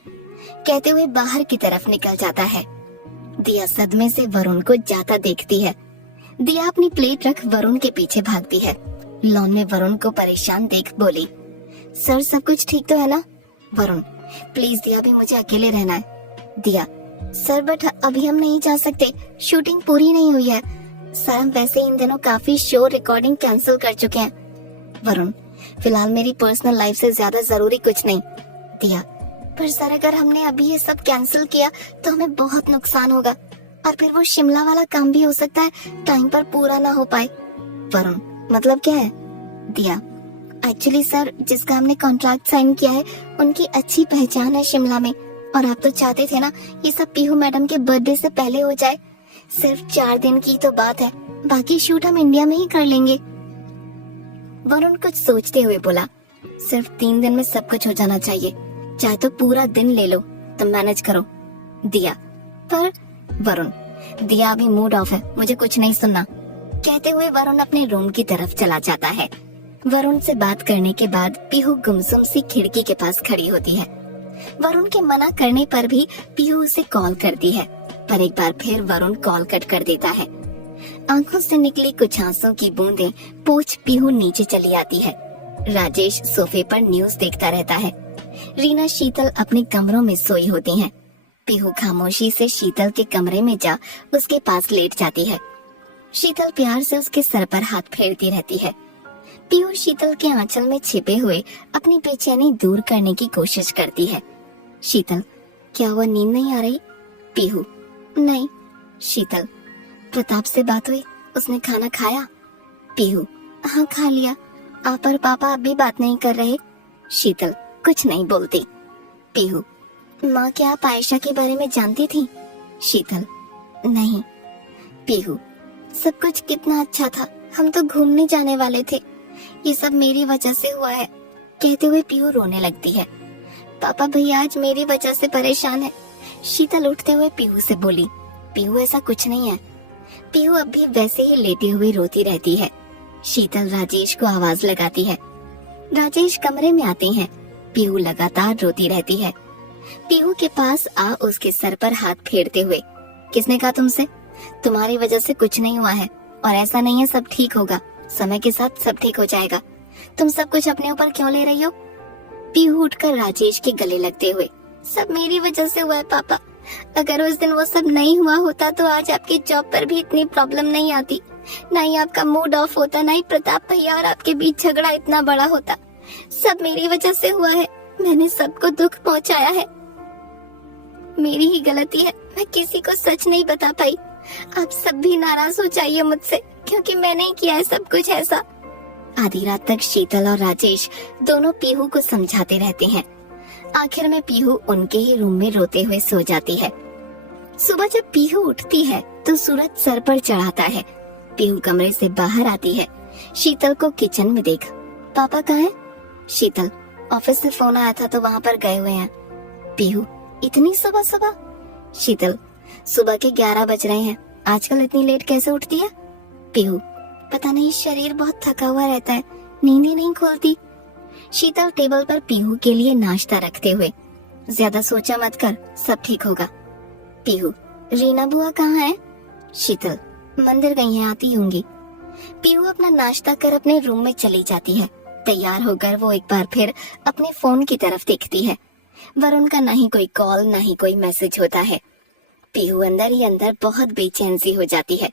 कहते हुए बाहर की तरफ निकल जाता है। दिया सदमे से वरुण को जाता देखती है। दिया अपनी प्लेट रख वरुण के पीछे भागती है। लॉन में वरुण को परेशान देख बोली, सर सब कुछ ठीक तो है ना? वरुण, प्लीज दिया, भी मुझे अकेले रहना है। दिया, सर बट अभी हम नहीं जा सकते, शूटिंग पूरी नहीं हुई है। सर हम वैसे इन दिनों काफी शो रिकॉर्डिंग कैंसिल कर चुके हैं। वरुण, फिलहाल मेरी पर्सनल लाइफ से ज्यादा जरूरी कुछ नहीं। दिया, पर सर अगर हमने अभी ये सब कैंसिल किया तो हमें बहुत नुकसान होगा, और फिर वो शिमला वाला काम भी हो सकता है टाइम पर पूरा ना हो पाए। वरुण, मतलब क्या है? दिया, एक्चुअली सर जिसका हमने कॉन्ट्रैक्ट साइन किया है उनकी अच्छी पहचान है शिमला में, और आप तो चाहते थे ना ये सब पीहू मैडम के बर्थडे से पहले हो जाए। सिर्फ 4 दिन की तो बात है, बाकी शूट हम इंडिया में ही कर लेंगे। वरुण कुछ सोचते हुए बोला, सिर्फ 3 दिन में सब कुछ हो जाना चाहिए, चाहे तो पूरा दिन ले लो, तुम मैनेज करो। दिया, पर वरुण, दिया अभी मूड ऑफ है, मुझे कुछ नहीं सुनना, कहते हुए वरुण अपने रूम की तरफ चला जाता है। वरुण से बात करने के बाद पीहू गुमसुम सी खिड़की के पास खड़ी होती है। वरुण के मना करने पर भी पीहू उसे कॉल करती है, पर एक बार फिर वरुण कॉल कट कर देता है। आंखों से निकली कुछ आंसू की बूंदें पोंछ पीहू नीचे चली आती है। राजेश सोफे पर न्यूज देखता रहता है। रीना शीतल अपने कमरों में सोई होती हैं। पीहू खामोशी से शीतल के कमरे में जा उसके पास लेट जाती है। शीतल प्यार से उसके सर पर हाथ फेरती रहती है। पीहू शीतल के आंचल में छिपे हुए अपनी बेचैनी दूर करने की कोशिश करती है। शीतल, क्या हुआ, नींद नहीं आ रही? पीहू, नहीं। शीतल, प्रताप से बात हुई, उसने खाना खाया? पीहू, हाँ खा लिया। आप और पापा अब भी बात नहीं कर रहे? शीतल, कुछ नहीं बोलती। पीहू, माँ क्या आप आयशा के बारे में जानती थी? शीतल, नहीं। पीहू, सब कुछ कितना अच्छा था, हम तो घूमने जाने वाले थे, ये सब मेरी वजह से हुआ है, कहते हुए पीहू रोने लगती है। पापा भैया आज मेरी वजह से परेशान है। शीतल उठते हुए पीहू से बोली, पीहू ऐसा कुछ नहीं है। पीहू अब भी वैसे ही लेटी हुई रोती रहती है। शीतल राजेश को आवाज लगाती है। राजेश कमरे में आते हैं। पीहू लगातार रोती रहती है। पीहू के पास आ उसके सर पर हाथ फेरते हुए, किसने कहा तुमसे? तुम्हारी वजह से कुछ नहीं हुआ है, और ऐसा नहीं है, सब ठीक होगा, समय के साथ सब ठीक हो जाएगा। तुम सब कुछ अपने ऊपर क्यों ले रही हो? पीहू उठकर राजेश के गले लगते हुए, सब मेरी वजह से हुआ है पापा, अगर उस दिन वो सब नहीं हुआ होता तो आज आपकी जॉब पर भी इतनी प्रॉब्लम नहीं आती, ना ही आपका मूड ऑफ होता, ना ही प्रताप भैया और आपके बीच झगड़ा इतना बड़ा होता। सब मेरी वजह से हुआ है, मैंने सबको दुख पहुंचाया है, मेरी ही गलती है, मैं किसी को सच नहीं बता पाई। आप सब भी नाराज हो जाइए मुझसे, क्योंकि मैंने ही किया है सब कुछ ऐसा। आधी रात तक शीतल और राजेश दोनों पीहू को समझाते रहते हैं। आखिर में पीहू उनके ही रूम में रोते हुए सो जाती है। सुबह जब पीहू उठती है तो सूरज सर पर चढ़ाता है। पीहू कमरे से बाहर आती है। शीतल को किचन में देख, पापा कहाँ हैं? शीतल, ऑफिस से फोन आया था तो वहाँ पर गए हुए हैं। पीहू, इतनी सुबह सुबह? शीतल, सुबह के 11 बज रहे हैं, आजकल इतनी लेट कैसे उठती है? पीहू, पता नहीं, शरीर बहुत थका हुआ रहता है, नींद ही नहीं खुलती। शीतल टेबल पर पीहू के लिए नाश्ता रखते हुए, ज्यादा सोचा मत कर, सब ठीक होगा। पीहू, रीना बुआ कहाँ है? शीतल, मंदिर गई हैं, आती होंगी। पीहू अपना नाश्ता कर अपने रूम में चली जाती है। तैयार होकर वो एक बार फिर अपने फोन की तरफ देखती है। वरुण का ना ही कोई कॉल, ना ही कोई मैसेज होता है। पीहू अंदर ही अंदर बहुत बेचैन सी हो जाती है।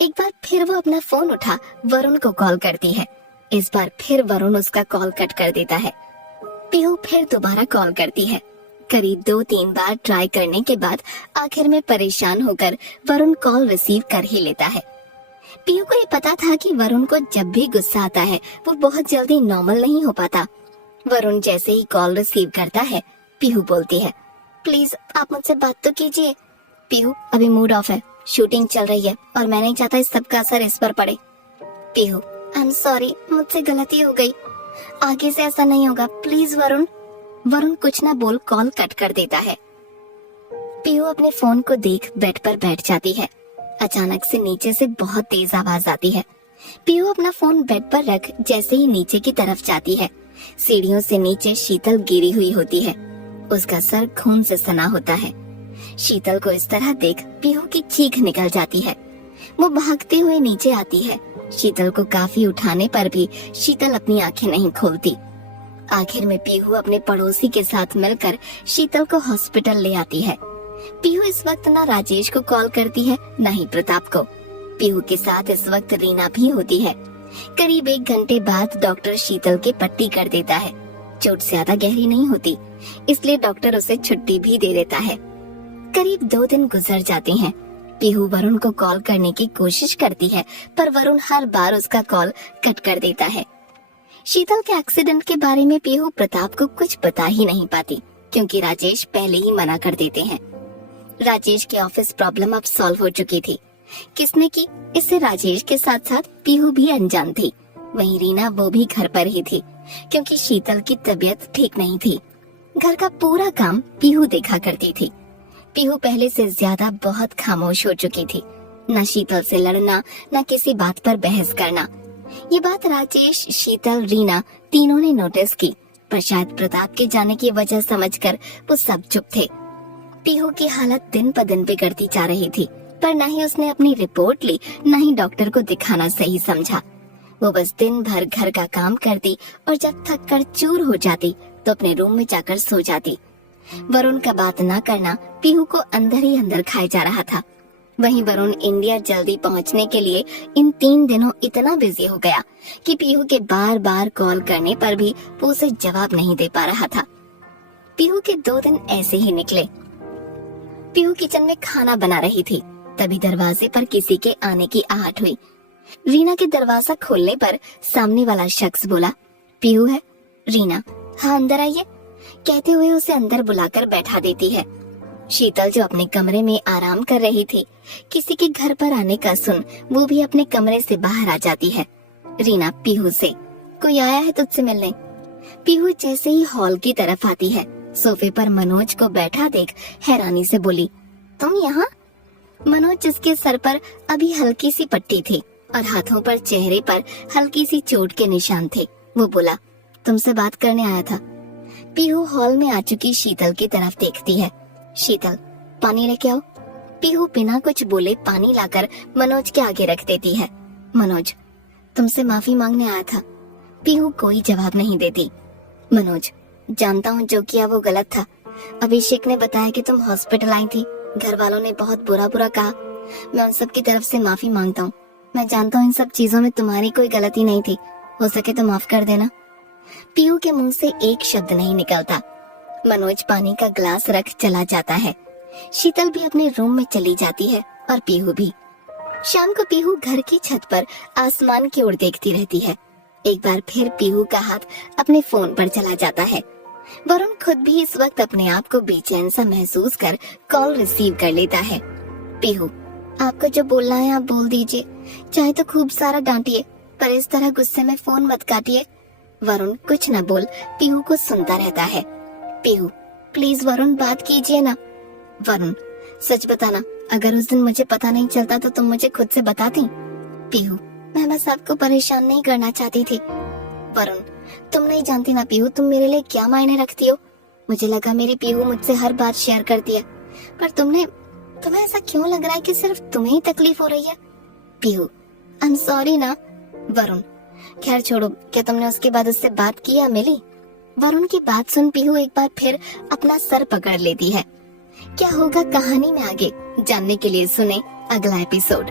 एक बार फिर वो अपना फोन उठा वरुण को कॉल करती है। इस बार फिर वरुण उसका कॉल कट कर देता है। पीहू फिर दोबारा कॉल करती है। करीब 2-3 बार ट्राई करने के बाद आखिर में परेशान होकर वरुण कॉल रिसीव कर ही लेता है। पीहू को ये पता था कि वरुण को जब भी गुस्सा आता है वो बहुत जल्दी नॉर्मल नहीं हो पाता। वरुण जैसे ही कॉल रिसीव करता है, पीहू बोलती है, प्लीज आप मुझसे बात तो कीजिए। पीहू, अभी मूड ऑफ है, शूटिंग चल रही है और मैं नहीं चाहता इस सब का असर इस पर पड़े। पीहू, आई एम सॉरी, मुझसे गलती हो गई, आगे से ऐसा नहीं होगा, प्लीज वरुण। वरुण कुछ ना बोल कॉल कट कर देता है। पीहू अपने फोन को देख बेड पर बैठ जाती है। अचानक से नीचे से बहुत तेज आवाज आती है। पीहू अपना फोन बेड पर रख जैसे ही नीचे की तरफ जाती है, सीढ़ियों से नीचे शीतल गिरी हुई होती है। उसका सर खून से सना होता है। शीतल को इस तरह देख पीहू की चीख निकल जाती है। वो भागते हुए नीचे आती है। शीतल को काफी उठाने पर भी शीतल अपनी आंखें नहीं खोलती। आखिर में पीहू अपने पड़ोसी के साथ मिलकर शीतल को हॉस्पिटल ले आती है। पीहू इस वक्त ना राजेश को कॉल करती है न ही प्रताप को। पीहू के साथ इस वक्त रीना भी होती है। करीब 1 घंटे बाद डॉक्टर शीतल की पट्टी कर देता है। चोट ज्यादा गहरी नहीं होती, इसलिए डॉक्टर उसे छुट्टी भी दे देता है। करीब 2 दिन गुजर जाते हैं। पीहू वरुण को कॉल करने की कोशिश करती है, पर वरुण हर बार उसका कॉल कट कर देता है। शीतल के एक्सीडेंट के बारे में पीहू प्रताप को कुछ बता ही नहीं पाती, क्योंकि राजेश पहले ही मना कर देते हैं। राजेश की ऑफिस प्रॉब्लम अब सॉल्व हो चुकी थी। किसने की, इससे राजेश के साथ साथ पीहू भी अनजान थी। वहीं रीना, वो भी घर पर ही थी, क्योंकि शीतल की तबीयत ठीक नहीं थी। घर का पूरा काम पीहू देखा करती थी। पीहू पहले से ज्यादा बहुत खामोश हो चुकी थी। न शीतल से लड़ना, न किसी बात पर बहस करना। ये बात राजेश, शीतल, रीना तीनों ने नोटिस की, पर शायद प्रताप के जाने की वजह समझकर वो सब चुप थे। पीहू की हालत दिन प दिन बिगड़ती जा रही थी, पर न ही उसने अपनी रिपोर्ट ली, न ही डॉक्टर को दिखाना सही समझा। वो बस दिन भर घर का काम करती और जब थक कर चूर हो जाती तो अपने रूम में जाकर सो जाती। वरुण का बात न करना पीहू को अंदर ही अंदर खाए जा रहा था। वहीं वरुण इंडिया जल्दी पहुंचने के लिए इन 3 दिनों इतना बिजी हो गया कि पीहू के बार बार कॉल करने पर भी वो उसे जवाब नहीं दे पा रहा था। पीहू के 2 दिन ऐसे ही निकले। पीहू किचन में खाना बना रही थी, तभी दरवाजे पर किसी के आने की आहट हुई। रीना के दरवाजा खोलने पर सामने वाला शख्स बोला, पीहू है? रीना, हाँ अंदर आइए, कहते हुए उसे अंदर बुलाकर बैठा देती है। शीतल, जो अपने कमरे में आराम कर रही थी, किसी के घर पर आने का सुन वो भी अपने कमरे से बाहर आ जाती है। रीना पीहू से, कोई आया है तुझसे मिलने? पीहू जैसे ही हॉल की तरफ आती है, सोफे पर मनोज को बैठा देख हैरानी से बोली, तुम यहाँ? मनोज, जिसके सर पर अभी हल्की सी पट्टी थी और हाथों पर, चेहरे पर हल्की सी चोट के निशान थे, वो बोला, तुमसे बात करने आया था। पीहू हॉल में आ चुकी शीतल की तरफ देखती है। शीतल, पानी लेके आओ। पीहू बिना कुछ बोले पानी लाकर मनोज के आगे रख देती है। मनोज, तुमसे माफी मांगने आया था। पीहू कोई जवाब नहीं देती। मनोज, जानता हूँ जो किया वो गलत था। अभिषेक ने बताया कि तुम हॉस्पिटल आई थी, घर वालों ने बहुत बुरा बुरा कहा। मैं उन सब की तरफ से माफी मांगता हूँ। मैं जानता हूँ इन सब चीजों में तुम्हारी कोई गलती नहीं थी, हो सके तो माफ कर देना। पीहू के मुंह से एक शब्द नहीं निकलता। मनोज पानी का ग्लास रख चला जाता है। शीतल भी अपने रूम में चली जाती है और पीहू भी। शाम को पीहू घर की छत पर आसमान की ओर देखती रहती है। एक बार फिर पीहू का हाथ अपने फोन पर चला जाता है। वरुण खुद भी इस वक्त अपने आप को बेचैन सा महसूस कर कॉल रिसीव कर लेता है। पीहू, आपको जो बोलना है आप बोल दीजिए, चाहे तो खूब सारा डांटिए, पर इस तरह गुस्से में फोन मत काटिए। वरुण कुछ न बोल पीहू को सुनता रहता है। पीहू, प्लीज वरुण, बात कीजिए ना। वरुण, सच बताना, अगर उस दिन मुझे पता नहीं चलता तो तुम मुझे खुद से बताती। पीहू, मैं बस आपको परेशान नहीं करना चाहती थी। वरुण, तुम नहीं जानती ना पीहू, तुम मेरे लिए क्या मायने रखती हो। मुझे लगा मेरी पीहू मुझसे हर बात शेयर करती है, पर तुम्हें ऐसा क्यों लग रहा है कि सिर्फ तुम्हें ही तकलीफ हो रही है? पीहू, आई एम सॉरी ना। वरुण, खैर छोड़ो, क्या तुमने उसके बाद उससे बात की या मिली? वरुण की बात सुन पीहू एक बार फिर अपना सर पकड़ लेती है। क्या होगा कहानी में आगे जानने के लिए सुने अगला एपिसोड।